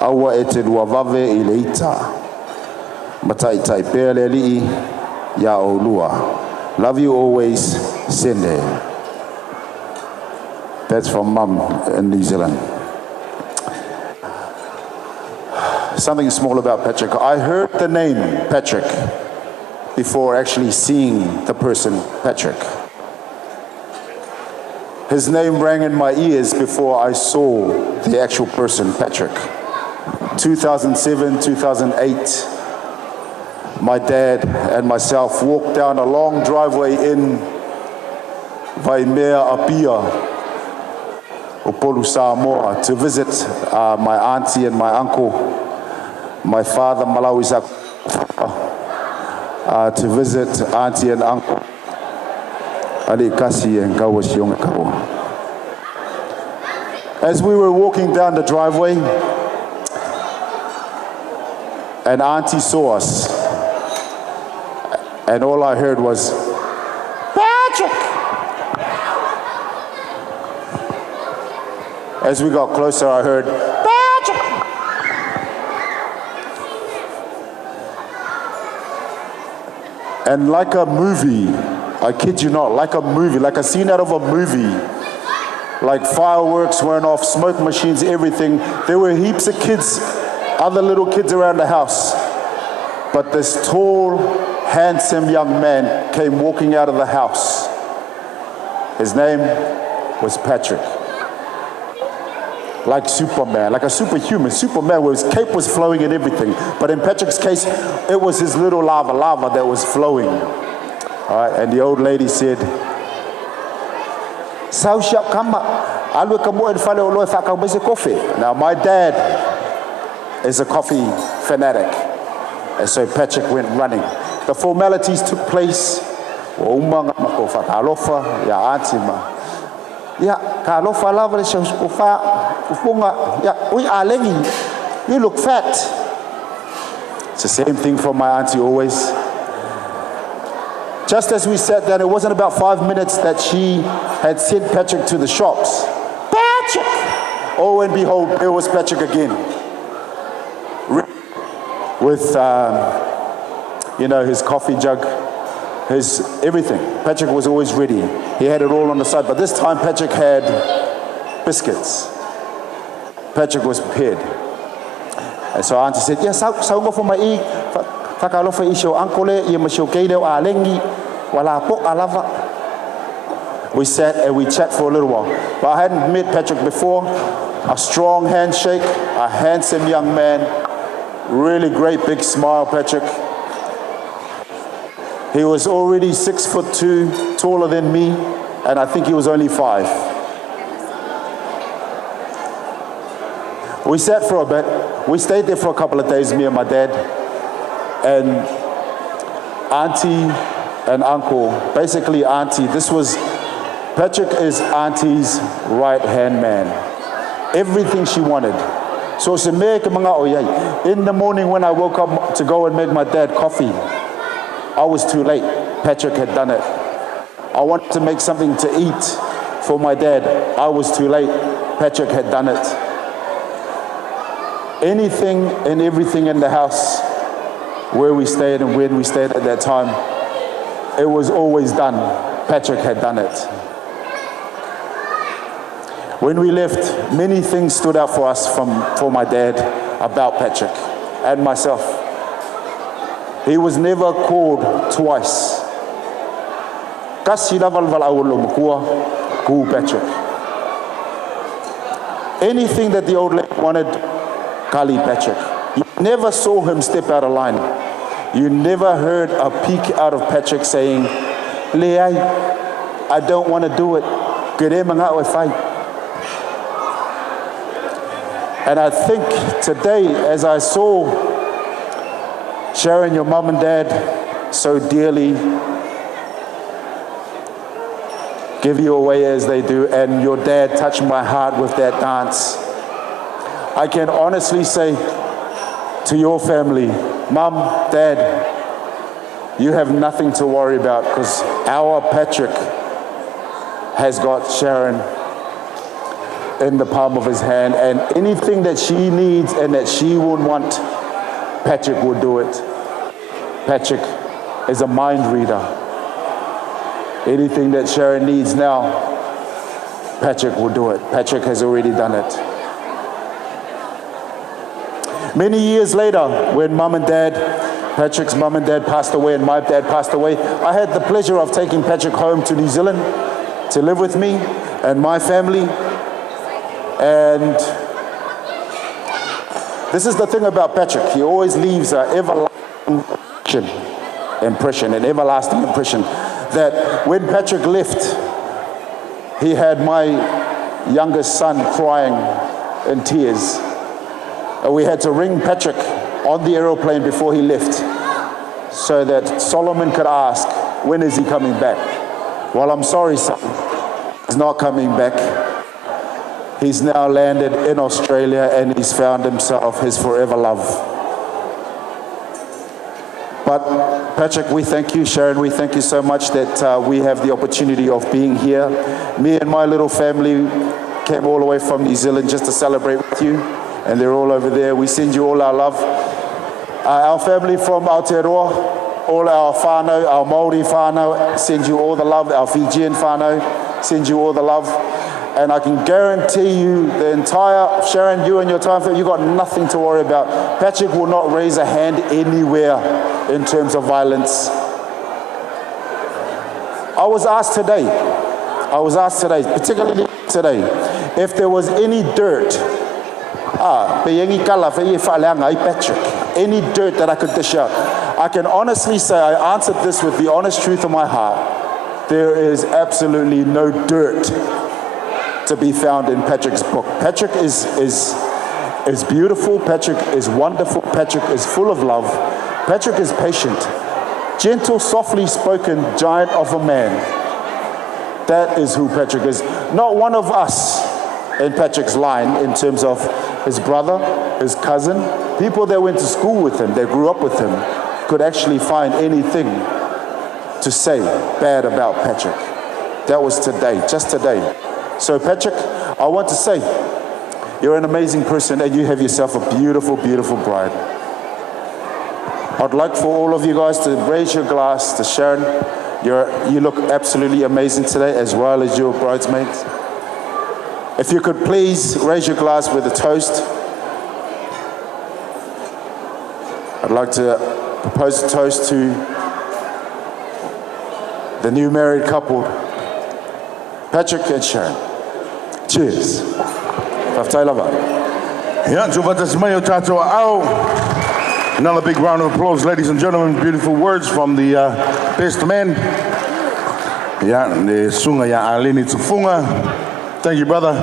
Aua e te lua vave I le ita. Matai tai pēr le li'i ya o lua. Love you always, Sende. That's from mum in New Zealand. Something small about Patrick. I heard the name Patrick before actually seeing the person Patrick. His name rang in my ears before I saw the actual person Patrick. 2007, 2008. My dad and myself walked down a long driveway in Vaimea Apia, Upolu Samoa, to visit my auntie and my uncle, my father Malawi Zak, to visit auntie and uncle Ali Kasi and Kawas Yongakawa. As we were walking down the driveway, and auntie saw us, and all I heard was, Patrick! As we got closer, I heard, Patrick! And like a movie, I kid you not, like a movie, like a scene out of a movie, like fireworks went off, smoke machines, everything. There were heaps of kids, other little kids around the house. But this tall, handsome young man came walking out of the house. His name was Patrick. Like Superman, like a superhuman. Superman, where his cape was flowing and everything. But in Patrick's case, it was his little lava that was flowing. All right, and the old lady said, now my dad is a coffee fanatic. And so Patrick went running. The formalities took place. Fatialofa, ya auntie ma. Ya, Kalofa lava le ufunga. Ya, ui alengi. you look fat. It's the same thing from my auntie always. Just as we sat down, it wasn't about 5 minutes that she had sent Patrick to the shops. Patrick! Oh, and behold, there was Patrick again. With, his coffee jug, his everything. Patrick was always ready. He had it all on the side. But this time, Patrick had biscuits. Patrick was prepared. And so Auntie said, yes, saunga for my e, Fatialofa isho ankole, ye masho keile o alengi, wala po alava. We sat and we chat for a little while. But I hadn't met Patrick before. A strong handshake, a handsome young man, really great big smile, Patrick. He was already 6'2", taller than me, and I think he was only 5. We sat for a bit. We stayed there for a couple of days, me and my dad. And Auntie and Uncle, basically Auntie, Patrick is Auntie's right-hand man. Everything she wanted. So in the morning when I woke up to go and make my dad coffee, I was too late. Patrick had done it. I wanted to make something to eat for my dad. I was too late. Patrick had done it. Anything and everything in the house where we stayed and when we stayed at that time, it was always done. Patrick had done it. When we left, many things stood out for us for my dad about Patrick and myself. He was never called twice. Patrick. Anything that the old lady wanted, Kali Patrick. You never saw him step out of line. You never heard a peek out of Patrick saying, Leai, I don't want to do it. And I think today, as I saw Sharon, your mom and dad, so dearly give you away as they do, and your dad touched my heart with that dance, I can honestly say to your family, Mom, Dad, you have nothing to worry about because our Patrick has got Sharon in the palm of his hand, and anything that she needs and that she would want, Patrick will do it. Patrick is a mind reader. Anything that Sharon needs now, Patrick will do it. Patrick has already done it. Many years later, when Patrick's mom and dad passed away and my dad passed away, I had the pleasure of taking Patrick home to New Zealand to live with me and my family. And this is the thing about Patrick. He always leaves an everlasting impression, that when Patrick left, he had my youngest son crying in tears. And we had to ring Patrick on the aeroplane before he left so that Solomon could ask, when is he coming back? Well, I'm sorry, son. He's not coming back. He's now landed in Australia and he's found himself his forever love. But Patrick, we thank you. Sharon, we thank you so much that we have the opportunity of being here. Me and my little family came all the way from New Zealand just to celebrate with you. And they're all over there. We send you all our love. Our family from Aotearoa, all our whānau, our Māori whānau, send you all the love. Our Fijian whānau, send you all the love. And I can guarantee you the entire, Sharon, you and your time, you've got nothing to worry about. Patrick will not raise a hand anywhere in terms of violence. I was asked today, particularly today, if there was any dirt, any dirt that I could dish out. I can honestly say, I answered this with the honest truth of my heart. There is absolutely no dirt to be found in Patrick's book. Patrick is beautiful. Patrick is wonderful. Patrick is full of love. Patrick is patient. Gentle, softly spoken giant of a man. That is who Patrick is. Not one of us in Patrick's line in terms of his brother, his cousin, people that went to school with him, that grew up with him, could actually find anything to say bad about Patrick. That was today, just today. So Patrick, I want to say, you're an amazing person and you have yourself a beautiful, beautiful bride. I'd like for all of you guys to raise your glass to Sharon. You look absolutely amazing today, as well as your bridesmaids. If you could please raise your glass with a toast. I'd like to propose a toast to the new married couple, Patrick and Sharon. Cheers. Fatialofa. Yeah, another big round of applause, ladies and gentlemen. Beautiful words from the best man. Yeah, the sunga ya alini tufunga. Thank you, brother.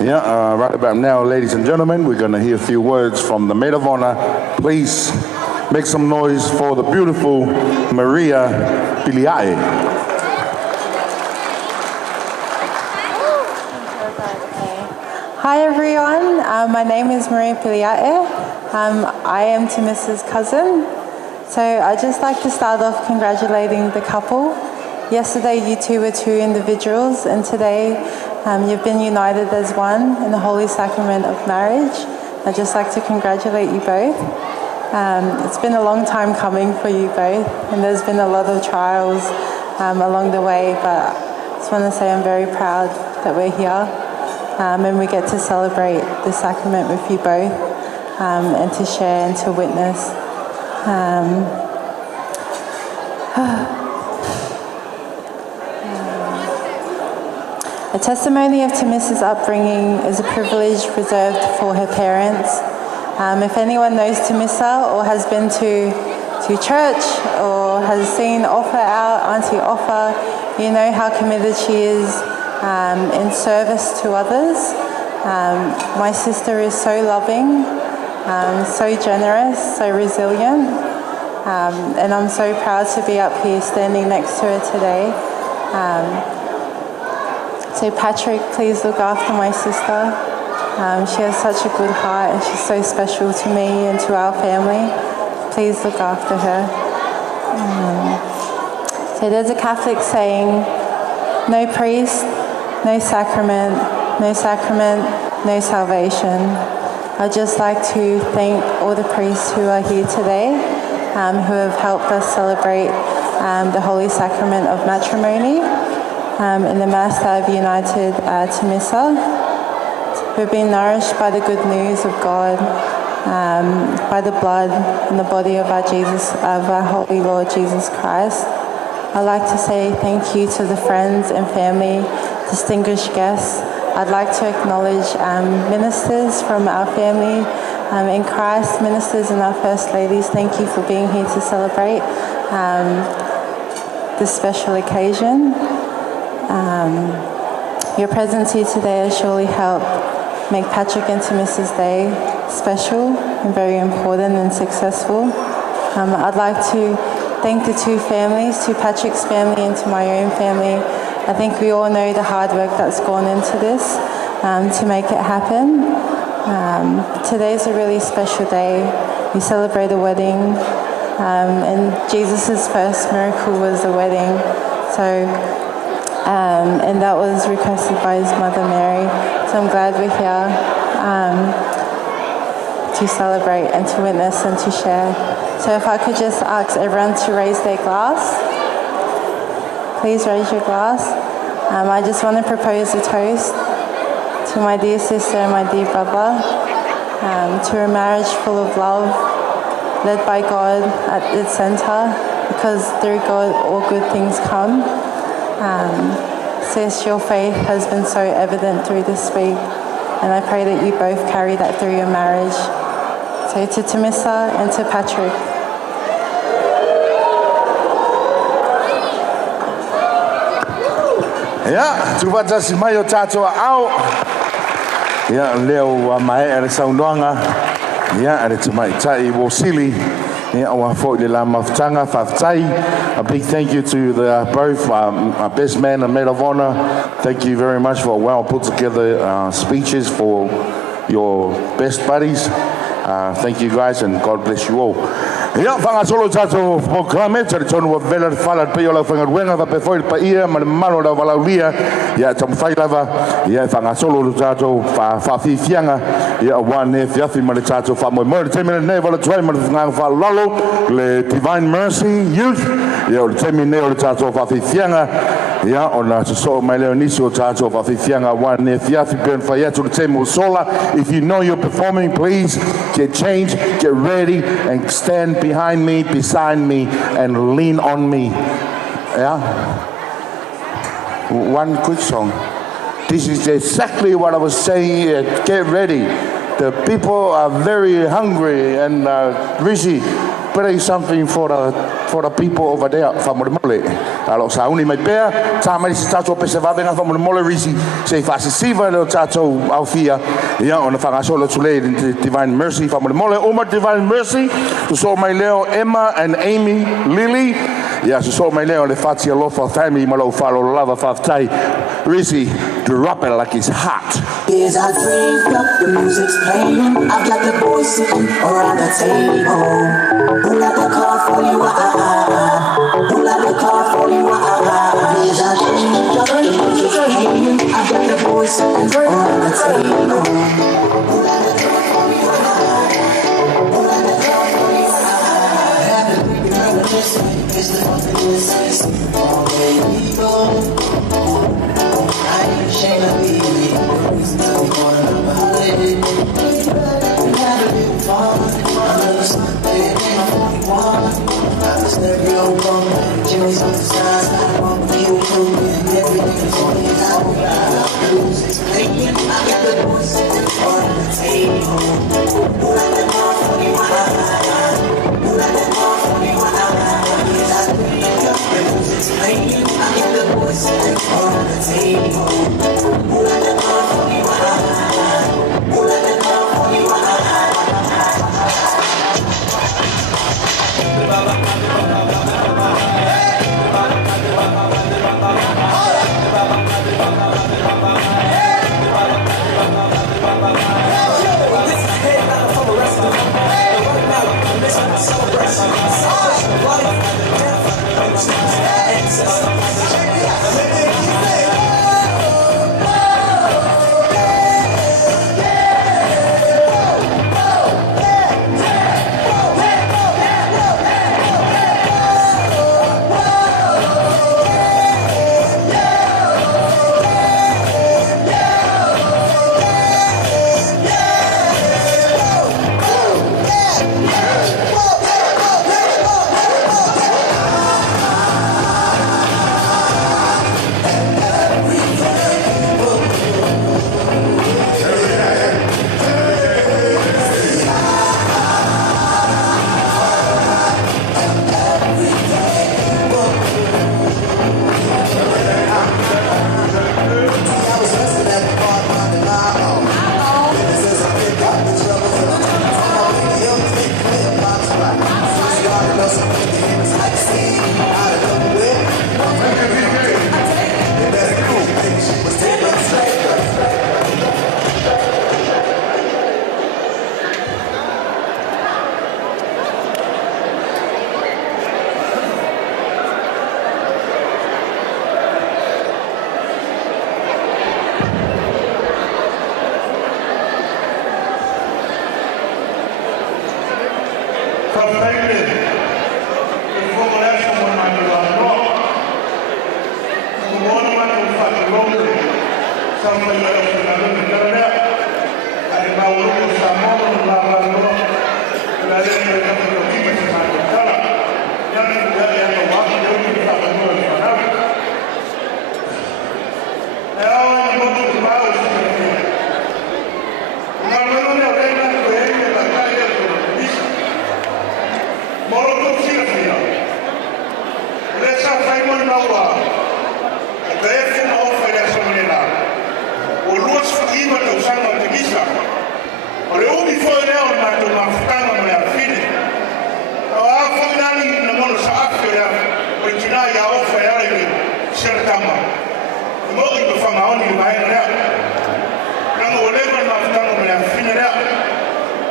Yeah, right about now, ladies and gentlemen, we're going to hear a few words from the maid of honor. Please make some noise for the beautiful Maria Piliae. Hi everyone, my name is Maria Piliae. I am Temisa's cousin. So I'd just like to start off congratulating the couple. Yesterday you two were two individuals and today you've been united as one in the Holy Sacrament of marriage. I'd just like to congratulate you both. It's been a long time coming for you both and there's been a lot of trials along the way, but I just want to say I'm very proud that we're here. And we get to celebrate the sacrament with you both and to share and to witness. A testimony of Temisa's upbringing is a privilege reserved for her parents. If anyone knows Temisa or has been to church or has seen Auntie Offa, you know how committed she is in service to others. My sister is so loving, so generous, so resilient, and I'm so proud to be up here standing next to her today. So Patrick, please look after my sister. She has such a good heart and she's so special to me and to our family. Please look after her. So there's a Catholic saying, no priest, no sacrament, no sacrament, no salvation. I'd just like to thank all the priests who are here today, who have helped us celebrate the Holy Sacrament of matrimony in the Mass that have united Temisa. We've been nourished by the good news of God, by the blood and the body of our Holy Lord Jesus Christ. I'd like to say thank you to the friends and family, distinguished guests. I'd like to acknowledge ministers from our family in Christ, ministers and our First Ladies. Thank you for being here to celebrate this special occasion. Your presence here today has surely helped make Patrick and Temisa's day special and very important and successful. I'd like to thank the two families, to Patrick's family and to my own family. I think we all know the hard work that's gone into this to make it happen. Today's a really special day. We celebrate a wedding, and Jesus' first miracle was a wedding. So, and that was requested by his mother Mary. So I'm glad we're here to celebrate and to witness and to share. So if I could just ask everyone to raise their glass. Please raise your glass. I just want to propose a toast to my dear sister and my dear brother, to a marriage full of love, led by God at its center, because through God all good things come. Sis, your faith has been so evident through this week, and I pray that you both carry that through your marriage. So to Temisa and to Patrick, Yeah, tuvata si mai o tātua au. Yeah, leo mai ere saundoanga. Yeah, ere te mai tai wosili. Yeah, wa fo le la mafutanga fafutai. A big thank you to the both our best man and maid of honor. Thank you very much for well put together speeches for your best buddies. Thank you guys and God bless you all. Ia whanga solo tātou proclame, tari tonu wa vela whala pe o lau whanga ruenga wa pe whoi pa ia, ma le mano lau walau lia, ia tamu whai lava, ia whanga solo tātou whawhiwhianga, ia wane whiawhi ma le tātou wha Moimoi, le temina nei wala tuai ma le whanga wha lalo, le Divine Mercy Youth, ia o le temina nei o le tātou whawhiwhianga, ia o na so mai leo nisi o tātou whawhiwhianga wane whiawhi pe on whai atu le temu sola. If you know you're performing, please get changed, get ready and stand behind me, beside me, and lean on me. Yeah? One quick song. This is exactly what I was saying. Get ready. The people are very hungry and busy. Pray something for the people over there. Whamoremole. Alo sa uni mai pea. Tā mai si tātou pese wawenga whamoremole risi. Se whasisiva leo tātou au fia. Ia ona whangasolo tule Divine Mercy. Whamoremole oma Divine Mercy. Tu so mai leo Emma and Amy Lily. Ia so mai leo le Fatialofa family malo whalo lava whaftai. Risi, drop it like it's hot. As I drink up, the music's playing. I've got the boys sitting around the table. Who let the call for you? Who let the call for you? As I drink up, the music's playing. I've got the boys sitting around the table. Who let the call for you? Who let the call for you? I've been thinking reminiscing. It's the fun to listen. Oh, baby, go. I ain't ashamed of me. Reason to be going about it. We had a bit of fun. Another Sunday, and I'm 41. Got this stereo going. Jimmy's on the side. I want to be a fool. And everything's on his out. The music's playing. I got the boys sitting on the table. Who let them off when you want? Who let them off when you want? The music's playing. I got the boys sitting on the table. Who let them off when you want? Who let them off when you want?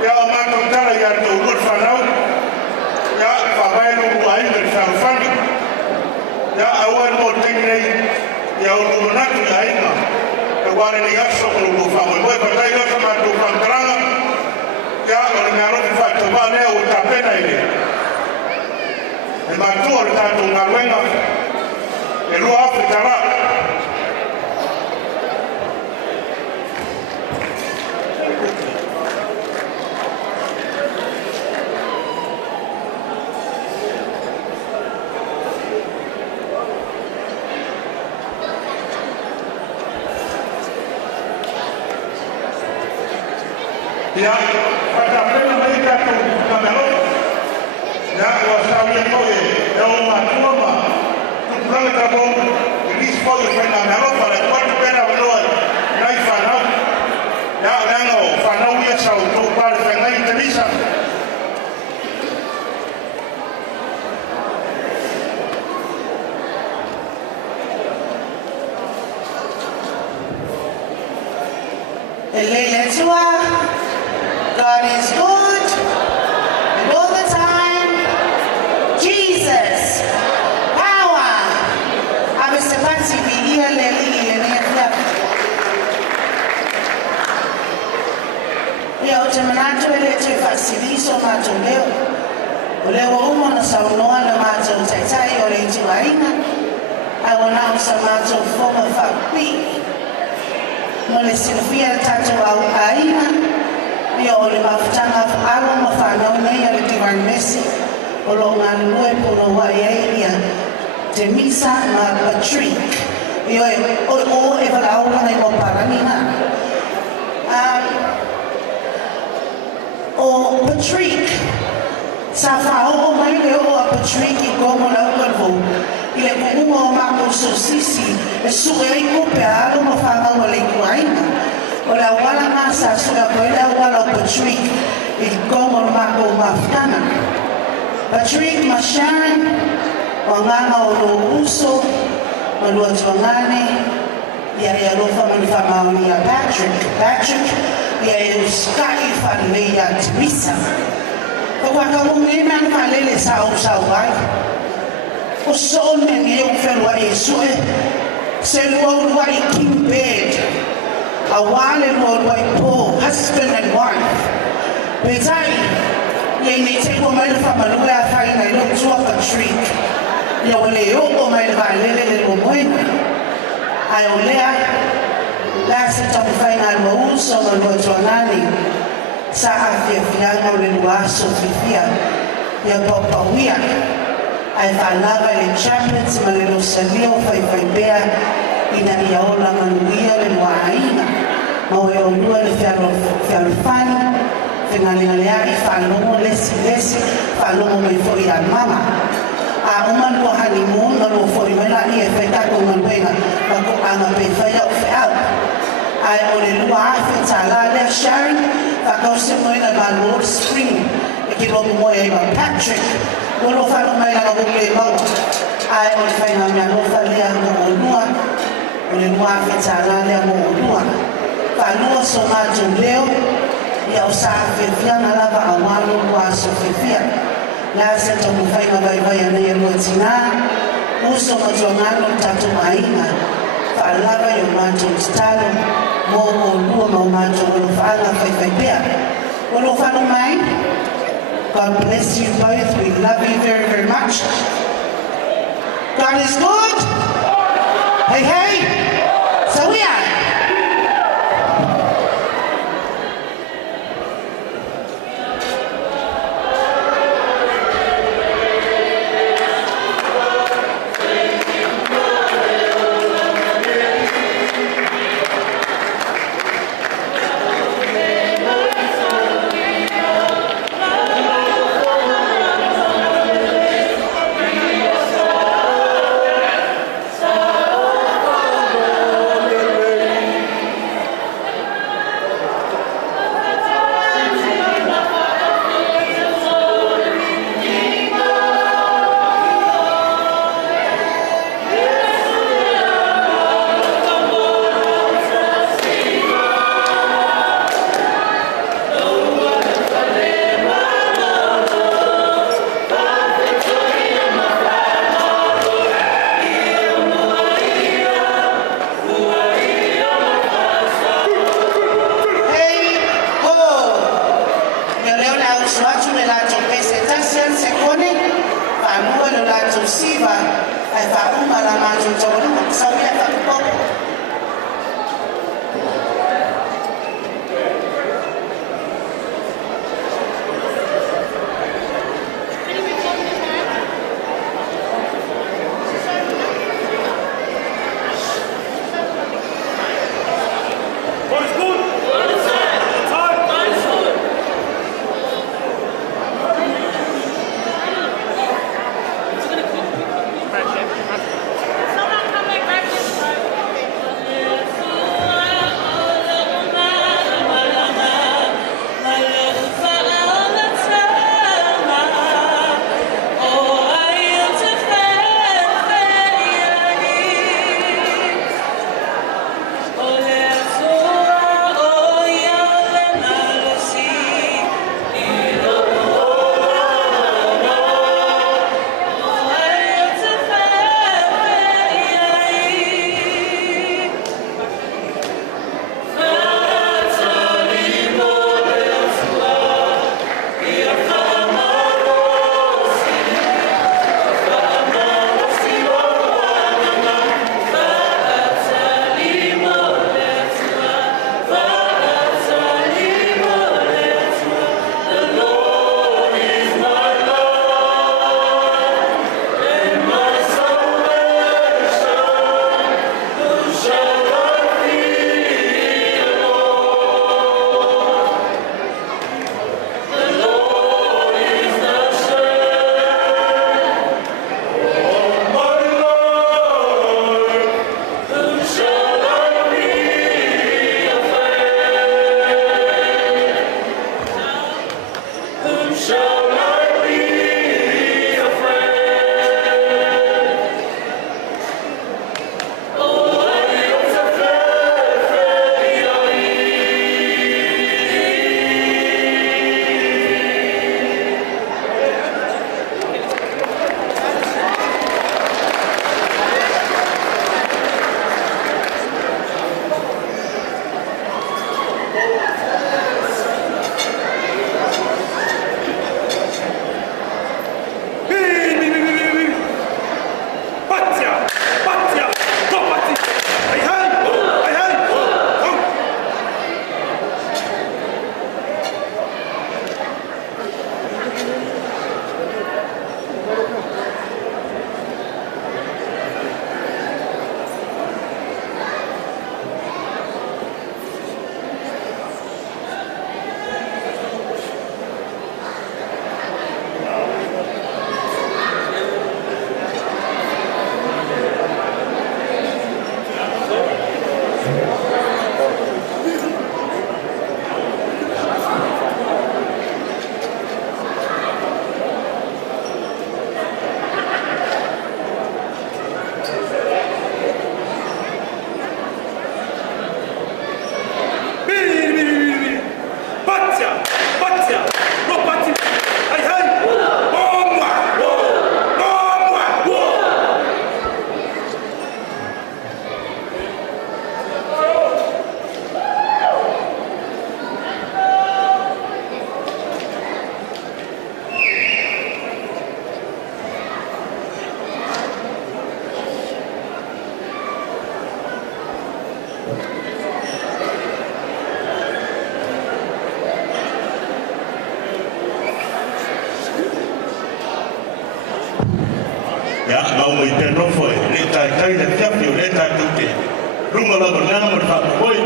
Yeah, mātou tala ia tau ua whanau. Ia whawaelo ai me whawhani. Ia aua mō tenginei ia o lumanatu ia inga. E wale ni aso o lumo Moimoi patai asa mātou whankaranga. Ia o ni ngā roki whaitawā lea o tāpena i lea. E mātou o le tātou ngā ruenga. E lua afu tara. Ya, pada pena mereka tu kamera. Ya, wasawi ko e o matuma. Tu plano tá bom. Eles podem fazer kamera para quando pena valor. Nai fanau. Ya, não, fanau ia sa tu para pegar Temisa. Leota. God is good, and all the time. Jesus, power. Mr. Patsy, be here, Lily, and here. Yeah, Utamanato, Leto, Fasiliso, Mato Leo. Leo, woman, so no one, Mato, Tatai, or Leto, Aina. I will now some Mato, former Fabi. Mole Sylvia, Tato, Aina. Ia o le mafutanga alo mawhanau nei a le Divine Mercy o lo ngā lue pono wai ia Temisa ma Patrick. Ia o e whalaura nei mo paranina. O Patrick, sa whao o mai leo o a Patrick I gongo lau kalvo. I le kuunga o mako sosisi e suke ai kupe alo mawhanau a le kuaina. O la wala masa suka koela wala Patrick I gongo mako mafutana. Patrick ma Sharon o nganga o lo uso ma lua tuangane ia rofa manifa maoni a Patrick ia uskai whanlei a Temisa. O wakamungi man whalele sau ai. O soon men e o whelua e sue se lua ulua I king bed. A wale Lord white Paul, husband and wife. Betai, ye ne te ko mai fa malua fa ina lo tua Patrick. Ya wale o mai va lele le Moimoi. Ai olea la se ta fa ina lo uso lo tonani. Sa afia fianga le luaso fifia. Ya papa wia. Ai fa lava le chaplets ma le lo salio fa bea. Ina ia ola manuia le waina ma o lua le fialofani fingalingalea I whalomo lesi whalomo mai fo I a mama a uma lua honeymoon na lua fo I mela I e whaitako manuenga ma ko anga pe whaia o whiau ai o le lua awhi tala lea Sharon whakause moina ma Lord Spring e ki lomu moe ai ma Patrick o lo whalo mai langa o le maua ai o le whainga mea lofa lea mo o lua o le mua whetala lea mo o lua. Whanua so mātou leo, ia o sa whiwhia na lava a wano lua so whiwhia. Nā se tomu whainga vai anei e lua tina, uso matua ngano tatu maina. Whalava i o mātou titalo, mo o lua ma o mātou o lo whaanga whaiwhai pia. O lo whanu mai, God bless you both, we love you very, very much. God is good. Hey, hey, so we are. lau suatu le Latu presentasian sekone Panua le Latu siva ai Pauma la maju tolu sauya Pakupopo. Ya, Moimoi tēnō foi, le tai tai le tiapi o le tai tute. Runga la banana mo whakapoi.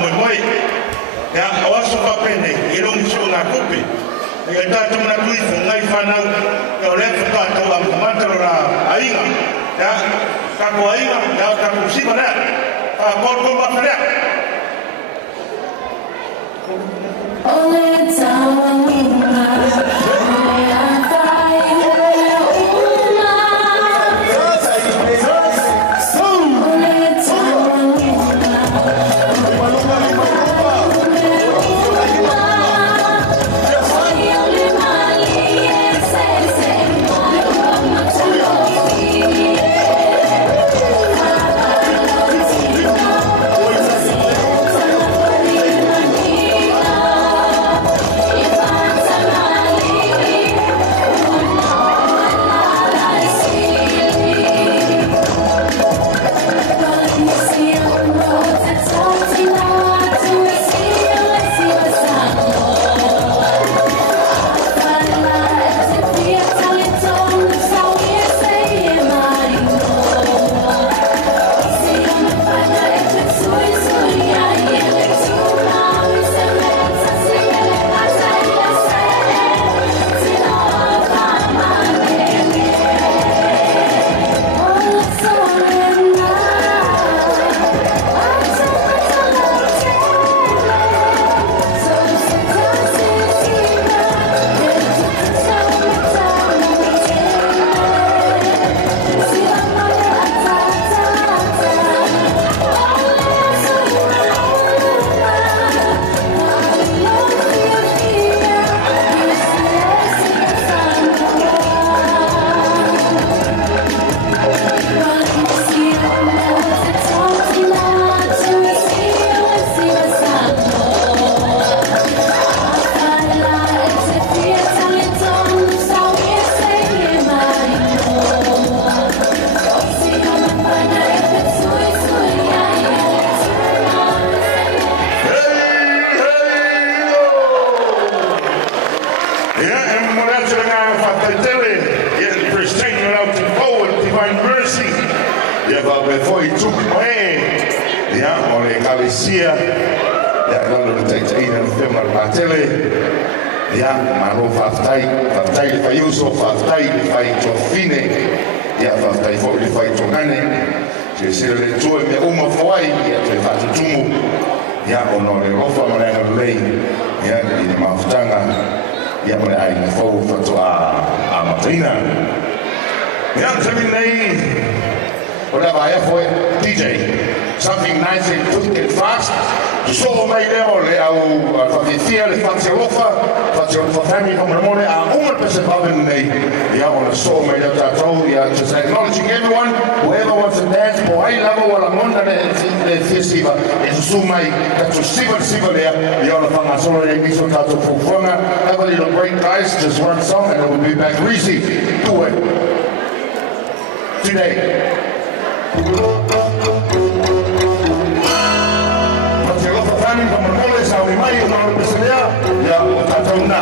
Moimoi ya awaso papene ilong suna kupi ya tatu na tuifu ngai fanau ya lefu tatu amkamata la ainga ya kako ainga ya kakusiba na kol kol bafada Only le foi tuku moe. Ia, o le kalesia. Ia, lalo le taitaina le whema le patele. Ia, maro whaftai le whai uso, whaftai le whai tofine. Ia, whaftai fo le whai tongane. Se sira le tue me uma whai, ia te whatutumu. Ia, ono le rofa marenga lei. Ia, i le mawhtanga. Ia, mo le ai le fau whatu a mataina. Ia, temi nei. Whatever I have DJ, something nice and quick and fast. So mai leo le au Fatialofa, le Fatialofa family from Moimoi a pese paven nei. Ia ona so mai leo tātou, ia just acknowledging everyone, whoever wants to dance, po ai lava wala monda le festival. E su mai tatu siva lea, ia ona whanga solo le miso tātou fuwhanga. Have a little break guys, just one song and we'll be back. Reezy, do it. Today. Fatialofa family from Moimoi, sa Moimoi, una pese lea, ia o tātou nā.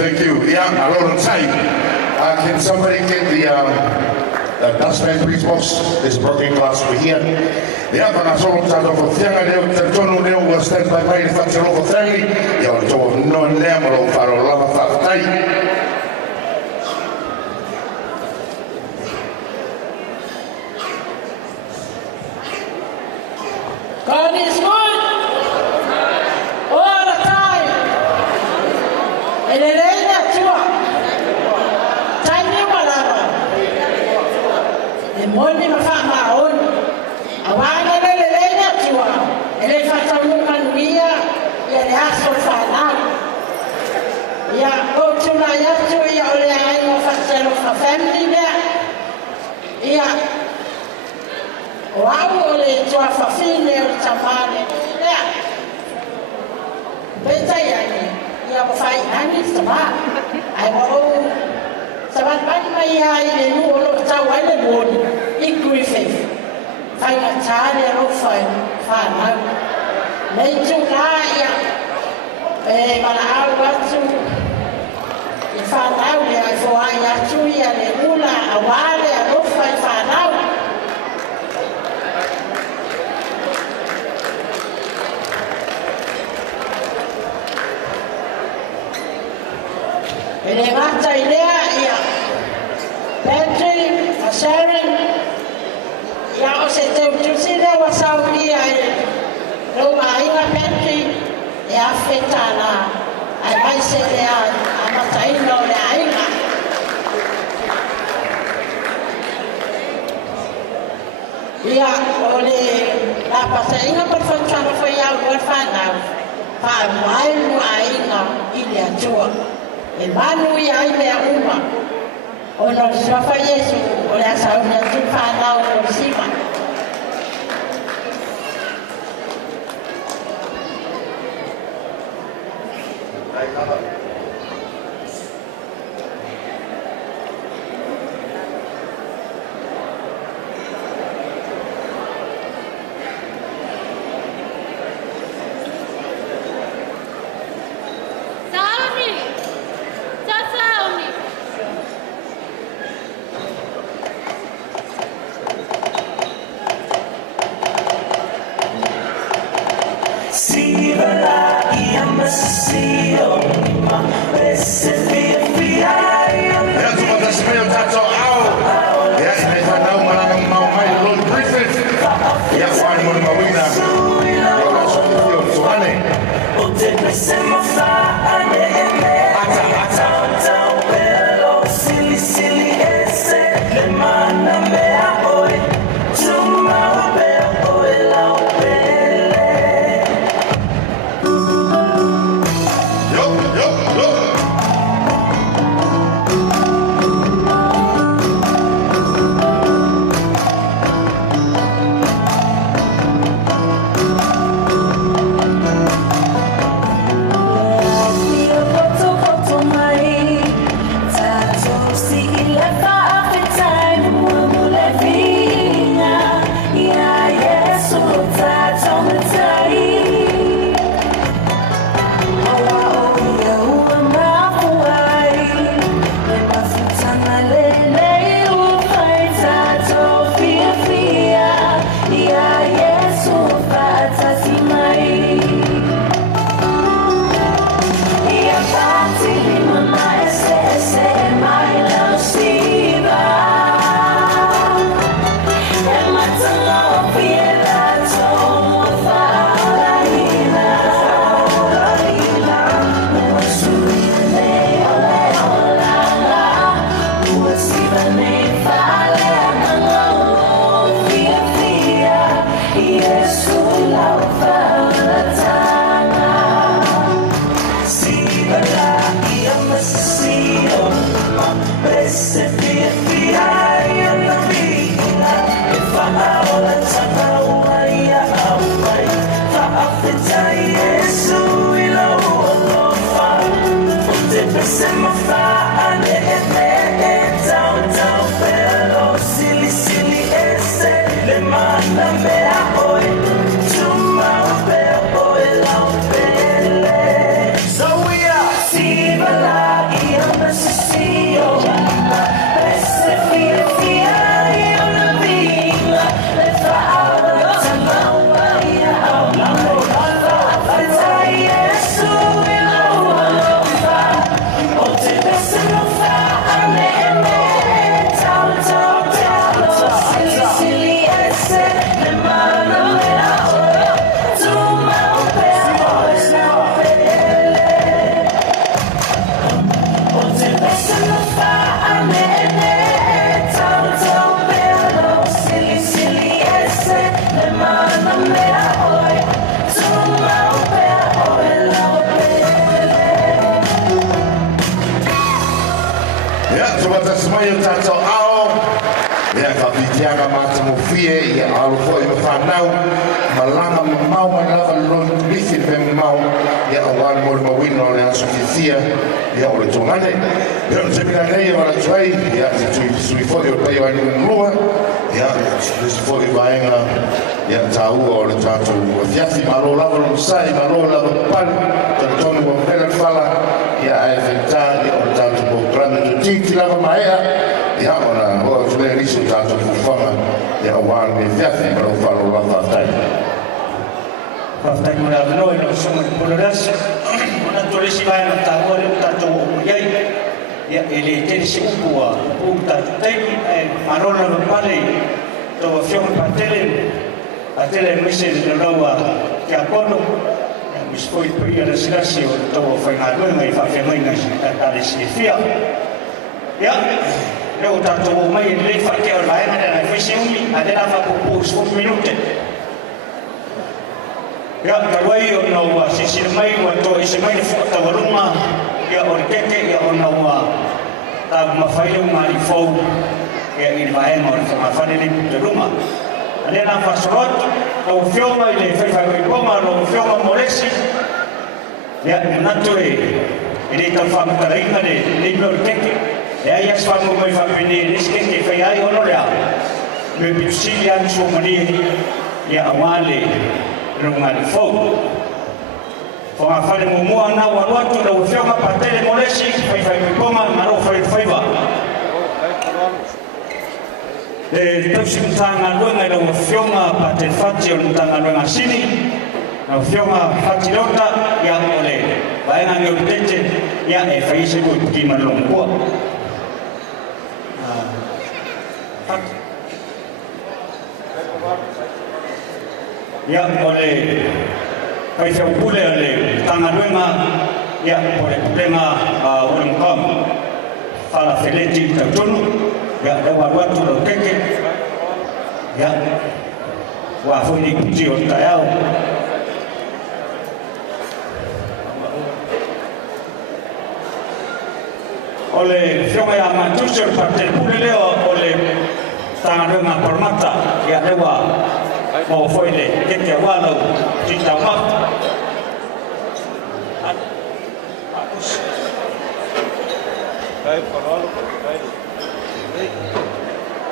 Thank you. Yeah, a lot of time. Can somebody get dustman please boss. There's a broken glass over here. The other one I saw was out of a thing. I knew that John O'Neill was standing by my Fatialofa family. You're told no name of Paula. God is good all the time. And it ain't that true. Tiny whatever. The morning of our own. I want to let it ain't that true. And if I tell you man we are, you ask for now. Yeah, go to my yacht, you only I know for family there. Yeah. Wow, le tua fafine o tamale le. Beta yani, ia mo fai nani sama. Ai mo sabat bani mai ai le nu o lo tau ai le boni. Ikrife. Fai na tare ro fai fa na. Nei tu la ia. Mala au watu. I fa na le ai fo ai atu ia le ula awale ro fai fa na. Ele mata idea ia Patrick, a Sharon, ia o se te utusi le wa Saudi ai lo mai na Patrick e a fetana ai mai se le a mata ino le ainga ia o le la pasa inga per fetana foi a orfana pa mai no ainga ile atua. El manu y ahí me aguma. O no se va falleció, o la sauna tu fana o por encima. Siva la, whapitianga māta mo fie i alofo i whanau malanga mau mai lava lon bithi pe mau ia awan mo le mawina o le aso kithia ia o le tongane ia o te mina nei o la tuai ia te sui fodi o pai o ani mlua ia lesi fodi vaenga ia tāua o le tātou o thiathi malo lava lo sai malo lava pali tana tonu o mena whala ia ae whetā ia o le tātou o grana to titi lava maea ia o na hoa tulea nisi o tātou fufanga ia awan me thiathi malo whalo lava tai Whaftai mora avanoa ina o songa ki Polorasi. Ona tolesi vai na tāua leo tātou o iai. Ia e le tene se upua o tātou teimi e marona ma pale tō a whionga patele a tele mese le raua ki a kono. Ia mis foi pui a rasirasi o tō a whaingaruenga i whawhengainga si tātare si e whia. Ia, leo tātou o mai le whakea o vaenga na whese umi a tena whapopo usfo minute. Ia, karuai o nau sisir mai o to isi mai ni whakatawarunga ia o keke ia o nau tagu mawhaile o ngāri fau ia i ni vaenga o ni whamawhane ni putarunga. Ane nā whasorot, o whionga i le whaiwhai ponga o whionga moresi ia natu e le tau whamatarainga le leiblo o keke ia ias whangu mai whapene nisi keke whai ai ono lea me pitusili anu suomani ia awale runga di fau. Whanga whare mumua nau aruatu na uwhionga patele molesi whai mikonga maro whaiwa. Le tausi mtanga luenga na uwhionga patele whati o mtanga luenga sini na uwhionga whati Leota ia ole vaenga ni o tete ia e whaise koi kima longkua. Ia ole kai se upule ole tanga luenga ia ole pulenga ole mkam fala feleti tautunu ia dawa watu lo keke ia wa funi kuji o tayao ole fioma ya matuso parte pule leo ole tanga luenga pormata ia dawa mo foi le keke walo tita ma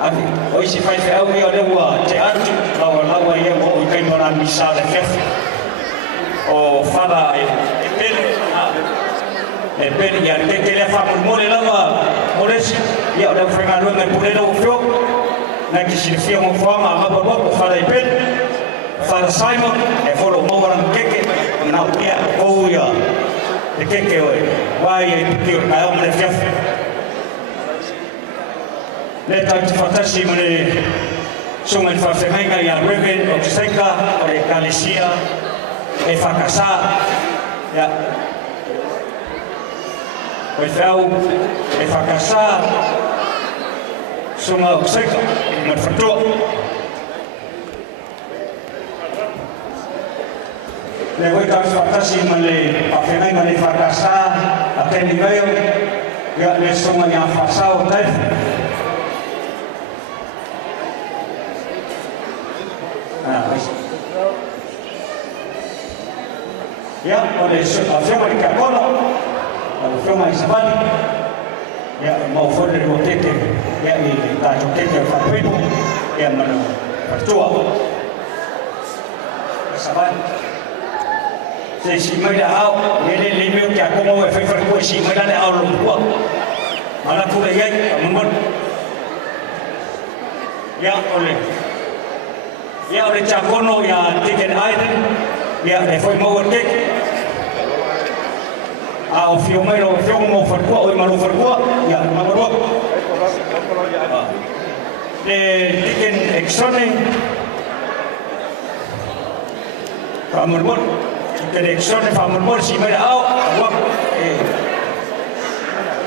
Abi, oi si fai fe au io le wa te atu lawa ia mo kai mona misa le fef o fala e pele ia keke le fa mo le lawa moresi ia o frenga no me pule no fio na ki si fio mo fama ma bo fala i pele fala Simon e folo mo ran keke na ia o ia e keke oi vai e tio na o le fef le tanti fantasi mone songa di whawhengainga i a Reven o Tseka o le Kalesia e whakasa ia o i whiau e whakasa songa o Tseka ma whatua le hoi tanti fantasi mone whawhengainga le whakasa a teni veo ia le songa i a whasa o taifu ya oleh fioma di Kakono fioma di Sabali ya mau fole di Motete ya di Tajokete Fapibu ya mana pertua Sabali si mai dah au ele lembeu que a como é feito com si mai dah au lupa mana pula ya membuat ya oleh Kakono ya Tiken Island ya e foi mo ke a o fio mai o fio mo farkua o malu farkua ya malu le Tiken Exone famor Tiken Exone famor si mai au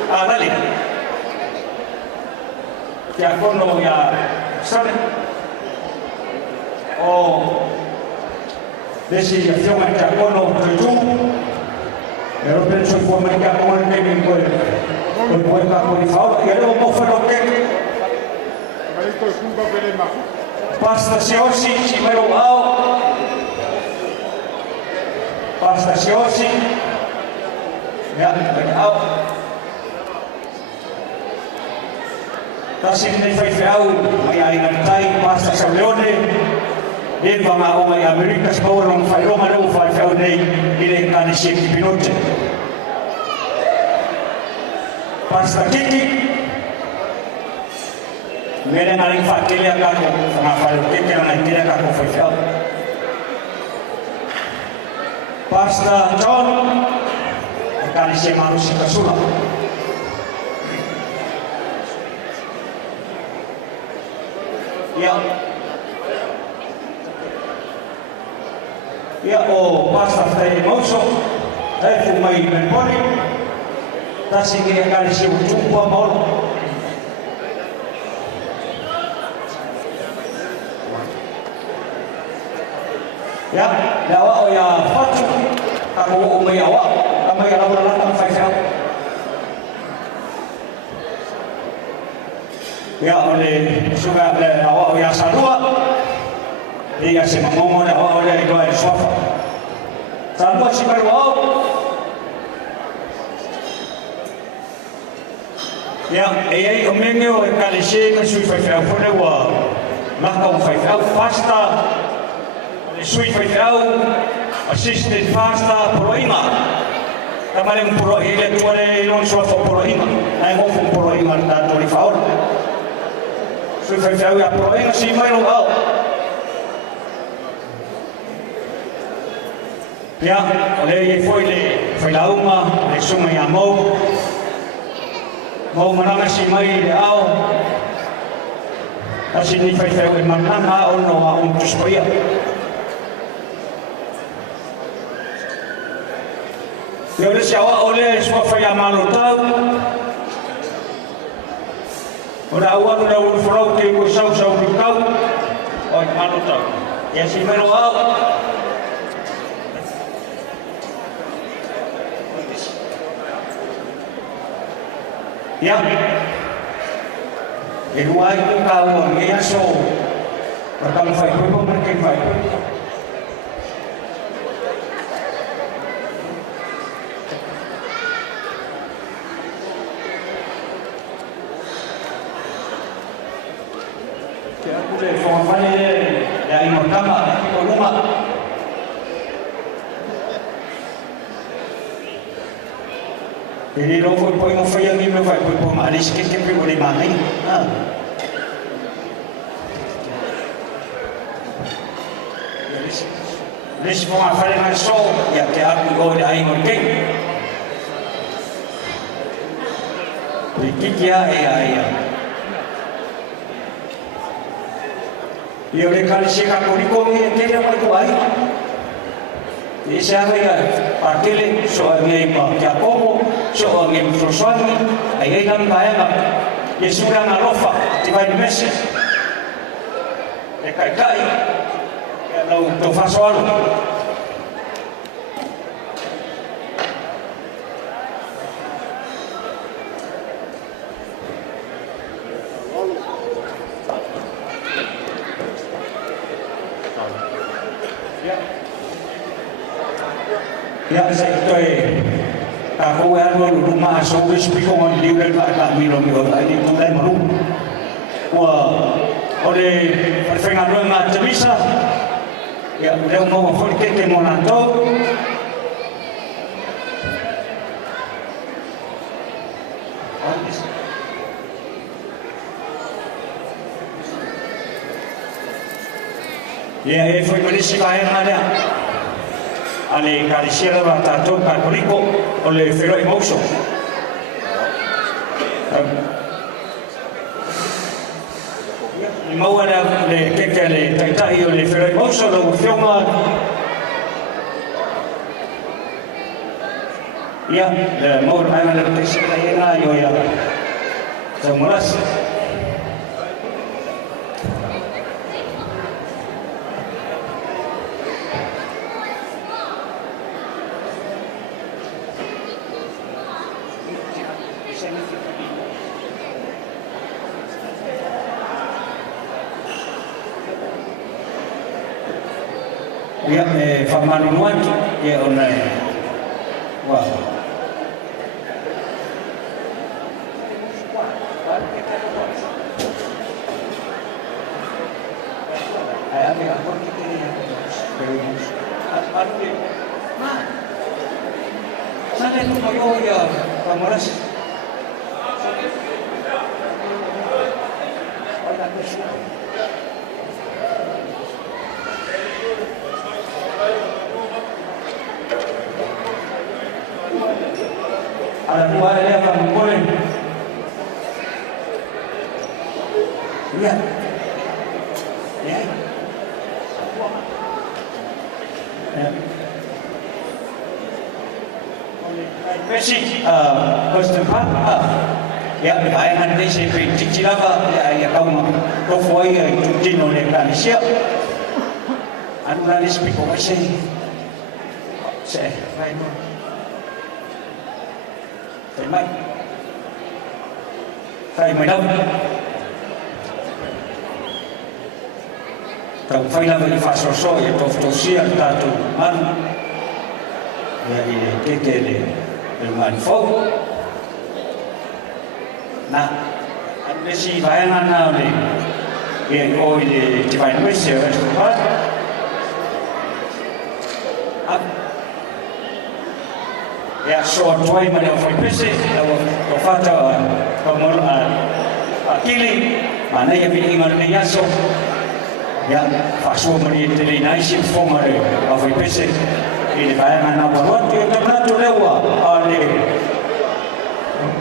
dali ya kono ya Exone o designación a Kakono Tutu pero penso que foi que como el que me foi para por favor e luego mo foi o que Pasta Siosi, si mero au. Pasta Siosi. Ya, au. Kasi ni fai mai ai ngai pasta sa Leone. Ele vai ao mai America se for um fai Roma não fai nei ele cani se pinote. Pasta kiki. Mele ngai fakele ako na fai kiki na ngai ako fai. Pasta John cani se manusi kasula. Ya o pasta fai moso, dai fu mai ben poli, tasi che cari si un po' molo. Ya, dawa o ya fatu, aku umai awak, kami yang lalu lakukan fai fai. Ya oleh suka awak yang sarua. Dia se mamou na hora de doar sofa. Salvo si perwao. Ya, ei o mengo e kalise me sui fai fai fora wa. Maka fai fai pasta. Le sui fai fai assisted pasta proima. Kamale pro ile tuale non sofa proima. Ai mo fu proima da tori faul. Sui fai fai a proima si mai lo au. Ya, oleh foi la uma, le suma ya mau mana si mai le au, asi ni foi e manana o no a tuspoia. Yo le siawa oleh sua foi a mano tau, ora awa no o frau que o sau picau, o mano tau. Ya si mai lo au. Ya, el lugar que cada uno ya so, porque no fue como porque fue. Que aku le fue vale ya importante con una. Jadi lo foi mo foi a mim me vai foi por mais que boleh main. Lis mo afale na so ya que aku go dai mo ke. Dikikia ya. Yo le kali sika ko ni ko me ke ya ko ai. Isa ya pakele so ngai pa kia como so ngai froswani ai kan baenga Yesura na rofa divine message e kai ya no to faso algo ya saya estoy aku algo rumah sobre explico con libre para mí lo que hay un tema rum oleh perfectamente na Temisa ya udah mau porque que monato ya foi merecido a ela ale cariciera batato católico o le fero emoso mau ada le que le taitai o le fero emoso lo fioma ya le mau ana le tesera yana yo ya semulas Ia me whamanu atu, ia o nei. Wow. Ai ame a hoki te rea. Atu e. Sane tu mai o ia kamorasi. Ada dua dia akan boleh. Ya. Ya. Basic question part. Ya, bayangan dia seperti cicil apa? Ya, kamu kau foi cuci oleh Malaysia. Anu lagi speak apa sih? Saya, baik. Phải mày đâu tao phải là người phát sổ sổ để tôi xia ta tu ăn để cái để mình phô na anh biết gì phải ăn nào để hiện ôi để chỉ phải nuôi sữa hết ya so toy mana foi pese ko fata komor kili mana ya bi ingar ne ya so ya faso mani tele naisi fomare foi pese ini bayangan apa buat kita na tu lewa ale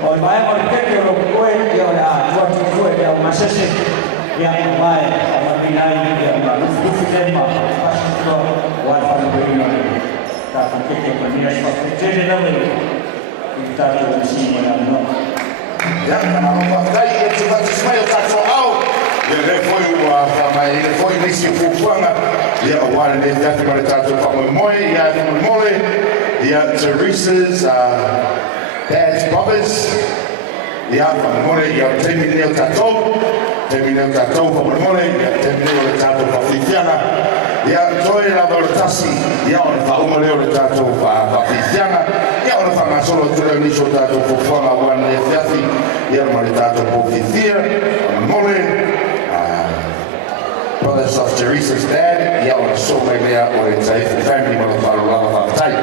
oi bayangan ke ro koe ya buat koe ya masese ya mai apa binai ya lu fitan ma pas tu buat pada binai tak kita menilai seperti jadi nama kita harus siapa nama. Ya, kalau pakai itu pasti semua tak soal. Dia foi famai, ele foi nesse fufuanga. Dia awal dia jadi pada tato Moimoi, ya Moimoi, ya Teresa's dad's brothers. Ya Moimoi, ya Leota Moimoi, ya tato Fatialofa. Ya toi la valutasi ya ona fa uma leo tato fa Fatialofa ya ona fa solo tele ni so tato fu fala wan e fiafi ya ma tato fu fithia mole brothers of Teresa's dad ya ona so me ya o e tai family ma fa la tai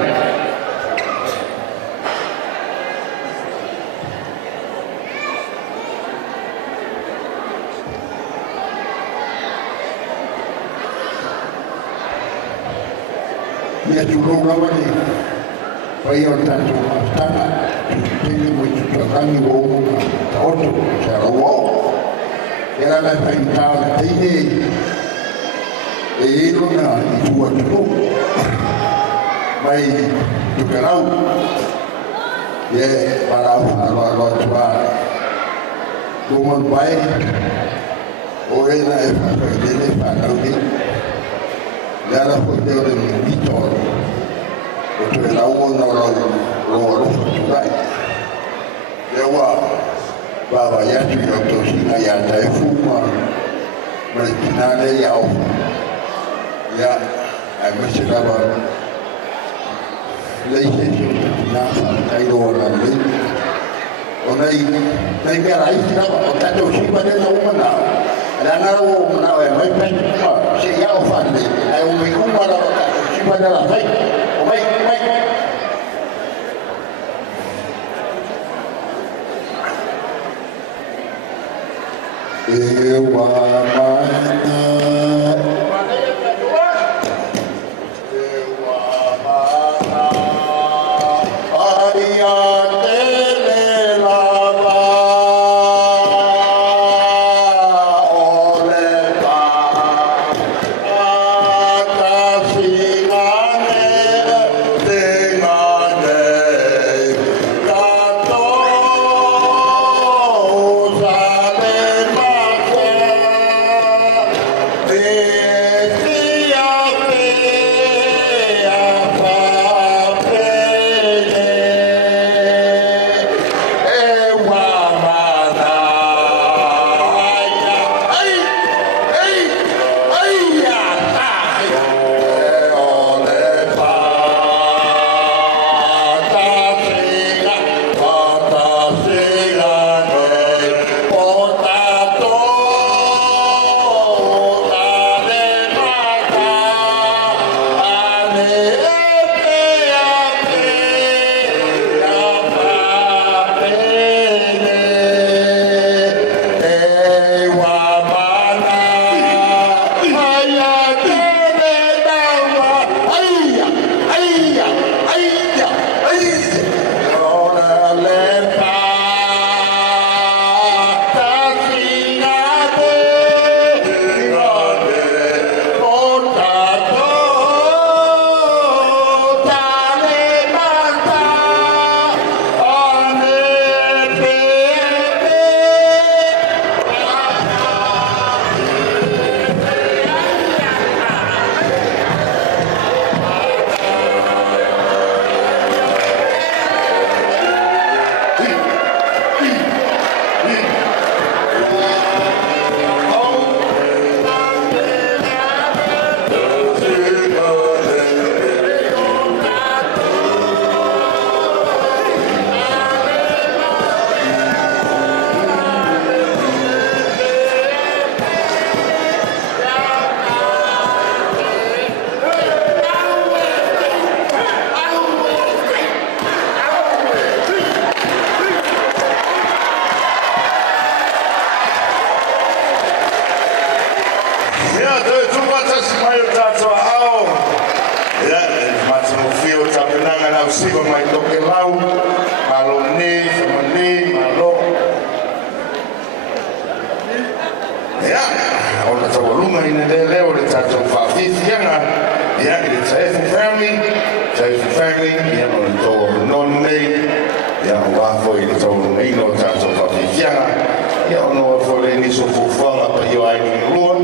ya chulo lawa ni pai o tanto tana tenho muito trabalho ou outro já o era na frente tem e não na tua tu vai tu canal e para a tua como vai ou era é para ele para o Ela foi deu de Vitor. O que era o no faturai. Eu baba ya tu yo to sina ya tai fuma. Mas kinale ya o. Ya ai mas baba. Leite de na tai do la le. Onai que era isso não, o tato se vai dar uma não. Era o não é mais bem, se já o faz, aí o bico para o se vai dar lá, vai. Eu amar Yeah, there's too much of smile that's how. Yeah, it's much more feel tapping and I'll see what my talking loud. Malone, Samane, Malo. Yeah, on the Tawaluma in the level, the touch of Fatialofa. Yeah, it's a family. Yeah, on the Tawaluma non-made. Yeah, Wafo in the Tawaluma, no touch of Fatialofa. Yeah, no, for the initial fulfillment, but you are in the Lord.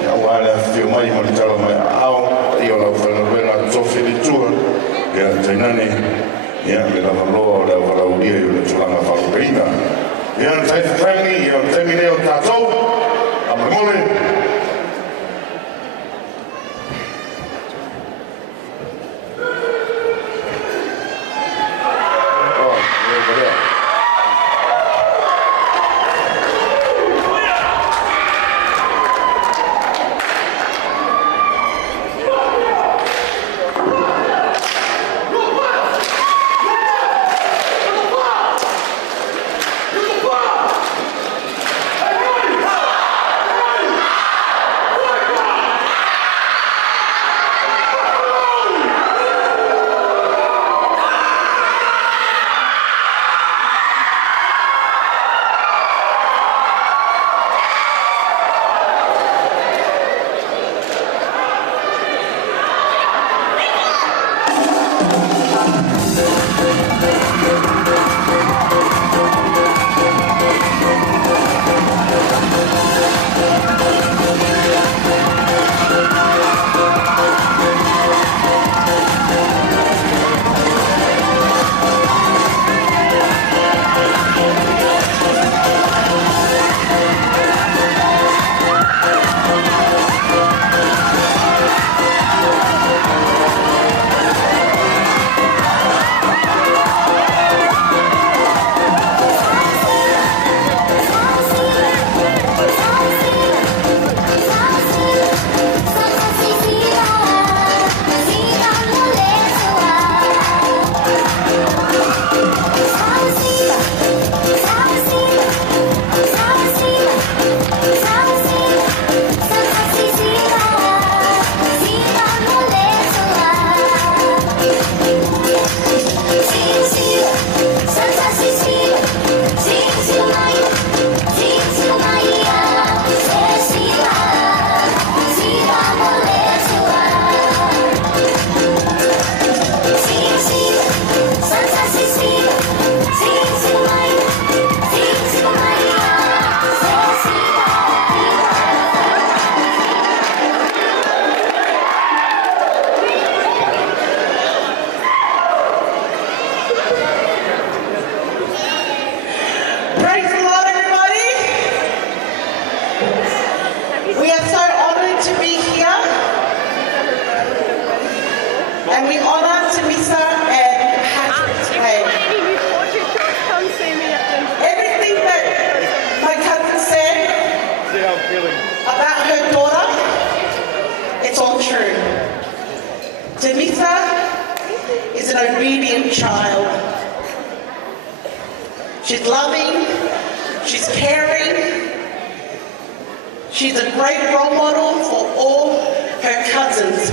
Yeah, while I feel money on the Tawaluma, how you're when I'm so feeling too. Yeah, Tainani. Yeah, we have a law that will allow you to run a Falcona. Yeah, type of family, you're Temisa Tato. I'm a moment. And we honor Temisa and Patrick today. Everything that my cousin said about her daughter, it's all true. Temisa is an obedient child. She's loving, she's caring, she's a great role model for all her cousins.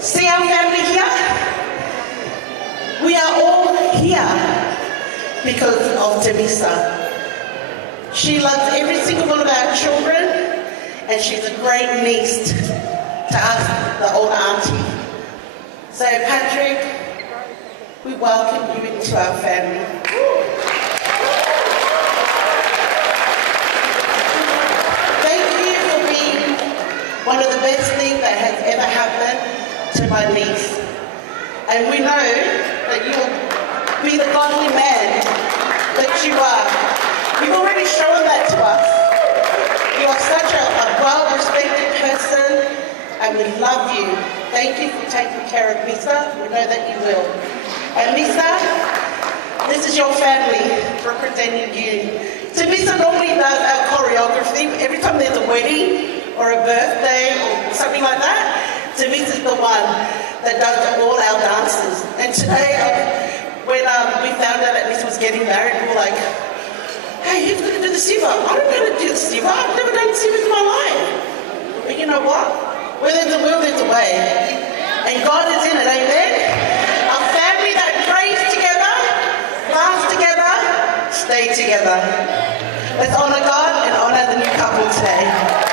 See our family here? We are all here because of Temisa. She loves every single one of our children, and she's a great niece to us, the old auntie. So Patrick, we welcome you into our family. Thank you for being one of the best things that has ever happened to my niece. And we know that you'll be the godly man that you are. You've already shown that to us. You are such a well-respected person, and we love you. Thank you for taking care of Misa. We know that you will. And Misa, this is your family representing you. Temisa normally does our choreography. Every time there's a wedding or a birthday or something like that, Temisa is the one that does all our dances. And today, when we found out that Misa was getting married, we were like, hey, who's going to do the siva? I'm not going to do the siva. I've never done siva in my life. Are Whether it's a will, there's a way. And God is in it, amen? A family that prays together, laughs together, stay together. Let's honor God and honor the new couple today.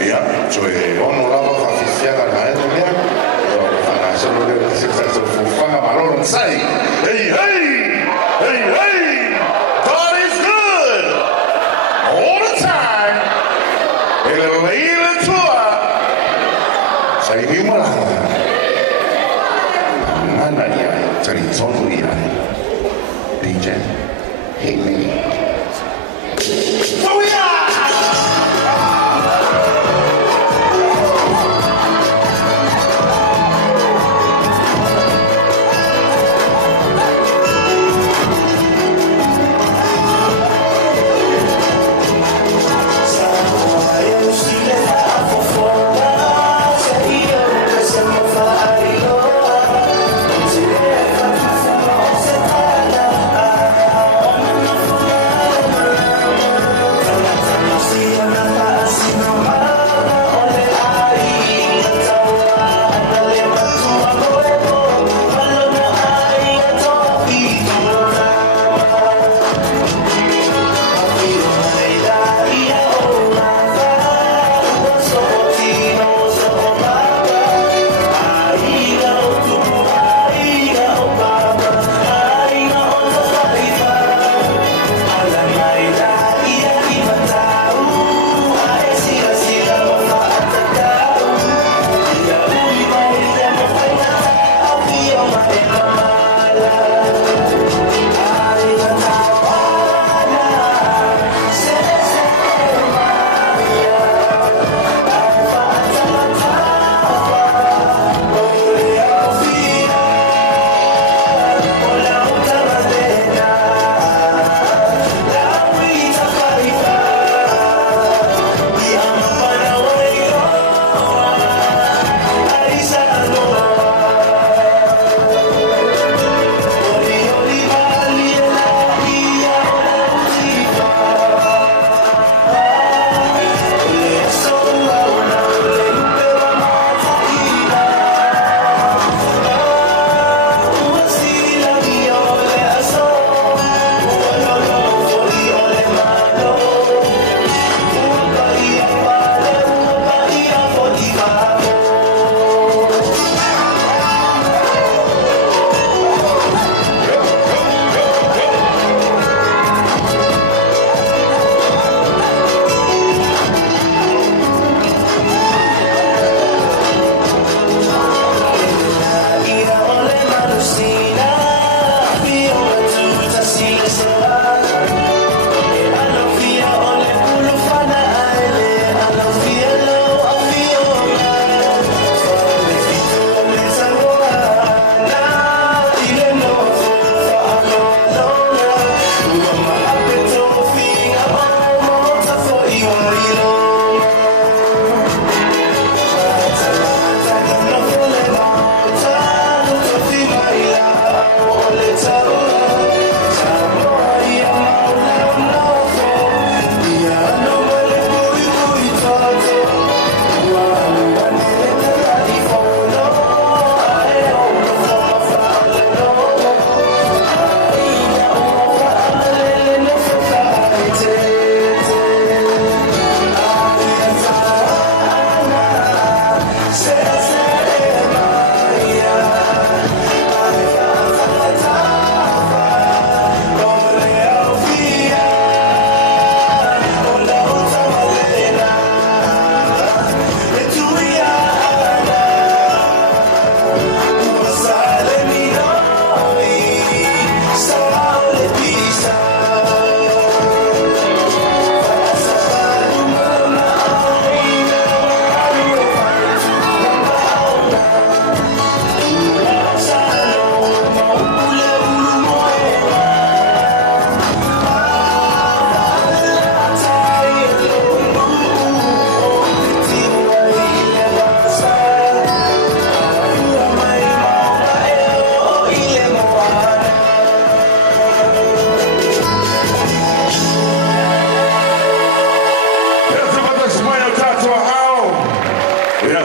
Yeah, so ono lava whawhiwhianga na e mea. Whana sono leo se whaso whanga maloro sai. Hey, hey! Hey, hey! God is good! All the time! Ele leile tua! Sai mi malanga. Nana ia, tari tonu ia. DJ, hit me. Oh yeah!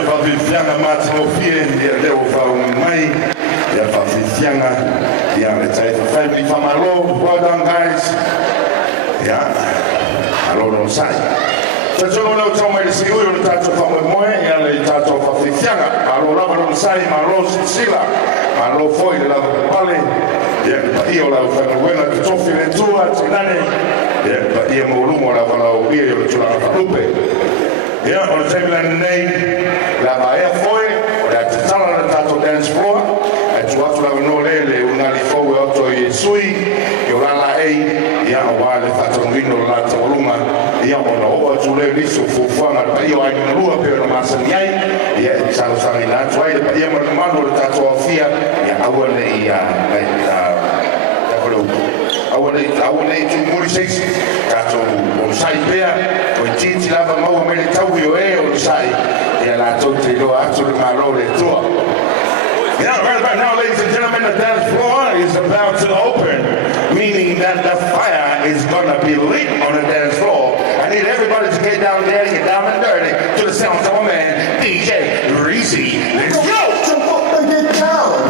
whawhiwhianga mātimofie ia leo whaumai ia whawhiwhianga ia le taifa family whamalo well done guys ia alono sai Te sono lo tau mai si ui o tato fa Moimoi e le tato fa Fatianga. Ma lo lava non sai, ma lo sila. Ma lo foi le lava pale. Io la fa buona di toffi le tua, tinane. Io mo lumo la fa la ubia io le tula fa lupe. Io ho sempre nei la vai foi, la tala la tato dance floor. E tu atu la no lele una li fo e otto i sui. Io la ei, io ho le fatto un vino la toluma. Ia ona oa tule liso fufuanga pa ia ai lua pe na masa niai ia sa sa ni na tuai pa ia mo mano le tato afia ia aua le ia aua le tu muri seis tato o sai pea o titi lava mau me le tau io o sai ia la tote lo atu le malo le tua. Right about now, ladies and gentlemen, the dance floor is about to open, meaning that the fire is gonna be lit on the dance floor. I need everybody to get down there, get down and dirty to the sound of my man, DJ Reezy. Let's go! Jump up and get down!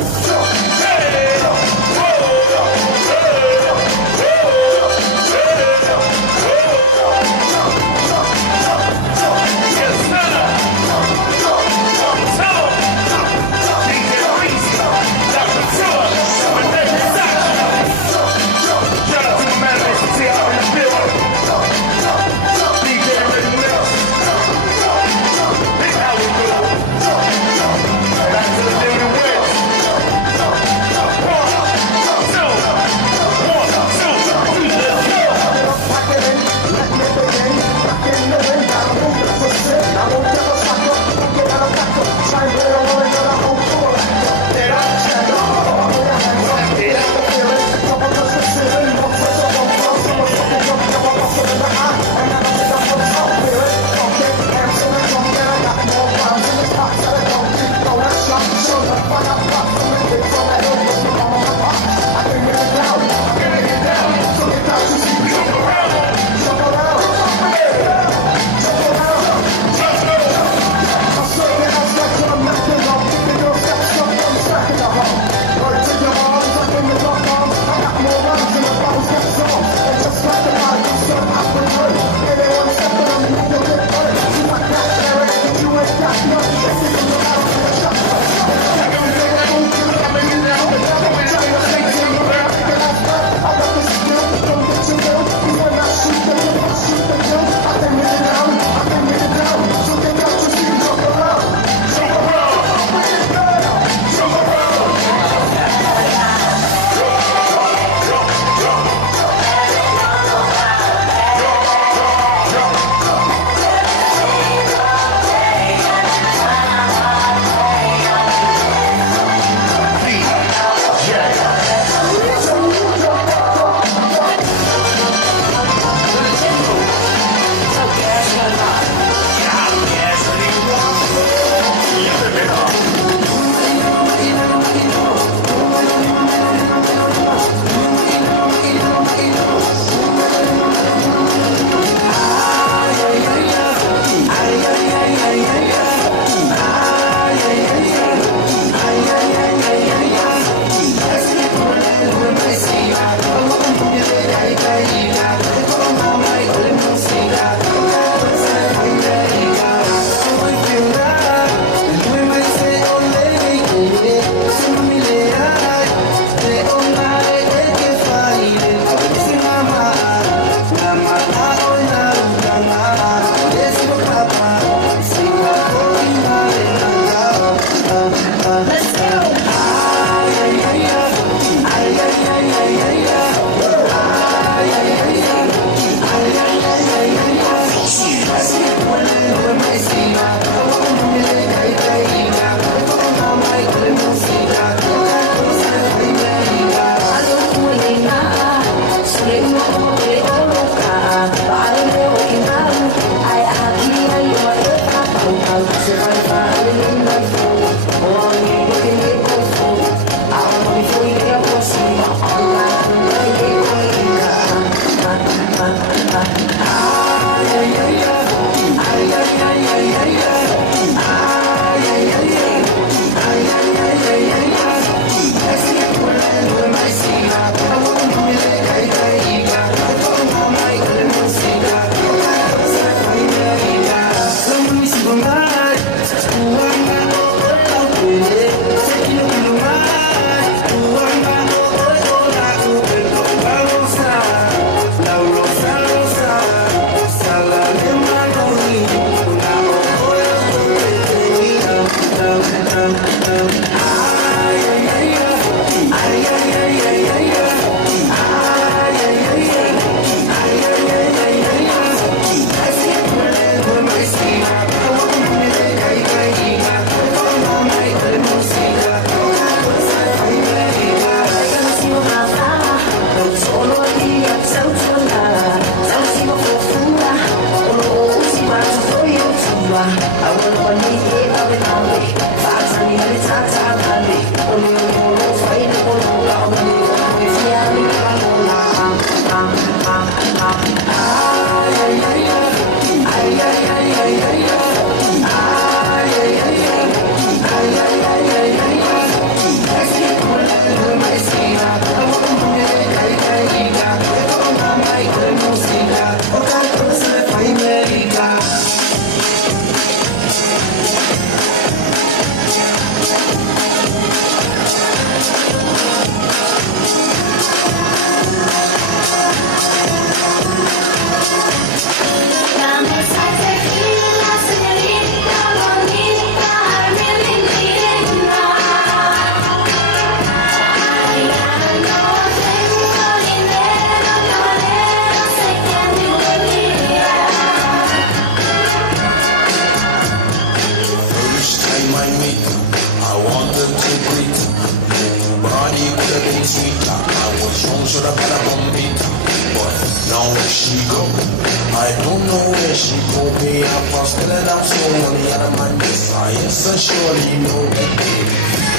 I don't know where she gon' be. I'm still in that soon on the other man this I yes, I surely know the day.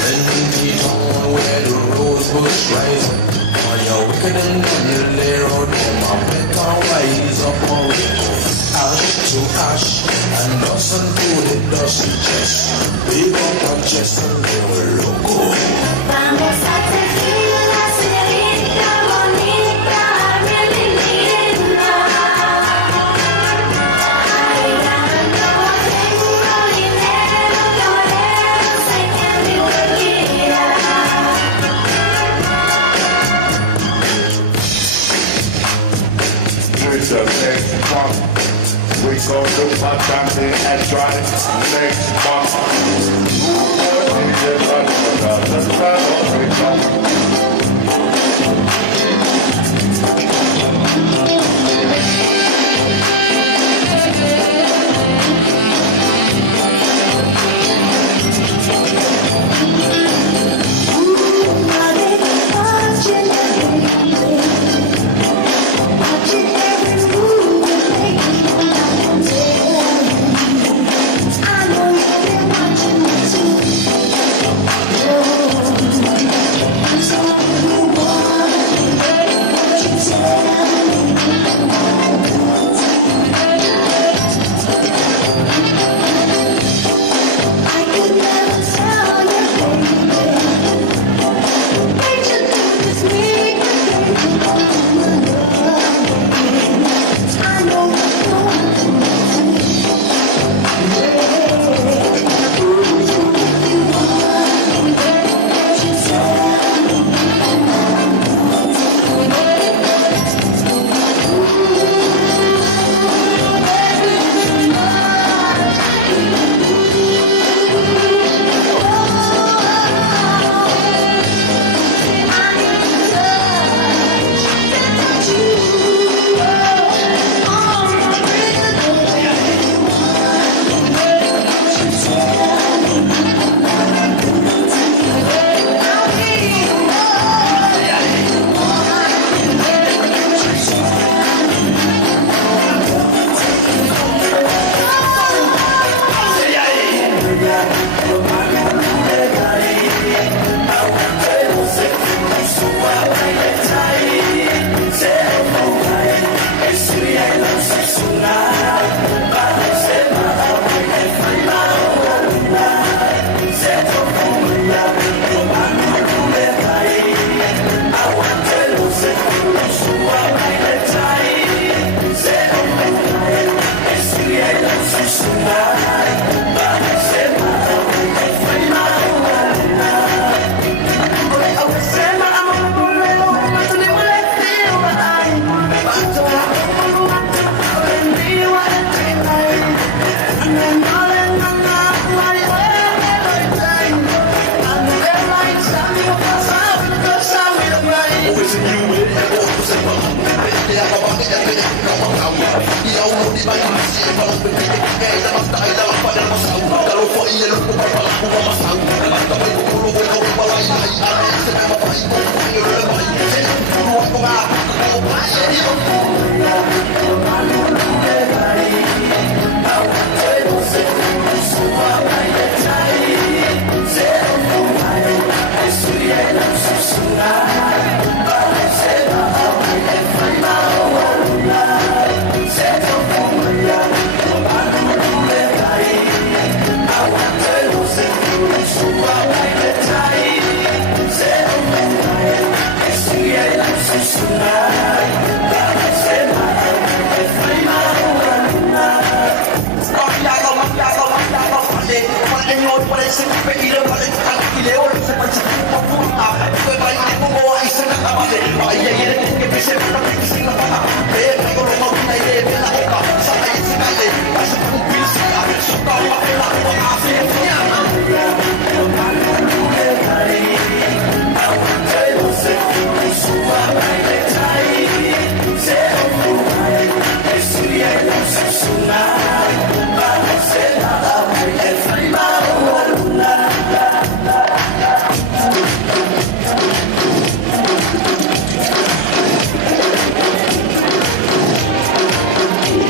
Then we don't where the rose bush rising. On your wicked and you lay on them, I bet I'll rise up on it. Ash to ash, and dust until it does suggest. Big up on chest and they will loco. Vamos a tequila, la señorita bonita, really needing love. Ay, no tengo dinero, por eso sé que mi tequila. With the next one. We go to my family and try next month.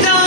No!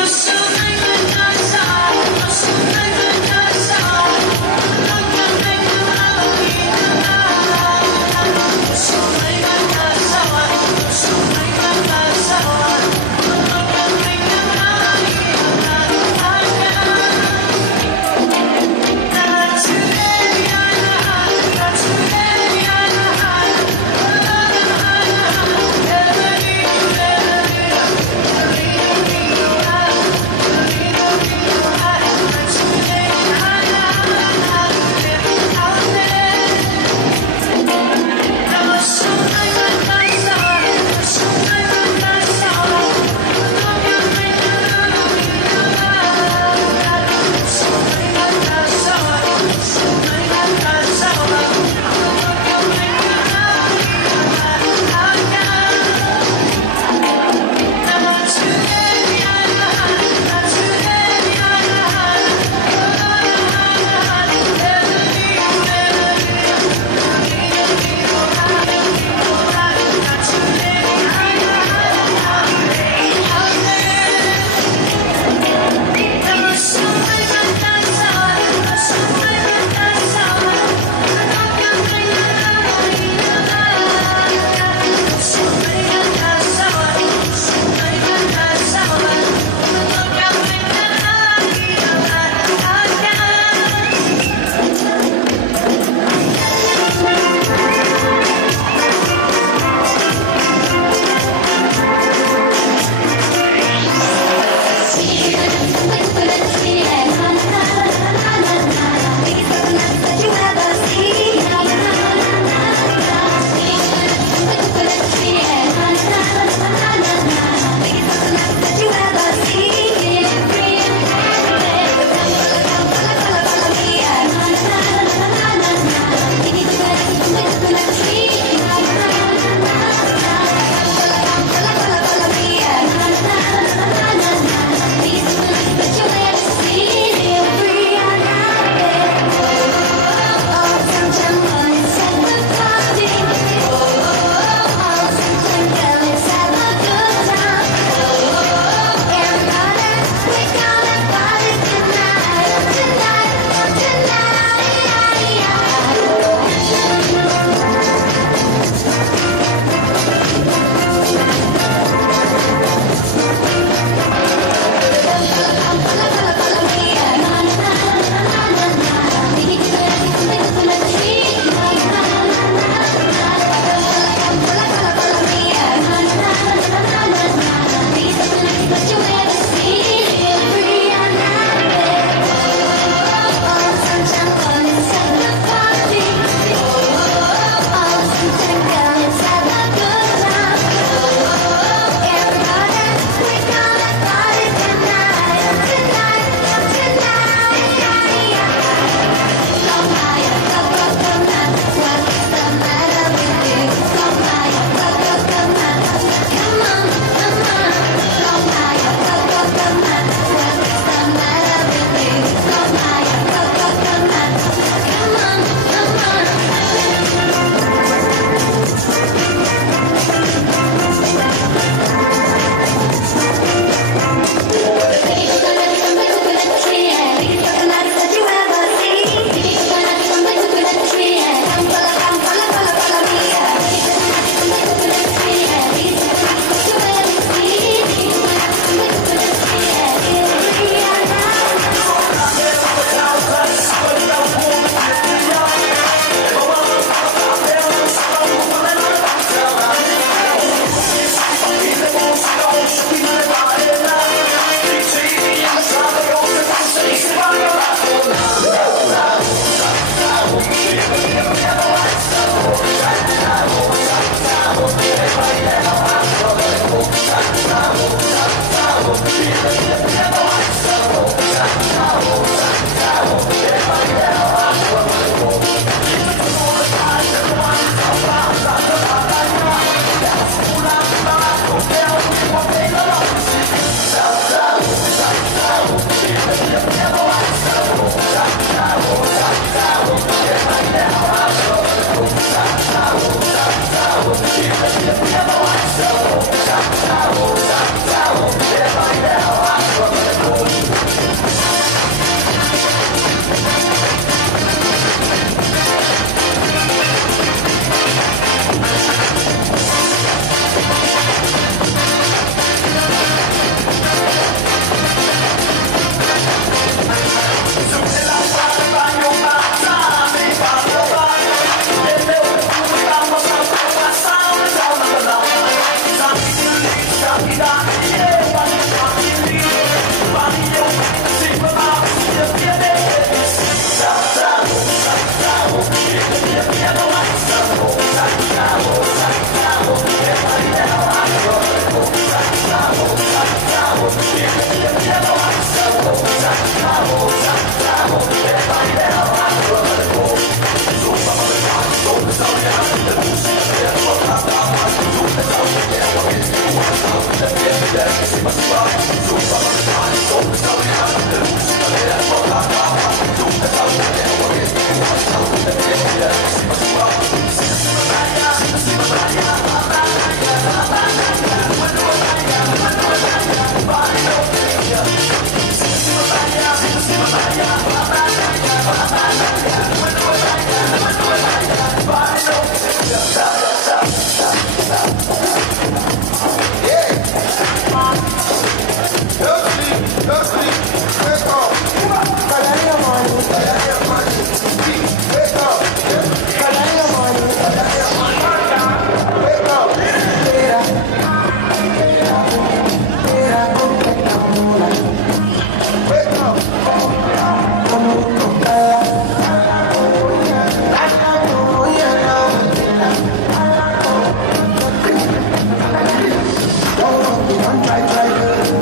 one try,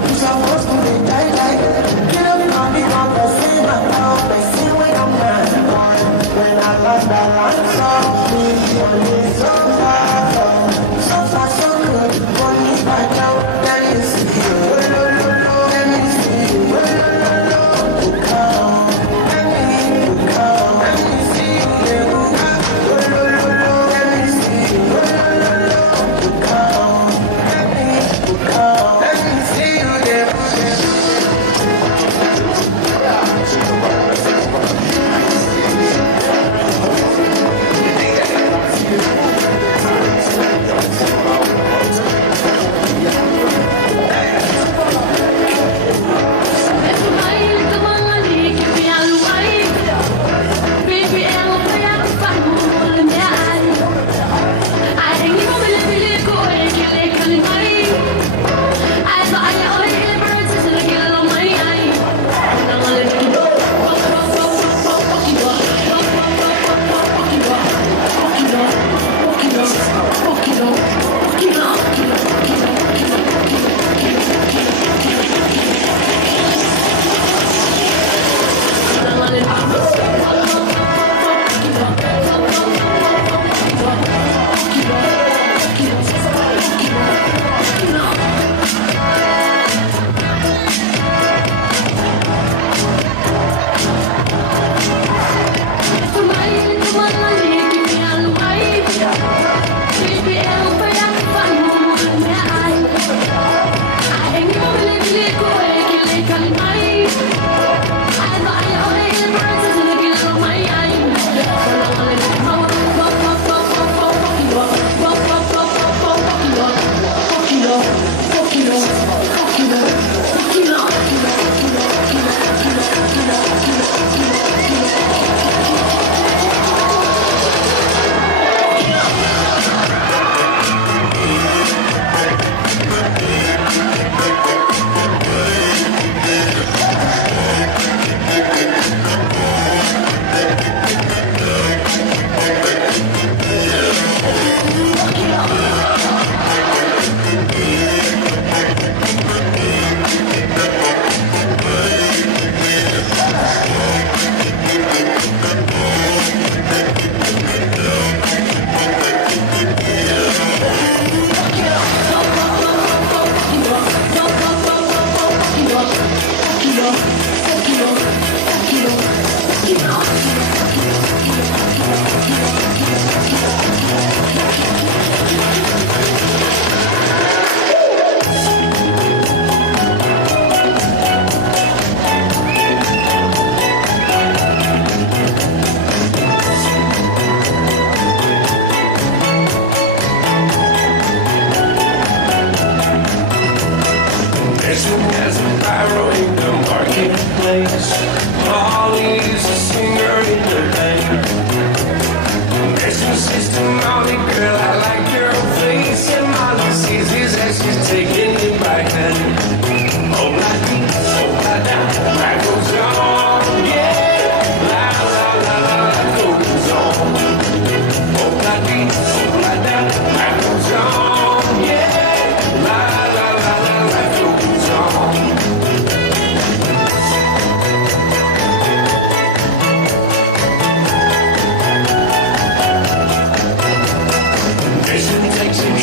you supposed to be die. Get up on me, I'm gonna sing my love, they sing when I'm running. When I lost that line, so me, on this so far, so good. Put me back out, let me see you. Let me see you. Come, let me see you. Let me see you. Come, let me see you there.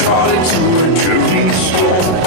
Trolley to a jewelry store.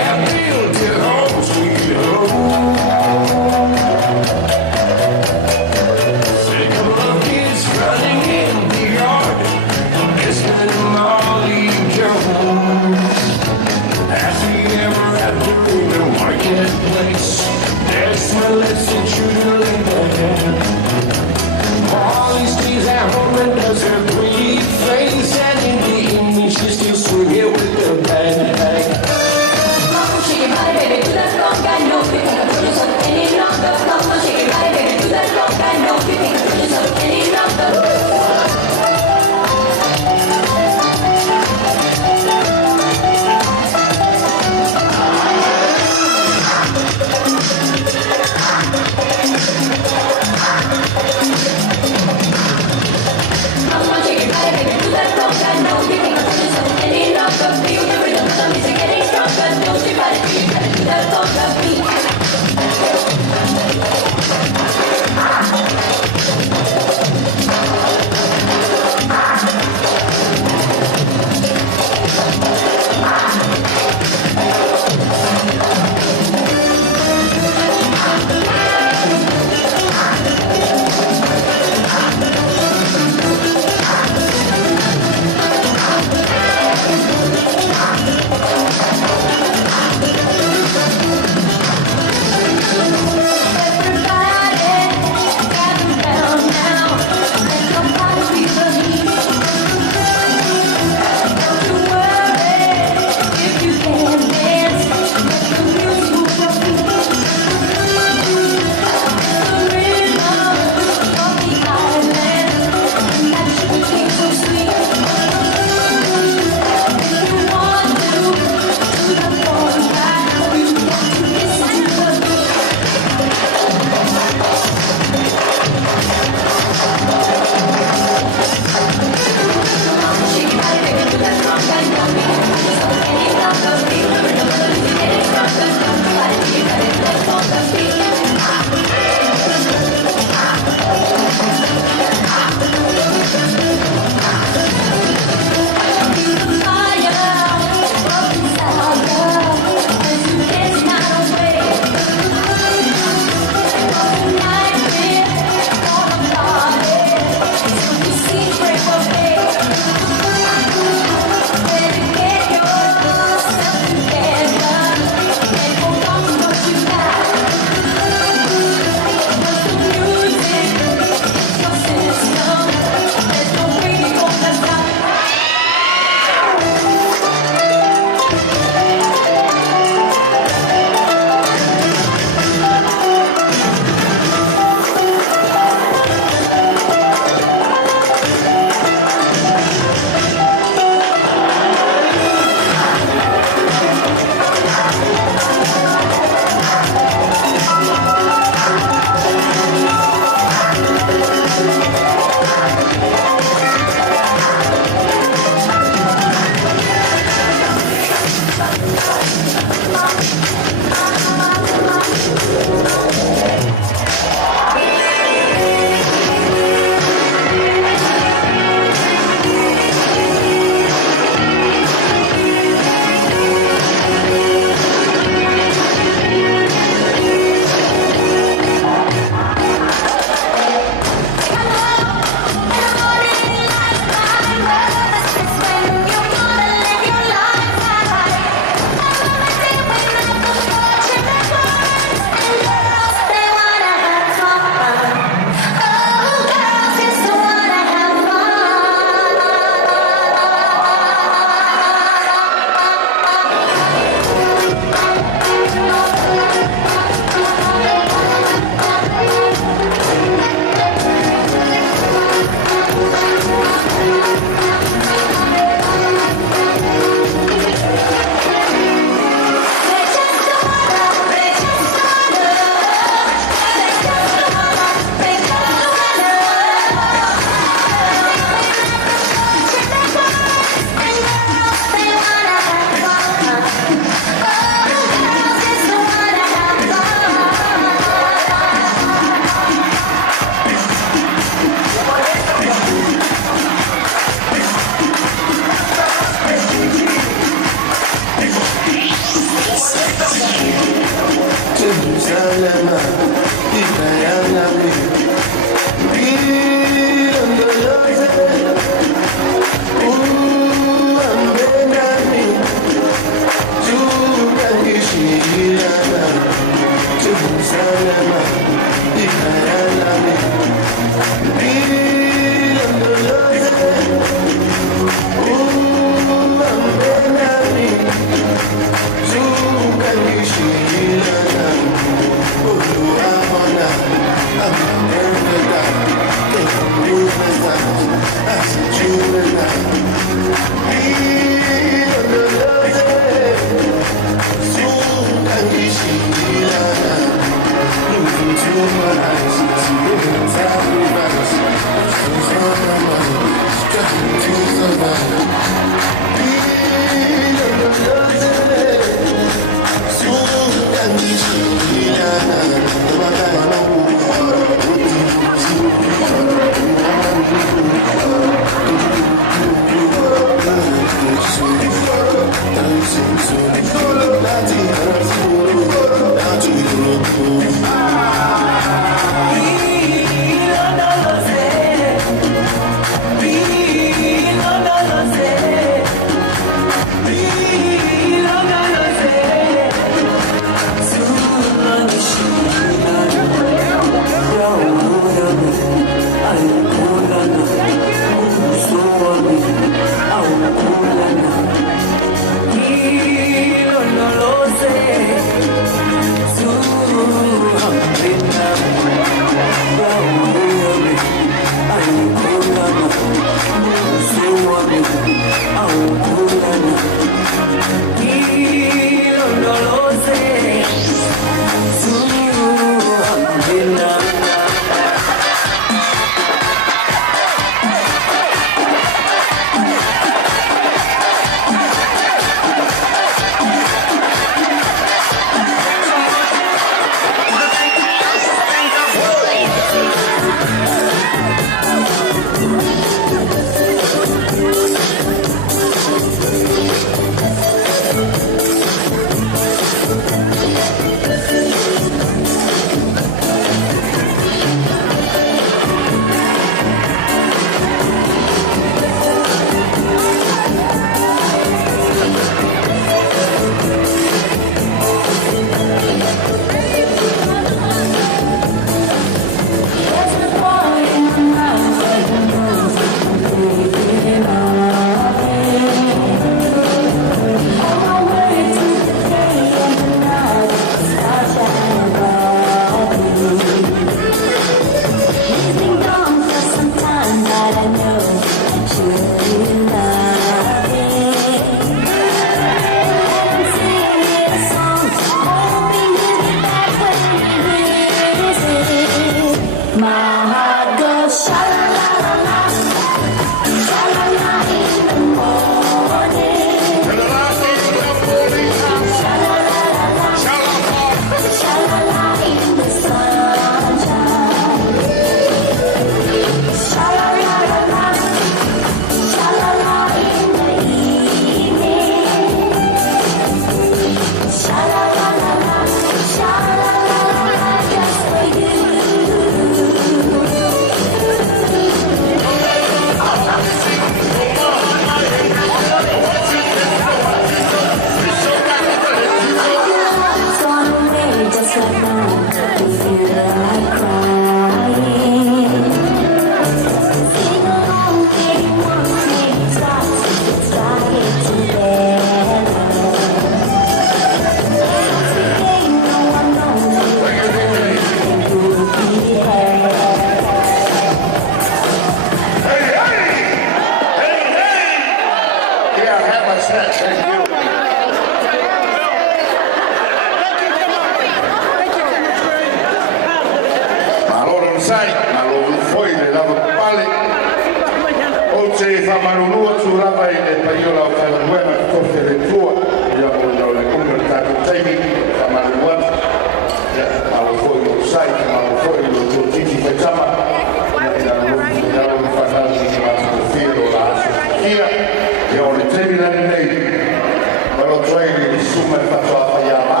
mai Fatialofa ia ma.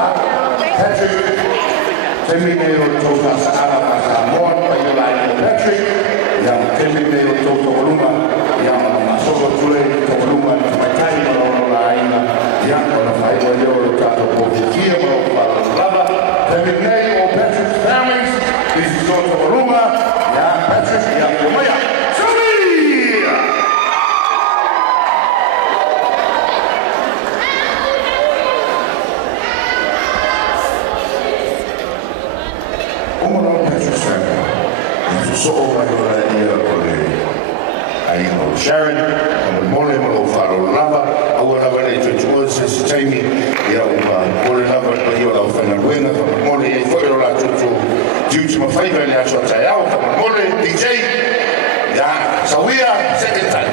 Patrick, Temisa o tōna saana ma Samoa, pa i lai o Patrick, ia Temisa o tōna oluma, ia ma masoko tule oluma na maitai ma ono la aina, ia ona mai o leo o kato po kia ma o Fatialofa. Temisa o Patrick's families, this is tōna oluma, ia Patrick, ia Moimoi. So Sharon, Moimoi mo Fatialofa, aua lava le tutua se taimi ia o le lava i o lau whanaruenga, Moimoi e whai o la tutu diuti ma whaiva le aso tai au, Moimoi DJ, ia sawia secretary.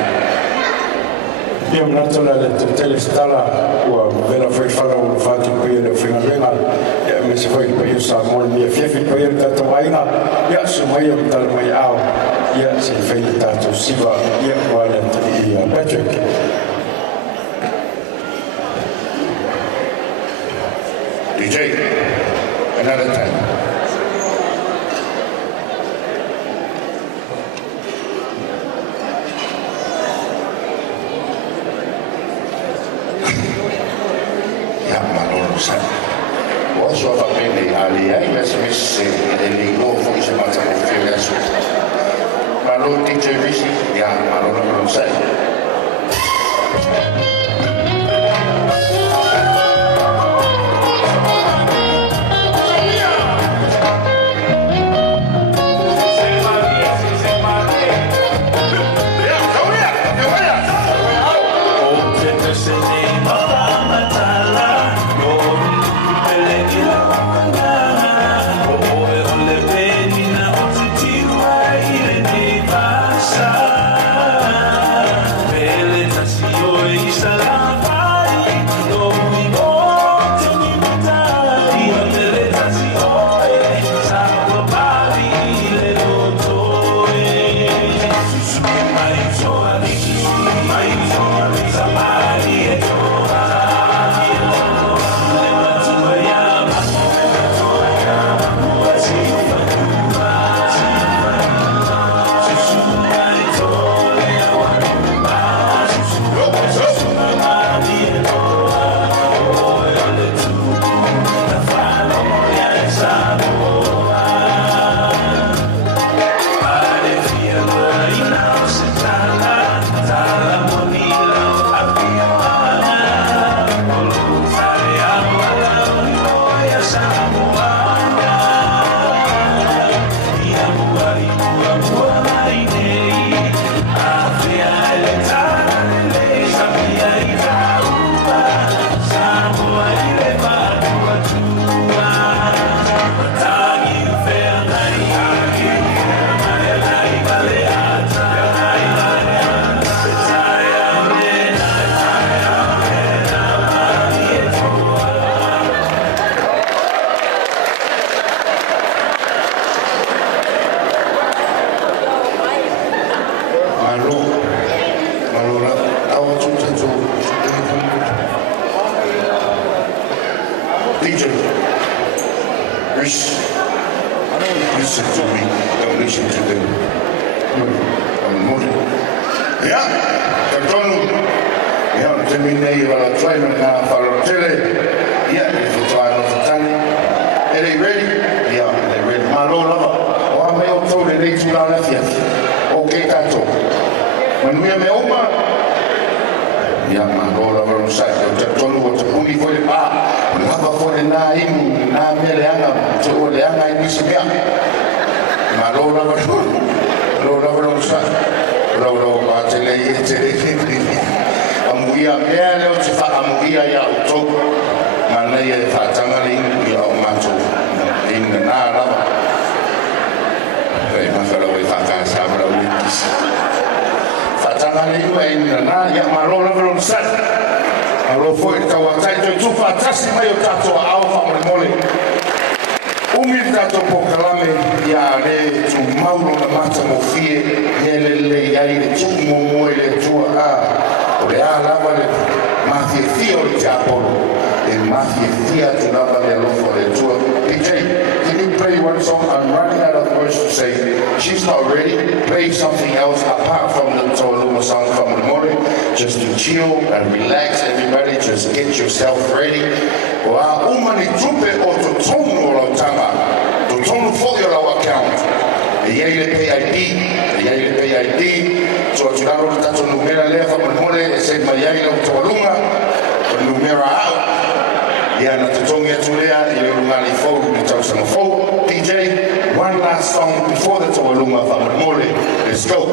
Ia mnatona le tele stala ua vela whai whala o whati pia le whanaruenga, ia me se whai pia Samoa ni fiafi pia le tatawainga, ia sumai o tala mai au. Ia se whai tātou siwa, ia wale i Patrick. DJ, another time. Ja, maar sa. Was zo van binnen ali, hè? Mes de ligo voor je maat of veel Malo DJ Visi, ya, malo no sé. Listen to me, don't listen to them. Ja, Cartonu. Ja, terminei la trainer na Farotele. Ja, is the time of the time. Are they ready? Ja, they're ready. Malola. O me o to de leite la la fiat. Okay, tato. When we me oma. Ja, Malola va un sacco. Cartonu o to uni foi pa. Lava foi na im na meleanga. To leanga in Sione. Malola va Lola un sacco. Lola va tele amuia mea leo te wha amuia ia o tō mana ia e whaatanga ringu ia o mato ina nā rawa rei mawhara oi whakasabra wikis whaatanga ringu e ina nā ia marola veron sat alo foi tau a taito i tu whaatasi mai o tato a au whamole umi tato po kalame ia re tu mauro na mata mo fie ia lele ia i le tuku mo moe le tua a o le a lava le mafia fio le te apolo e mafia Tia to lava le alofa le tua. DJ, can you play one song? I'm running out of words to say. She's not ready. Play something else apart from the Toluma song from the morning. Just to chill and relax. Everybody, just get yourself ready. Wa umani tupe o to tono la tama. To tono for your account. Yele PID. Yele PID. So tunaro tato numera lea from the morning. Say mayai la Toluma. Numera out. Yeah, na tutongia tulea ilungali fo nitausa fo. DJ, one last song before the Toluma from the morning. Let's go.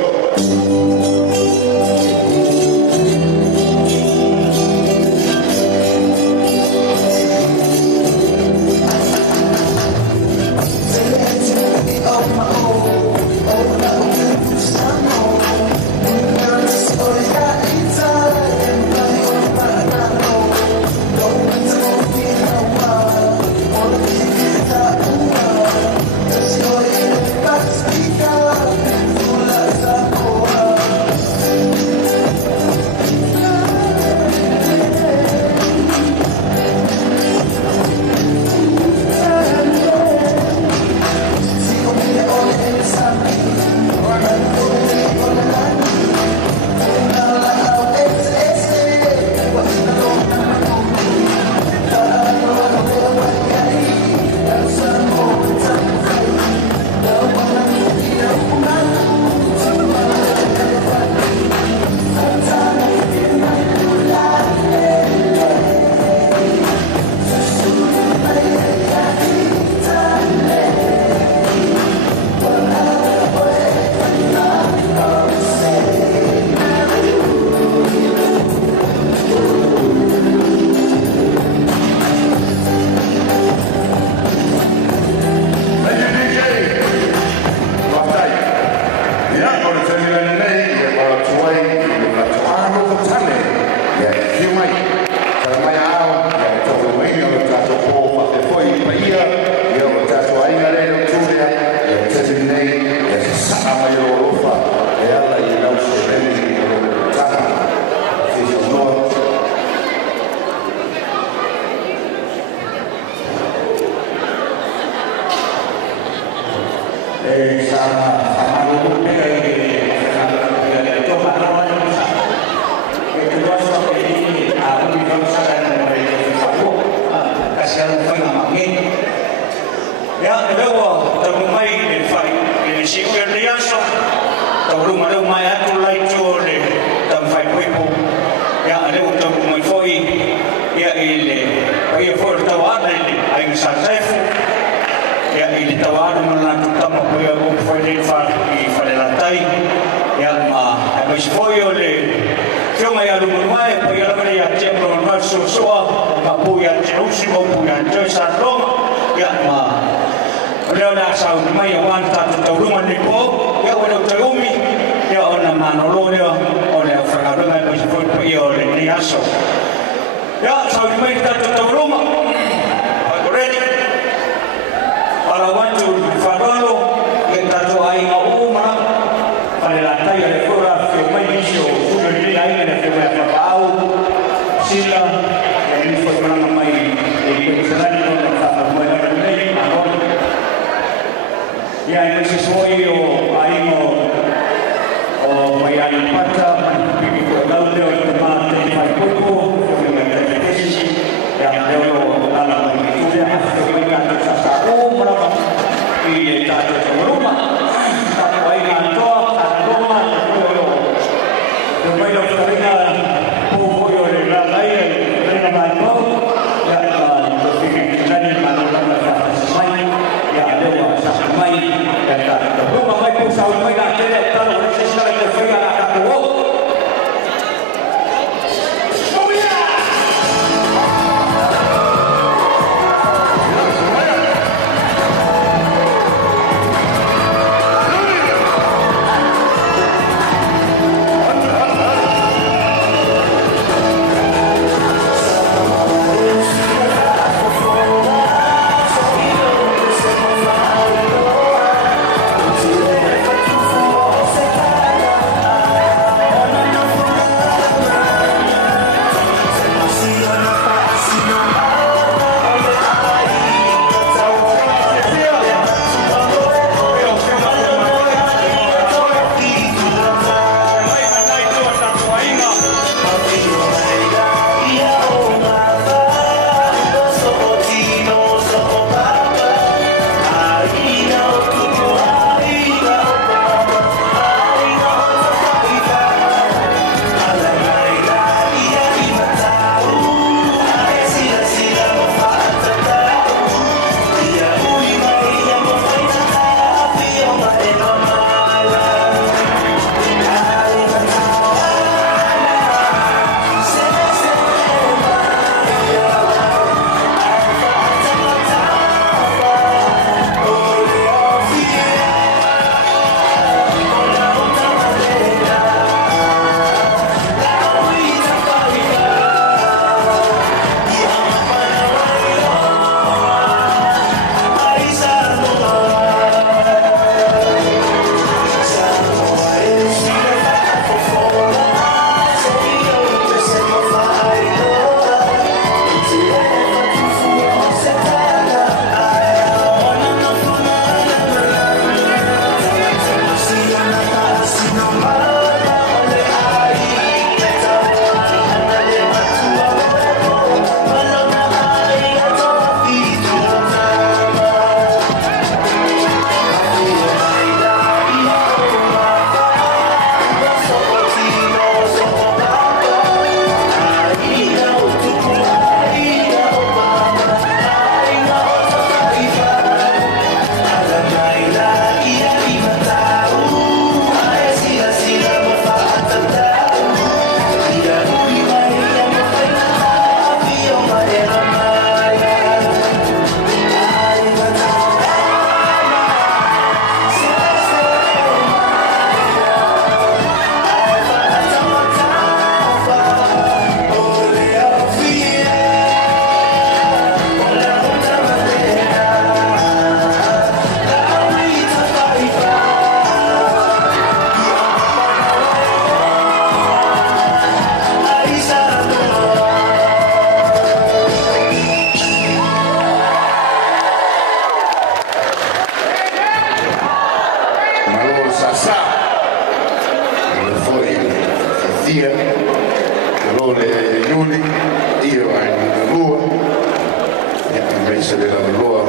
se le la loa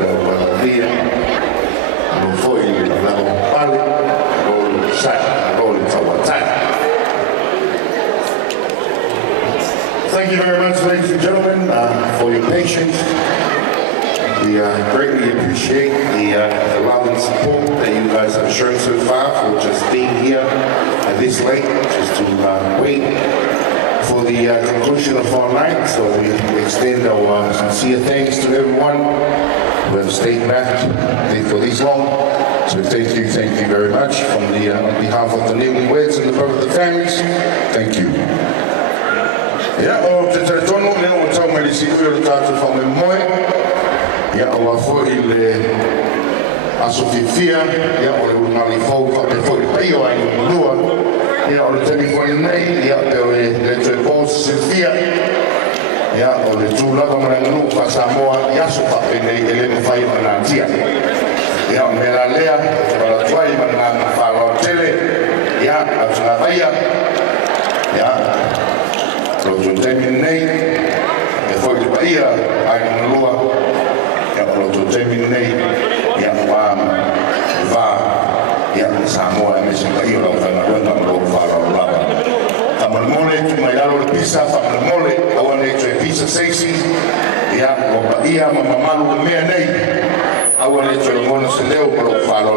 le dia no foi la pale o sa o tawata. Thank you very much, ladies and gentlemen, for your patience. We greatly appreciate the love and support that you guys have shown so far for just being here at this late, just to wait for the conclusion of our night. So we extend our sincere thanks to everyone who have stayed back for this long. So thank you very much from on behalf of the newlyweds and the families. Thank you. Yeah, te tono leo o tau mai si kuio tatu fa Moimoi. Ya o foi le asofifia, ya o le mali fou ka te foi pio ai no lua. Ya o le temi foi nei, ya te le te pos Sofia. Ya o le tu lava mai no fa Samoa, ya so fa nei ele no fai na tia. Ya o me la lea, para tuai mana fa o tele. Ya a tuna vaia. Ya lo termine nei e foi de Bahia ai no lua e lo termine nei e va e Samoa e se Bahia lo fa na rua lo fa la Moimoi tu mai alo pizza fa Moimoi o ne tu pizza sexy e lo Bahia mamma lo me nei o ne tu lo se leo lo fa la.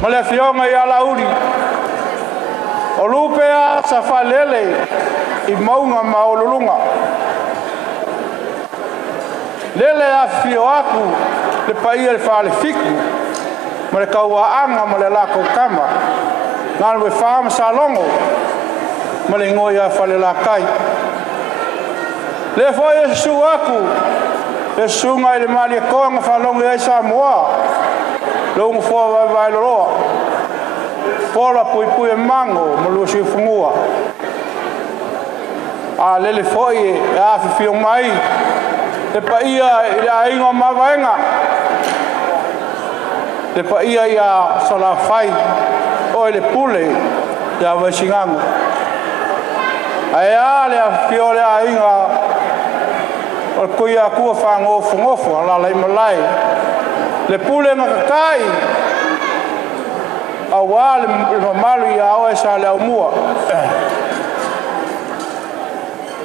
Male fionga ia lauri. O lupea sa falele I maunga maolulunga. Lele a fio aku le paia le fale fiku. Ma le kauaanga ma le lako kama. Ngana we whaama sa longo. Ma le ngoia fale lakai. Le foi e su aku. Le sunga I le mali e koanga whalongo e sa moa. Longo fua vai loa. Pola pui pui e mango, ma lua si fungua. A lele foi e a fio mai. Le paia I a ingo mawaenga. Le paia I a sala fai. O le pule I a wasingango. Ai a le a fio le a inga. O kuia kua whangofu ngofu, ala lai malai. Le pule nga kakai. A wale mamalu I a oe sa le au mua.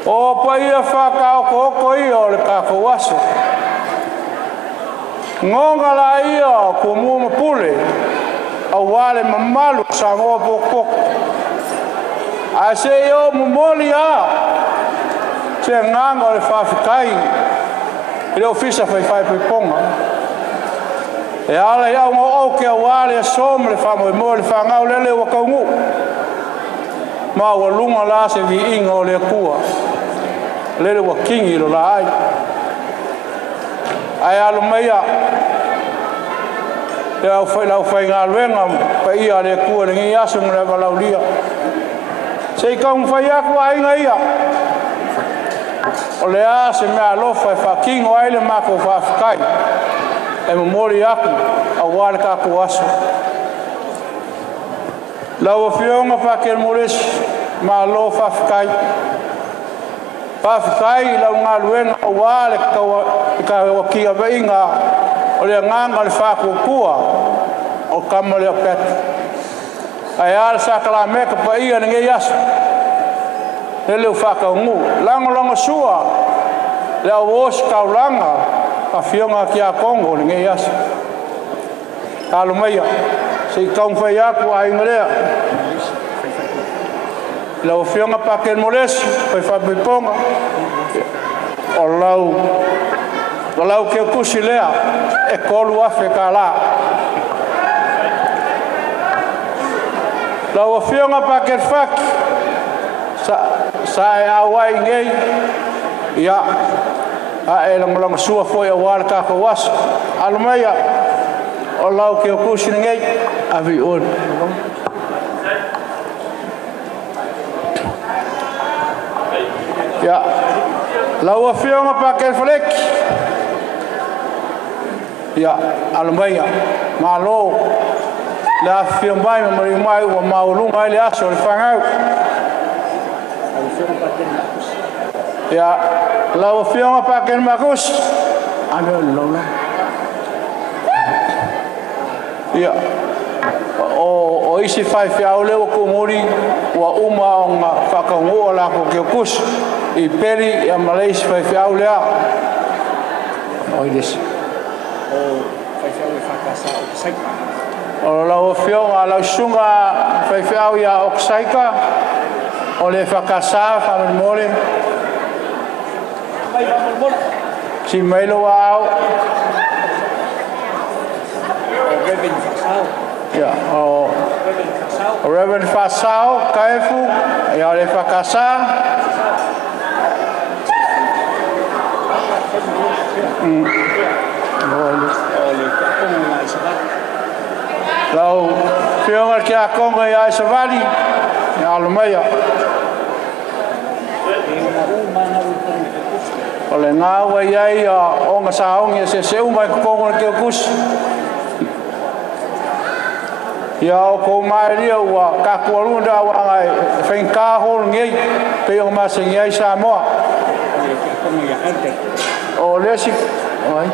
O pa ia whakao koko I o le kako waso. Ngonga la ia ko mua mapule. A wale mamalu sa ngoa pokoko. A se o mumoli a. Se nganga o le whawhikai. I le ofisa whai ponga. E ala ia ngo o ke wale som le fa Moimoi le fa ngau lele wa kaungu. Ma wa lunga la se vi ingo le kua. Lele wa kingi lo la ai. Ai alu meia. E au fai ngā luenga pa ia le kua le ngi asu le walaulia. Se kaung fai aku ai nga ia. O le a se mea lofa e fa kingo ai le mako fa fikai. E mamori aku a wale kako aso. Lau a fionga pa ke mores ma lo fa fikai. Whawhikai lau ngā luenga o wā le ka wakia veinga o le nganga le whakukua o kama le o peta. Ai ala sakala meka pa ia ni ngei asu. Le leu whakaungu. Lango sua le au osi kaulanga a whionga ki a Kongo ni ngei asu. Talo meia. Se kaung whai aku a ingalea. Lau whionga paken molesi, pai whapiponga. O lau ke kusi lea, e kolu afe ka la. Lau whionga paken whaki, sa e awai ngei, ia, a e langalanga sua foi a wala ka kawas. Alumeia, o lau ke kusi ngei, a vi on. Ja, lau whionga pa ke whaleki. Ja, alumeia, malo, la whiombai ma Moimoi ua maurunga ele aso le whangau. Ja, lau whionga pa ke makusi. Ame o lola. Ja, o isi whai whiau leo kumuri ua uma o ngā whakaungu o lako ke kusi. I peri a Malaysia whai whiau lea. Oi desi. O whai whiau e whakasa o Kisaika. O lau whionga lau sunga whai whiau ia o Kisaika. O le whakasa whamamole. Mai whamamole. Si mailo au. O Reverend Fasau. Ia, o Reverend Fasau, kaefu. Ia o le whakasa. Lau whionga ki a Kongo i Aisavali, i Alumeia. O le ngā ua iai o ngā saongi e se umai ko Kongo ki o kusi. Ia o kou mai ria ua kakua runda wanga e whainka holo ngei, pe o masengi ai Samoa. O lesi, oi.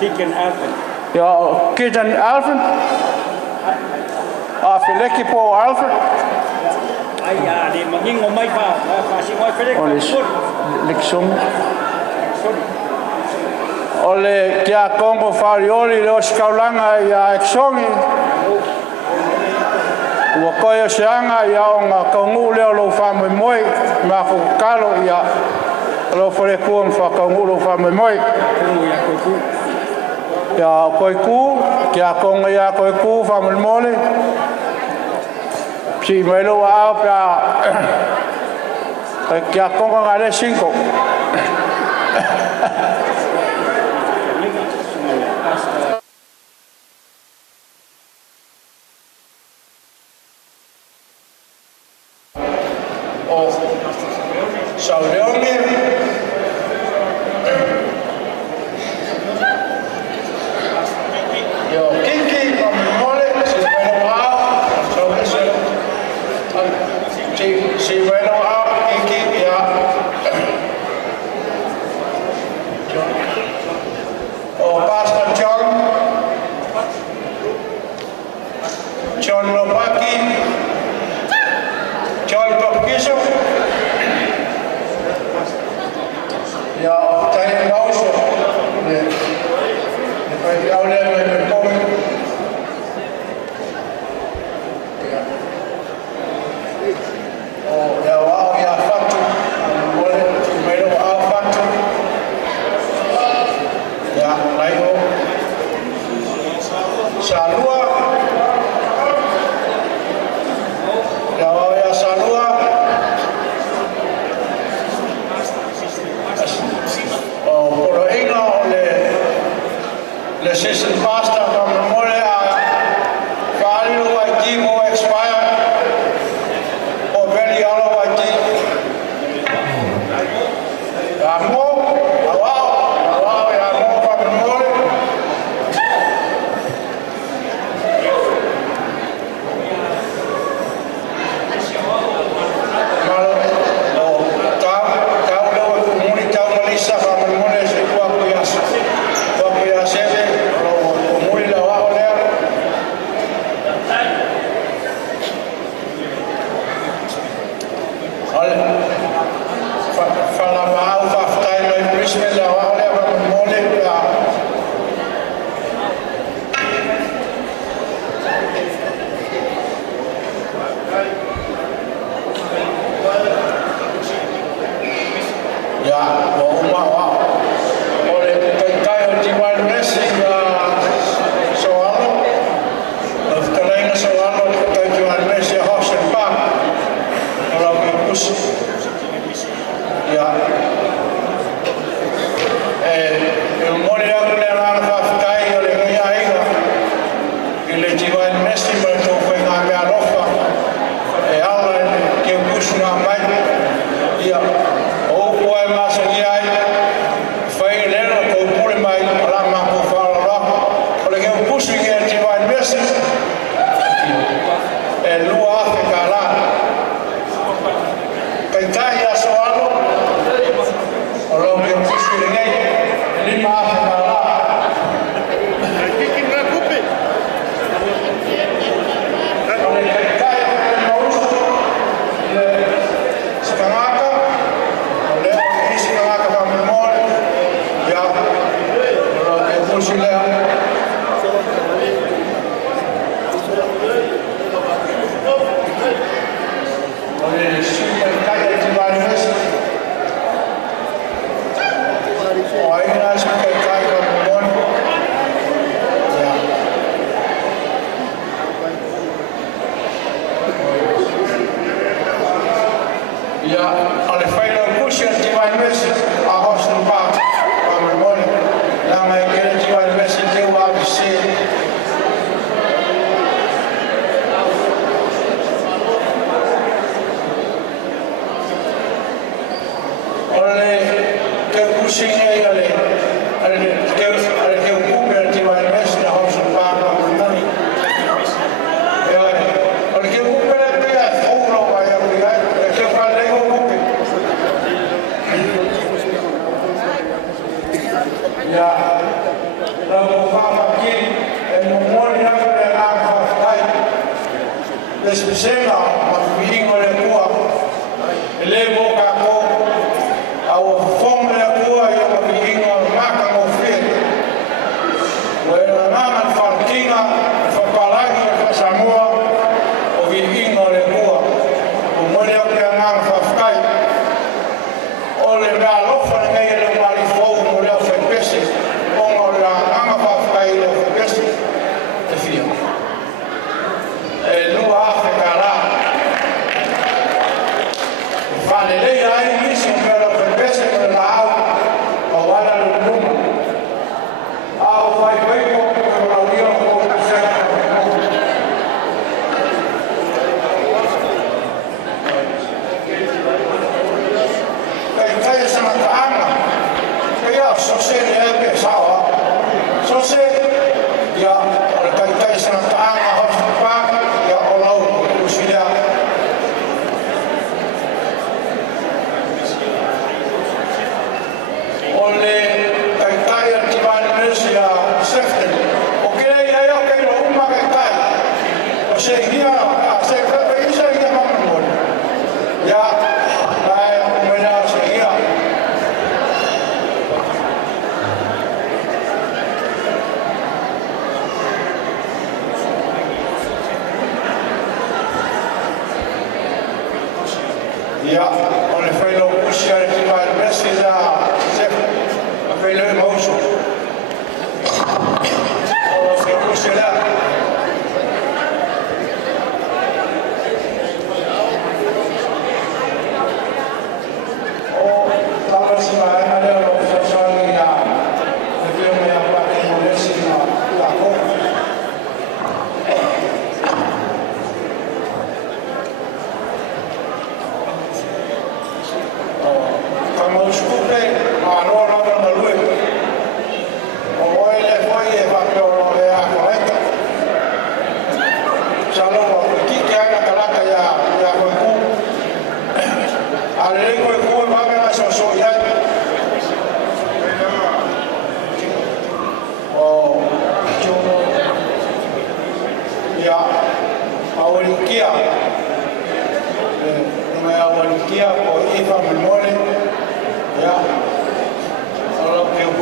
Kiken Alvin. Ja, Kiken Alvin. A Feleki po Alvin. Ai a de mangingo mai pa, si moi Feleki. O Liksum. O le kia Kongo Farioli le oskaulanga i a Eksongi. Ua koe o seanga i a o ngā kaungu leo lo Moimoi, ma kukalo i a lo fore kuang whakaungu lo Moimoi. Ia koe ku, kia konga ia koe ku Moimoi. Si mailo wa au pia kia konga ngare 5.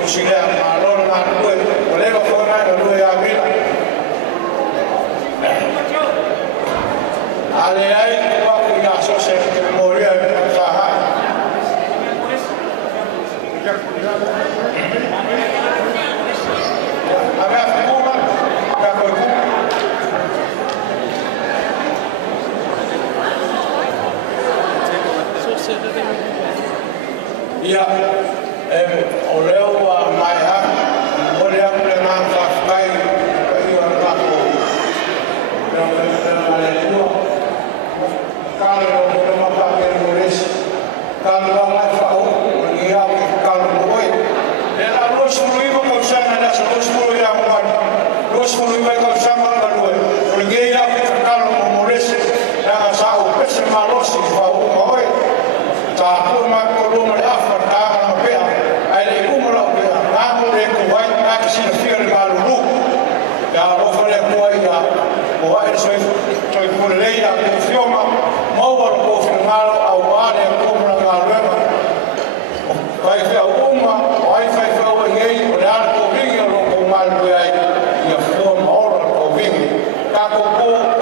Usilea malolo na due, oleva kona na due ya bila. Ale ai kwa kuya sose moria saha. Aga kuma ka ko. Ya oleo wa mai ha oleo le na ka kai ai wa ka ko. Kalau mau pakai nulis, kalau mau tahu, dia kalau boleh, dan kalau semua kau sana ada semua yang buat, semua kau sama kalau dia kalau mau nulis, dah tahu pasti malu sih kau boleh, tak mahu belum ada apa kalau apa, ada ibu malu dia, kamu dia buat aksi fikir malu, ya orang buat ya, buat soal boleh ya, fioma. Mau berko firmalo awale kumra ngalema vai fa uma vai fa ngei orar ko vingi lo ko mal ai ya forma ora ko vingi ka ko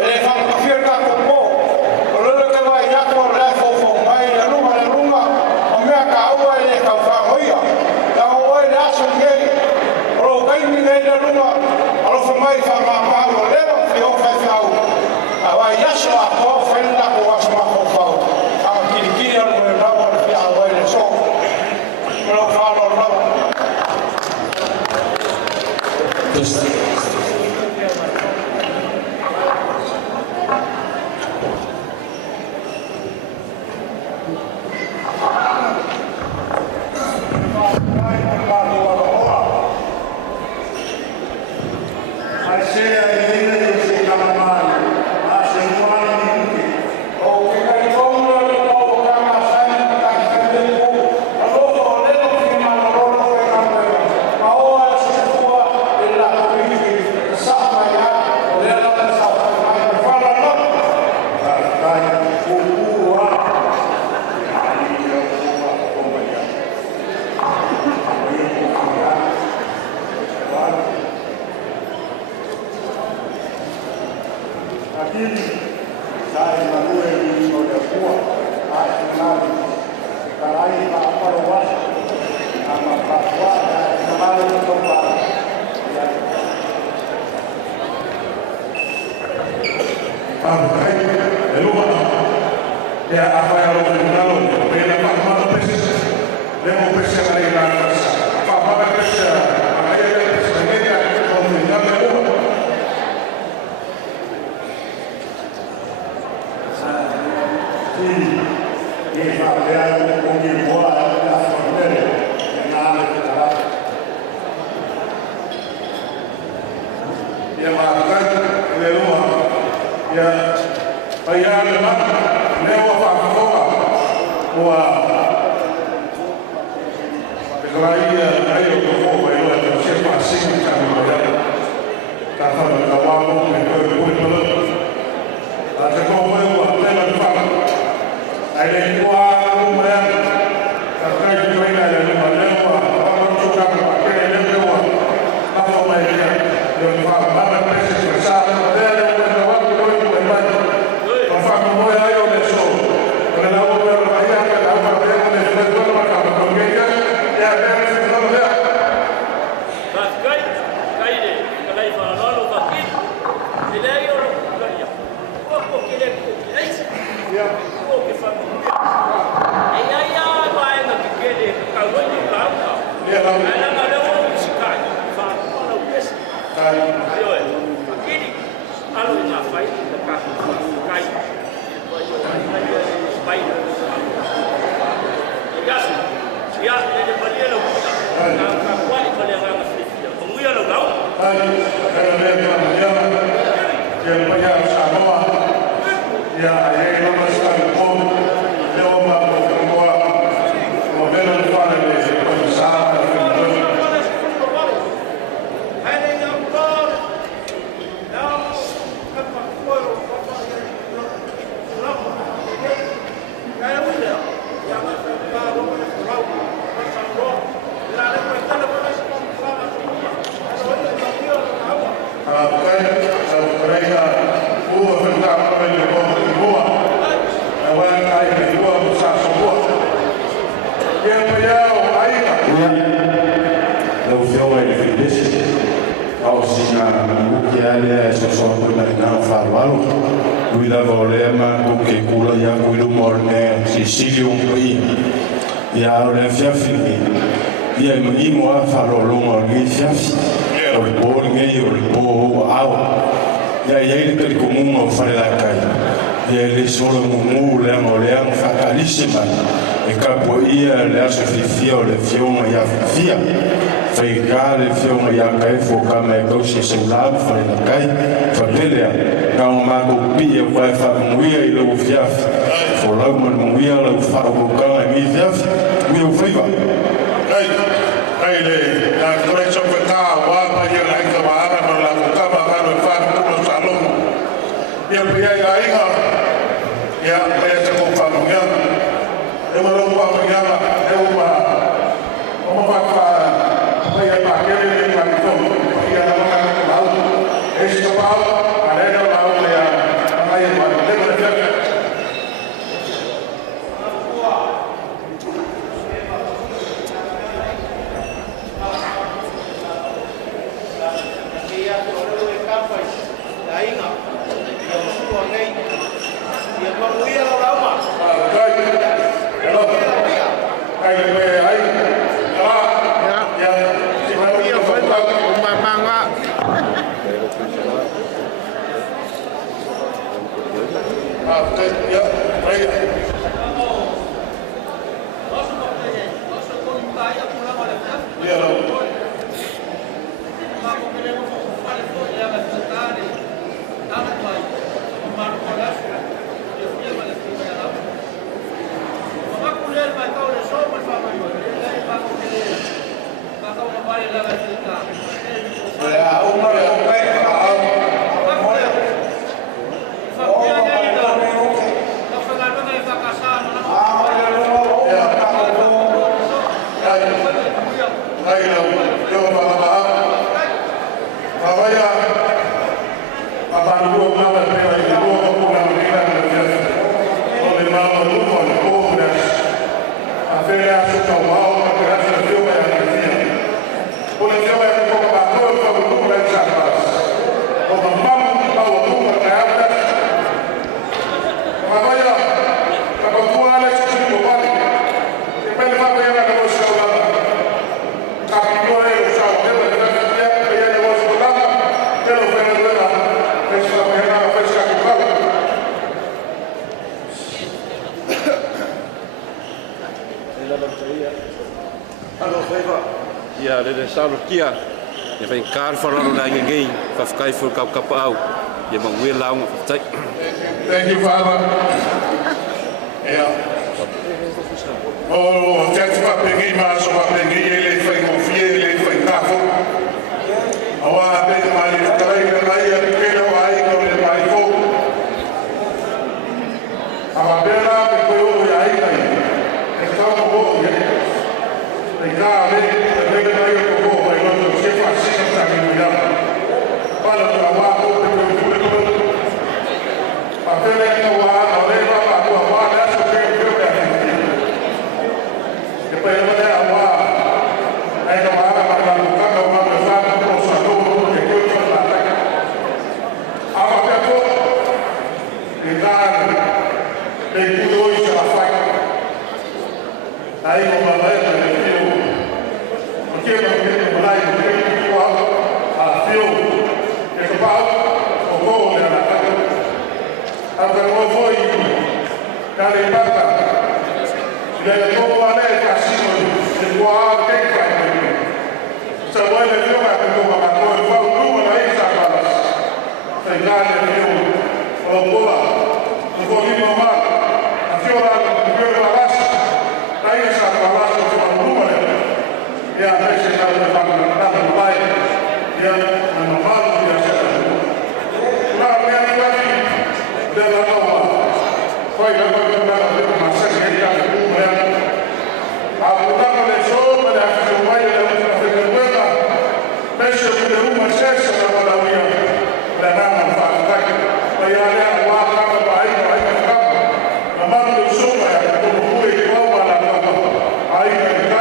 le fa ka fier ka ko lo que vai ya ko la fo mai la lunga o me ka au le ka fa hoia ka o le aso ngei ro kai mi ngei la lunga ro fa mai fa ma pa lo le fi o fa fa au vai ya so a ko fa la ko Gracias. Não filme ele fez ao sinal o que ele é só por não falar o ida volema o que cura já cuido morne Sicília país e a hora fia fini e aí menino a falar longo e fia o bom e o bom e aí ele comum ao fare da caia e ele solo mumu le moleang fatalissima e capoia le asofifia o le fiona ia fia fai ka le fiona ia kai foka mai kausi seula fare da kai fapelea ka o mago pia kwa fa muia i lo fia fo la muia lo fa o ka mi fia mi o faiva ai le la corrección que está wa pa ia la ka ba ara no la ka ba ka no fa no salón y el pia ahí ya ese con familia eu não vou amanhã eu vou para vai para aquele para então vai ir lá na Paula esse que Paula arena lá onde a vai para dentro da Kia e vai car fora no da ninguém para ficar for capau e vão ver lá tai thank you father yeah oh tens para pegar mais para pegar ele foi confiar ele foi cafo awa bem mais trai aí que não aí com ele vai fogo awa bela que foi o aí aí está bom né cá ele Aí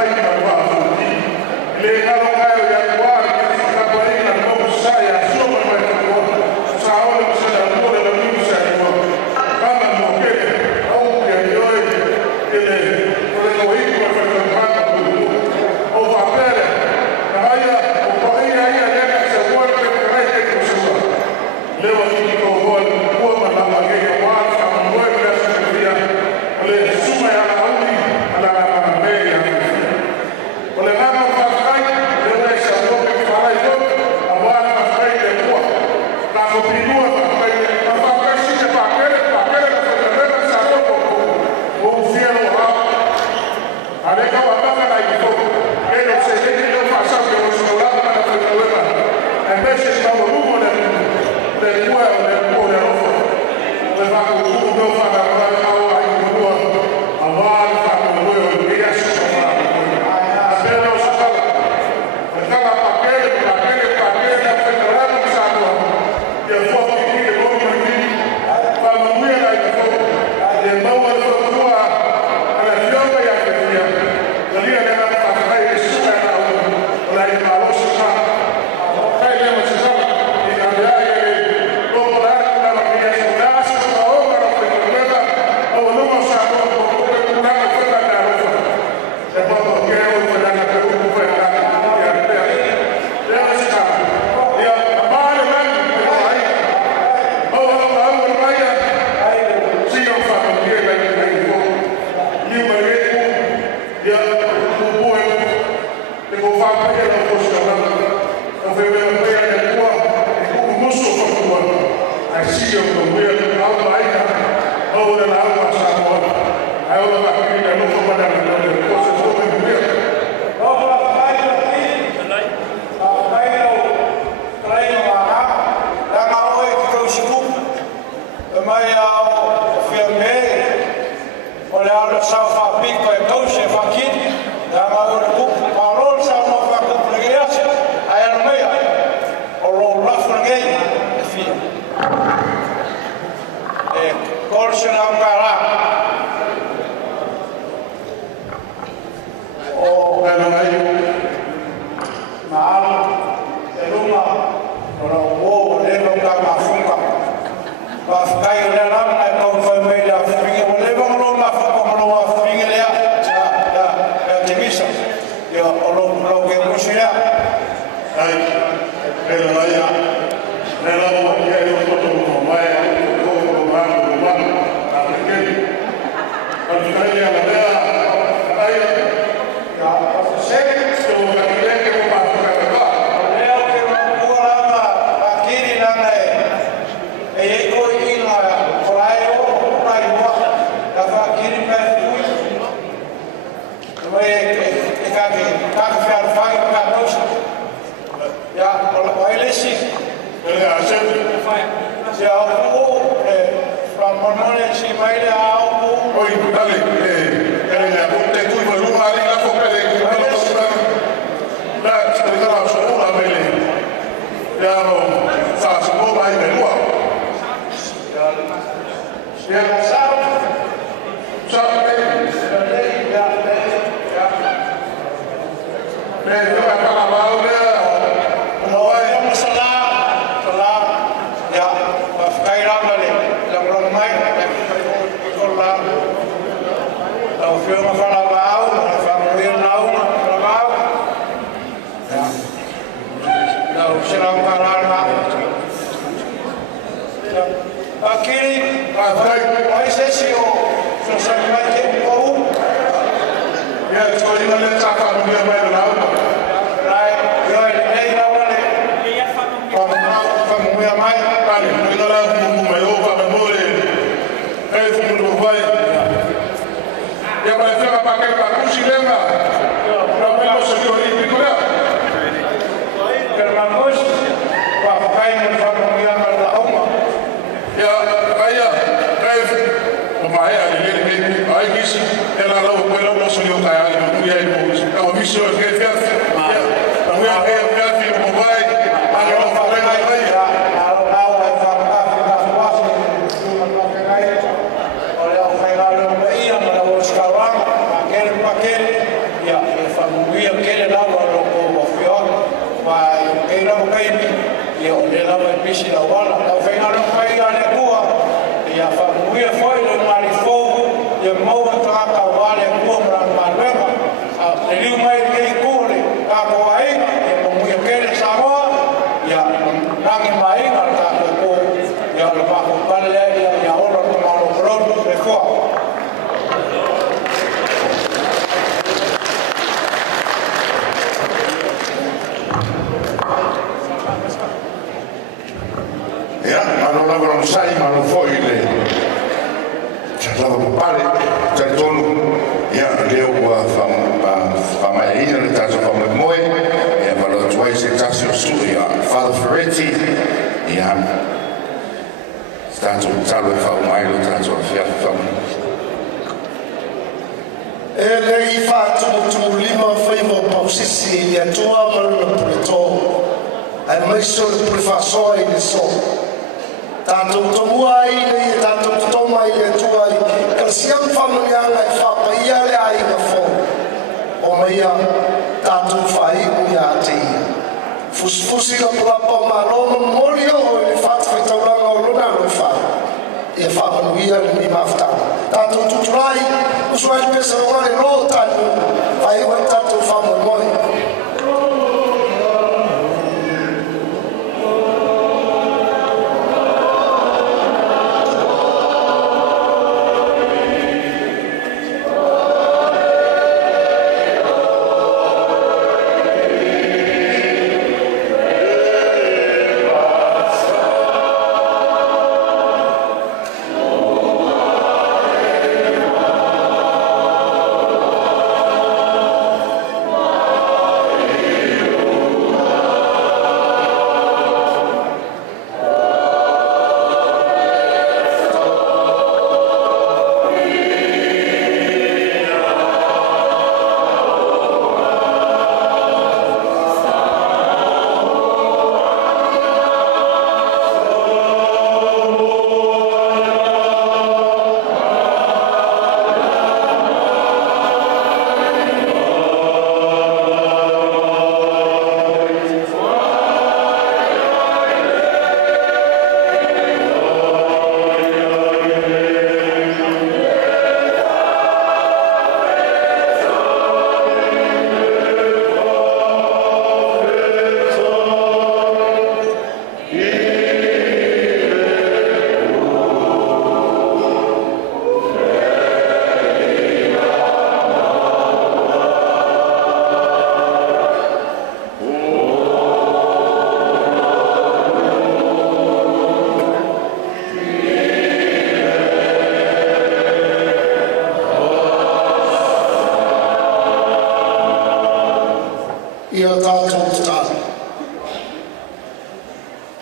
ina le tato ka Moimoi e malo tuai se tasi o sui a Father Ferretti ia tato talo e whau mai lo tato a whiawha whamu. E lei whātumu lima whaiva pausisi i atua maruna pureto ai maiso le pure whasoa i le so. Tātou tomua i le tātou toma i le atua i kalsiam whamanianga i whapa ia le ai na fo. O maia tātou whai u ia te ia. Fusifusi la pulapa maroma mori o i le whātawhaitauranga o luna lo wha. Ia whamanuia le ni maftana. Tātou tuturai usua i pesa ronga le lo tātou whai ua tātou whamamoi.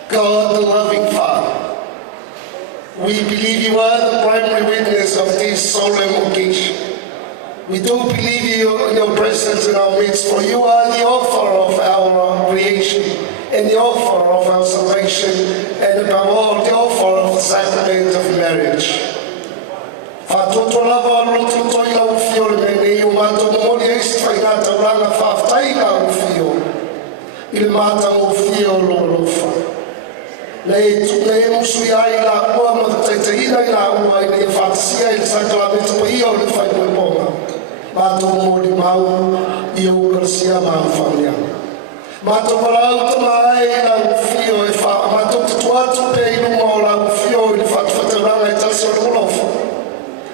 God, the loving Father, we believe you are the primary witness of this solemn occasion. We do believe your presence in our midst, for you are the author of our creation and the author of our salvation, and above all, the author of the sacrament of marriage. Il mata o fio lolofa. Lei musui ai la ua ma te ina i la ua i le fatsia il sacramento pa io le fai quel ponga. Mato mori mau io garcia ma famiglia. Mato palau mai la fio e fa mato tuatu pe i mo la fio il fatterana e tasio lolofa.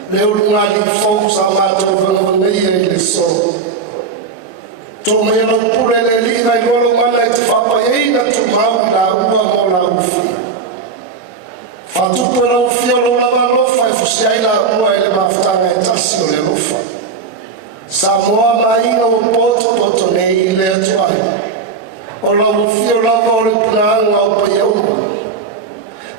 Le ulunga di fosa mato vanno nei le so. To me lo pure le lina i loro mana te fa paina tu mau la ua mo la ufi. Fa tu per lo fio lo lava lo fa e fosse ai la ua e le maftanga e tassio le lo fa. Samoa maina o poto nei le atuai. O la ufio lava o le punanga o paiauma.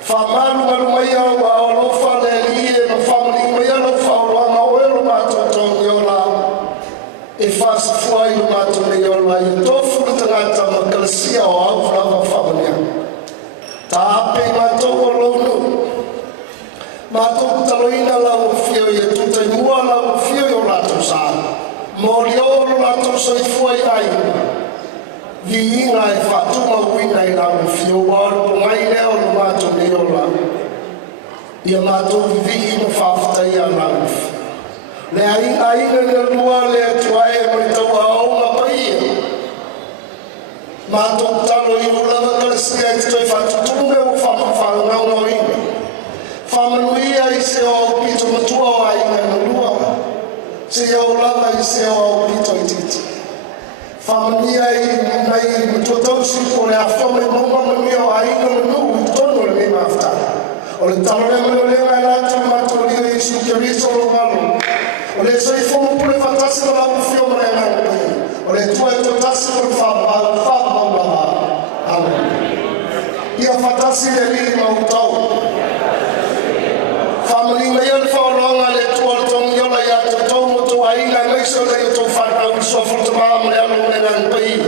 Fa malu mai au o lo fa le lie no fa mai lo fa o la ma o lo mato o la. E faz foi o mato melhor lá e tô frutando a macacia ou algo para a família. Tá bem matou o lono, matou o taloina lá o fio e tu tem mua lá o fio e o lato sa. Morreu o lato só foi aí. Vinha e fatuma winda e lá o fio o algo mais leo o mato melhor lá. E o mato vinha fafta e a lá o fio. Le ai le lua le tuai mo tau au ma paia. Ma to talo I ulava kalsia to fa tu me o fa na no I. Fa manuia I se o pito mo tua ai na lua. Se o lava I se o pito I titi. Fa manuia I mai to tau si ko le afa me mo ma me o ai no to no le ma afta. O le talo le la tu ma to li su che ri solo malo. O le soi fomo pure fantastico la fio mai o le Tasi le li mau tau. Family me yon whaolonga le tuol tong yola ya te tau mo tu aina mai so le yo tau whakau so futa maa le anu le ngang pai.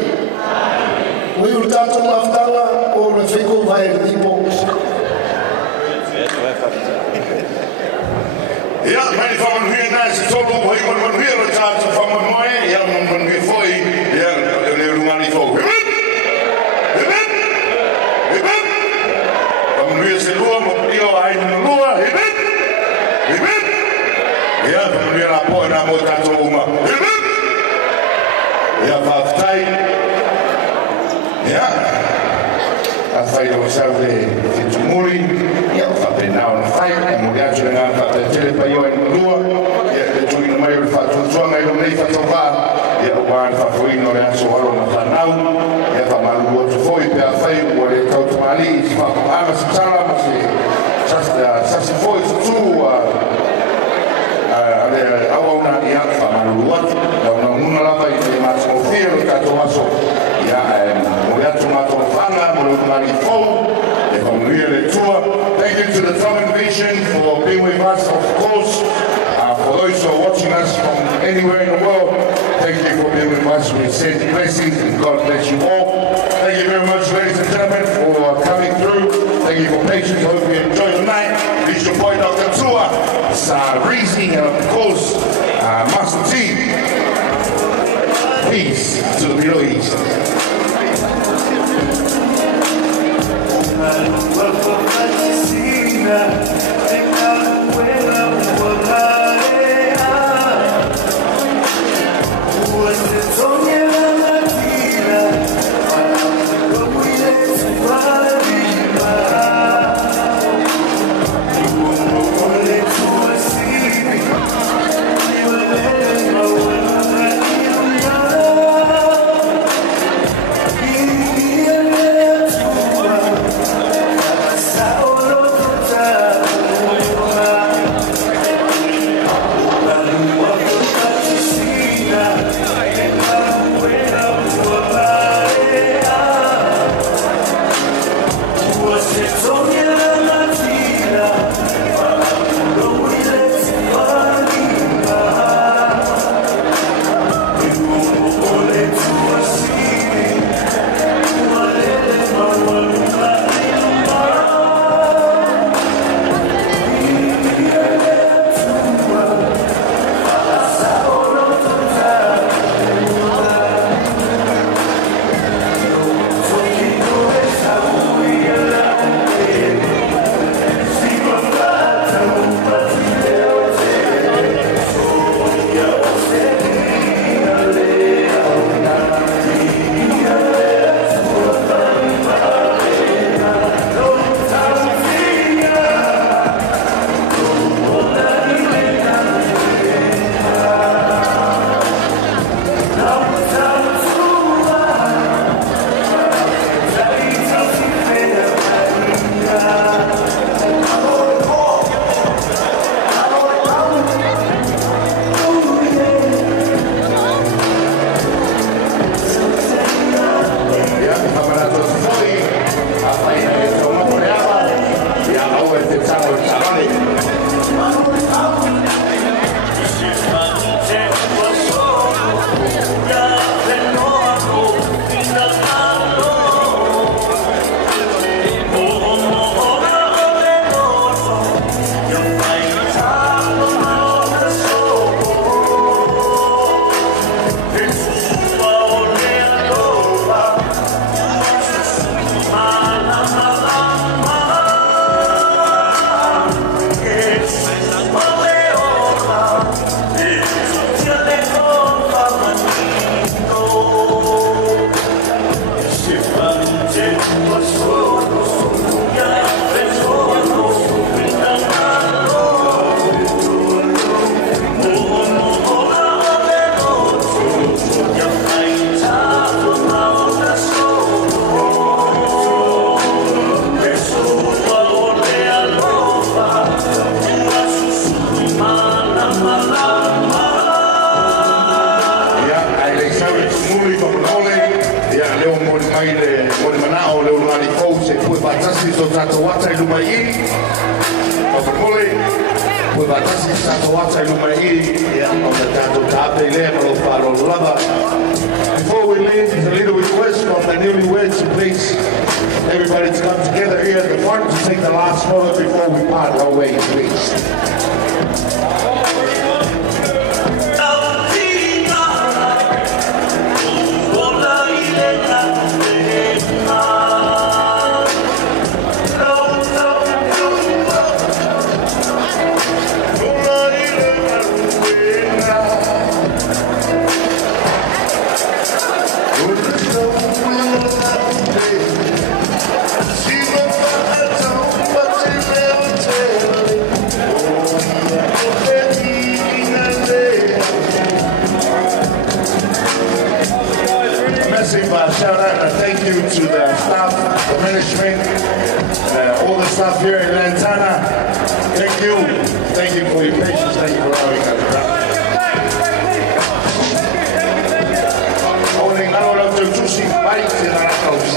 Ui urtato maftanga o le whiko vai lipo. Ja, meine Frau und hier da ist so gut, wo ich man hier mit Tag zu von Moimoi, ja, man wir foi, ja, le rumani fo. Am wir se lua mo io ai no lua, ja, man wir la po na mo tanto uma. Ja, vai. Ja. Fai lo serve di tumori, io fa penao non fai, e mo viaggio nella fatta il tele pa io in lua, e tu in mai il fatto il suo mai non lei fatto va, e lo guarda fa fuori non è so valo na fanau, e fa mal lo foi per fai vuole tutto mali, si fa ma si sala ma si foi tu a una ia fa mal lo una lava in ma so fiero che tu maso ya mo viaggio ma to fana Thank you to the Drum Invasion for being with us, of course. For those who are watching us from anywhere in the world, thank you for being with us. We send blessings and God bless you all. Thank you very much, ladies and gentlemen, for coming through. Thank you for patience. I hope you enjoy the night. It's your boy, Dr. Tua, Sarisi, and of course, Master T. Peace to the Middle East. Yeah. so tato wata I lumai I. Papapole, koe matasi tato wata I lumai I. Ia, o na tato tape lea malo wharo lava. Before we leave, there's a little request from the newlyweds, please. Everybody to come together here at the front to take the last photo before we part our ways, please. Shout out and thank you to the staff, the management, all the staff here in Lantana. Thank you. Thank you for your patience. Thank you for allowing us to come. Only I don't have to see bikes in our house.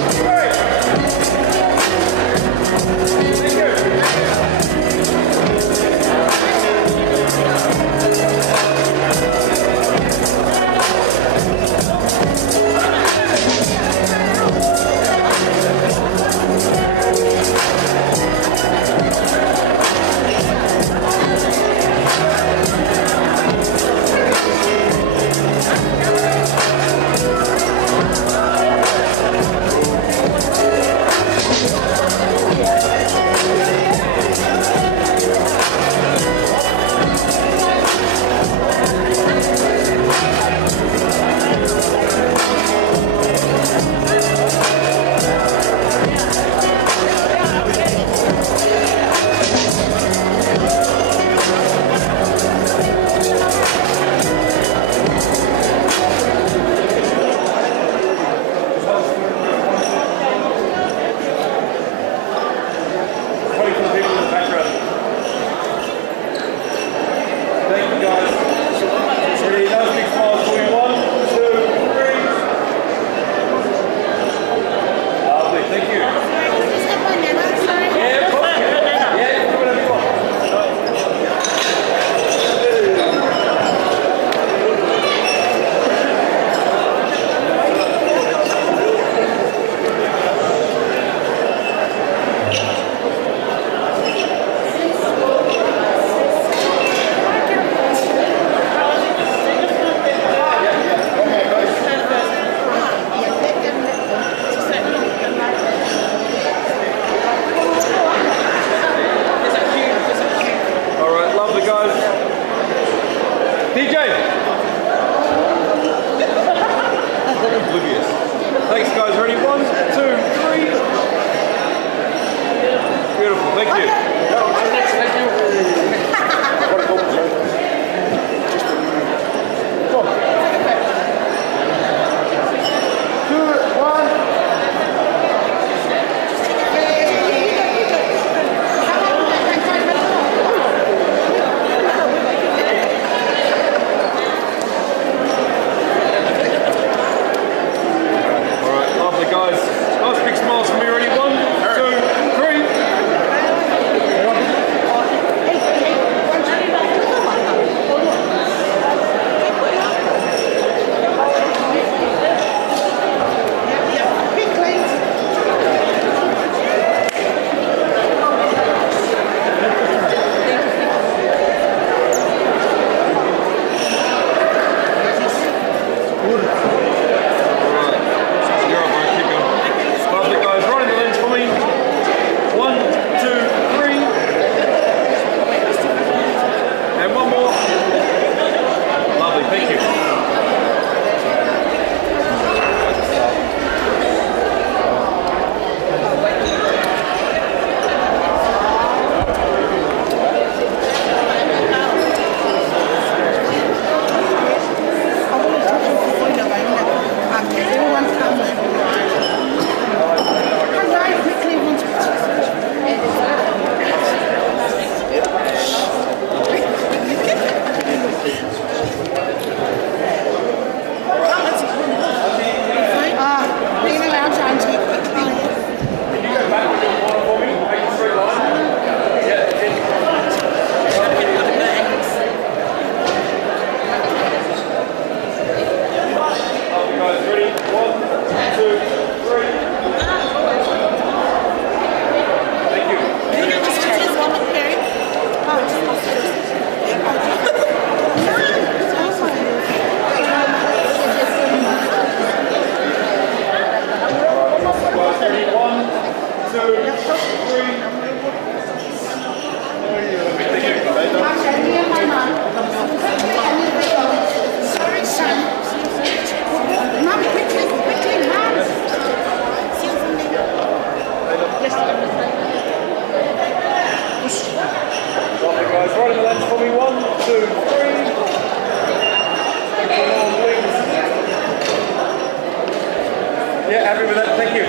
Yeah, happy with that. Thank you.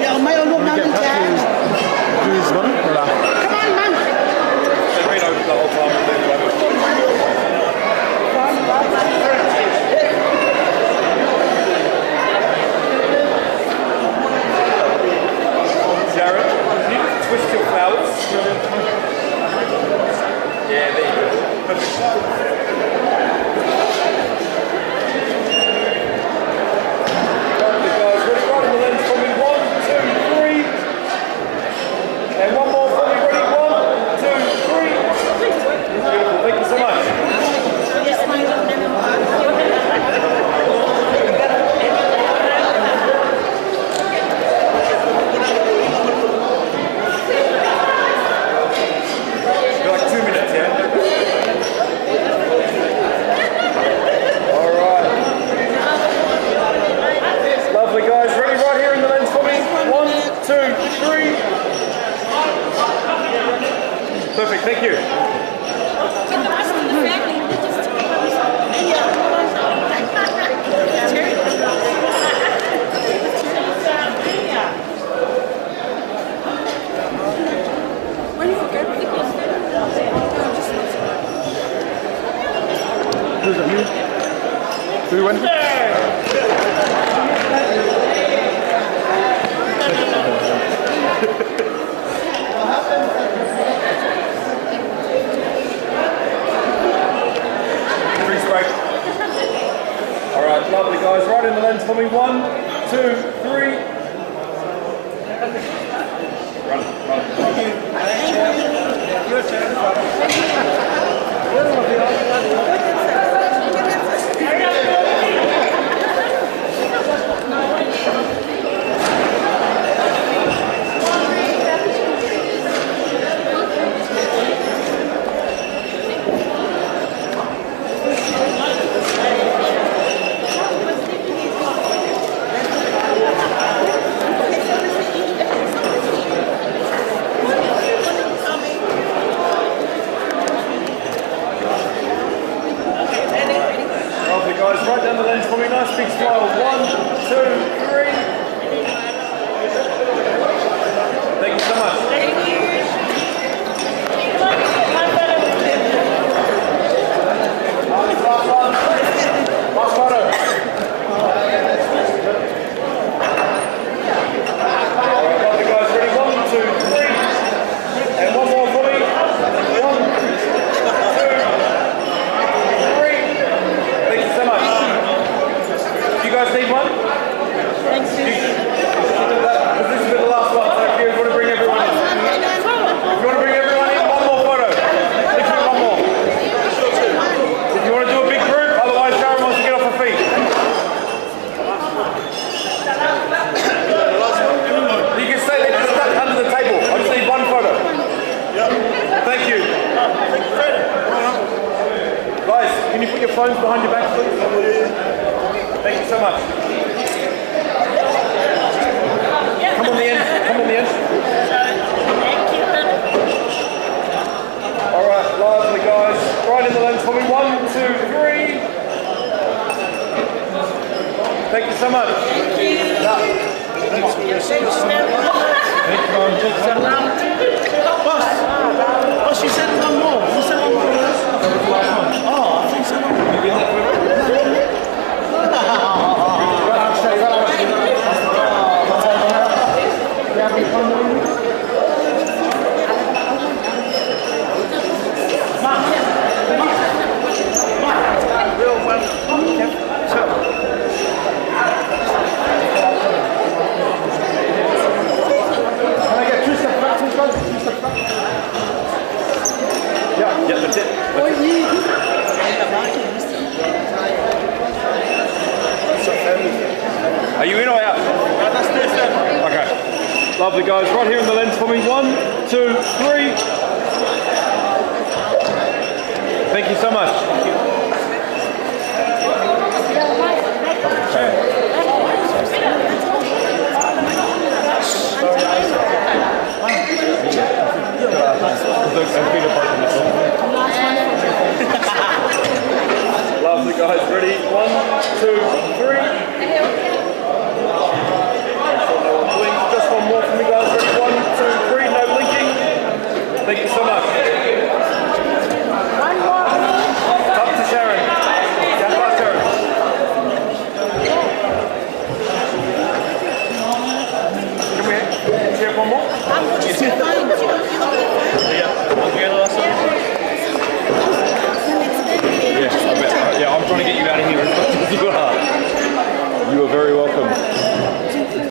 Yeah, my own mum and dad. Who's got it? Come on, Mum. They've been open the whole time. Sharon, can you twist your flowers? Yeah, there you go. Perfect. And one more for me, ready? 1, 2, 3. Beautiful, thank you so much. You've got like 2 minutes, yeah? Alright. Lovely guys, ready right here in the lens for me? 1, 2, 3. Perfect, thank you. Who's that, you? Who went? Alright, lovely guys, right in the lens for me. 1, 2, 3. Run. Your turn. Right down the lens for me, nice big smile. 1, 2, 3. Thank you so much. Thank you. Last photo. Alright, guys, ready? 1, 2, 3. And one more for me. 1, 2, 3. Thank you so much. You guys need one? Thanks. This is the last one, so if you want to bring everyone in. If you want to bring everyone in, one more photo. Let's do one more. If you want to do a big group, otherwise Sharon wants to get off her feet. You can stay there, just stuck under the table. I just need one photo. Thank you. Guys, can you put your phones behind your back, please? Thank you so much. Come on the end. Come on the end. Alright, lovely guys. Right in the lens for me. 1, 2, 3. Thank you so much. Thank you. Oh, she said one more. Who said one more? Oh, I think so. Yeah, that's it. Are you in or out? Okay. Lovely guys, right here in the lens for me. 1, 2, 3. Thank you so much.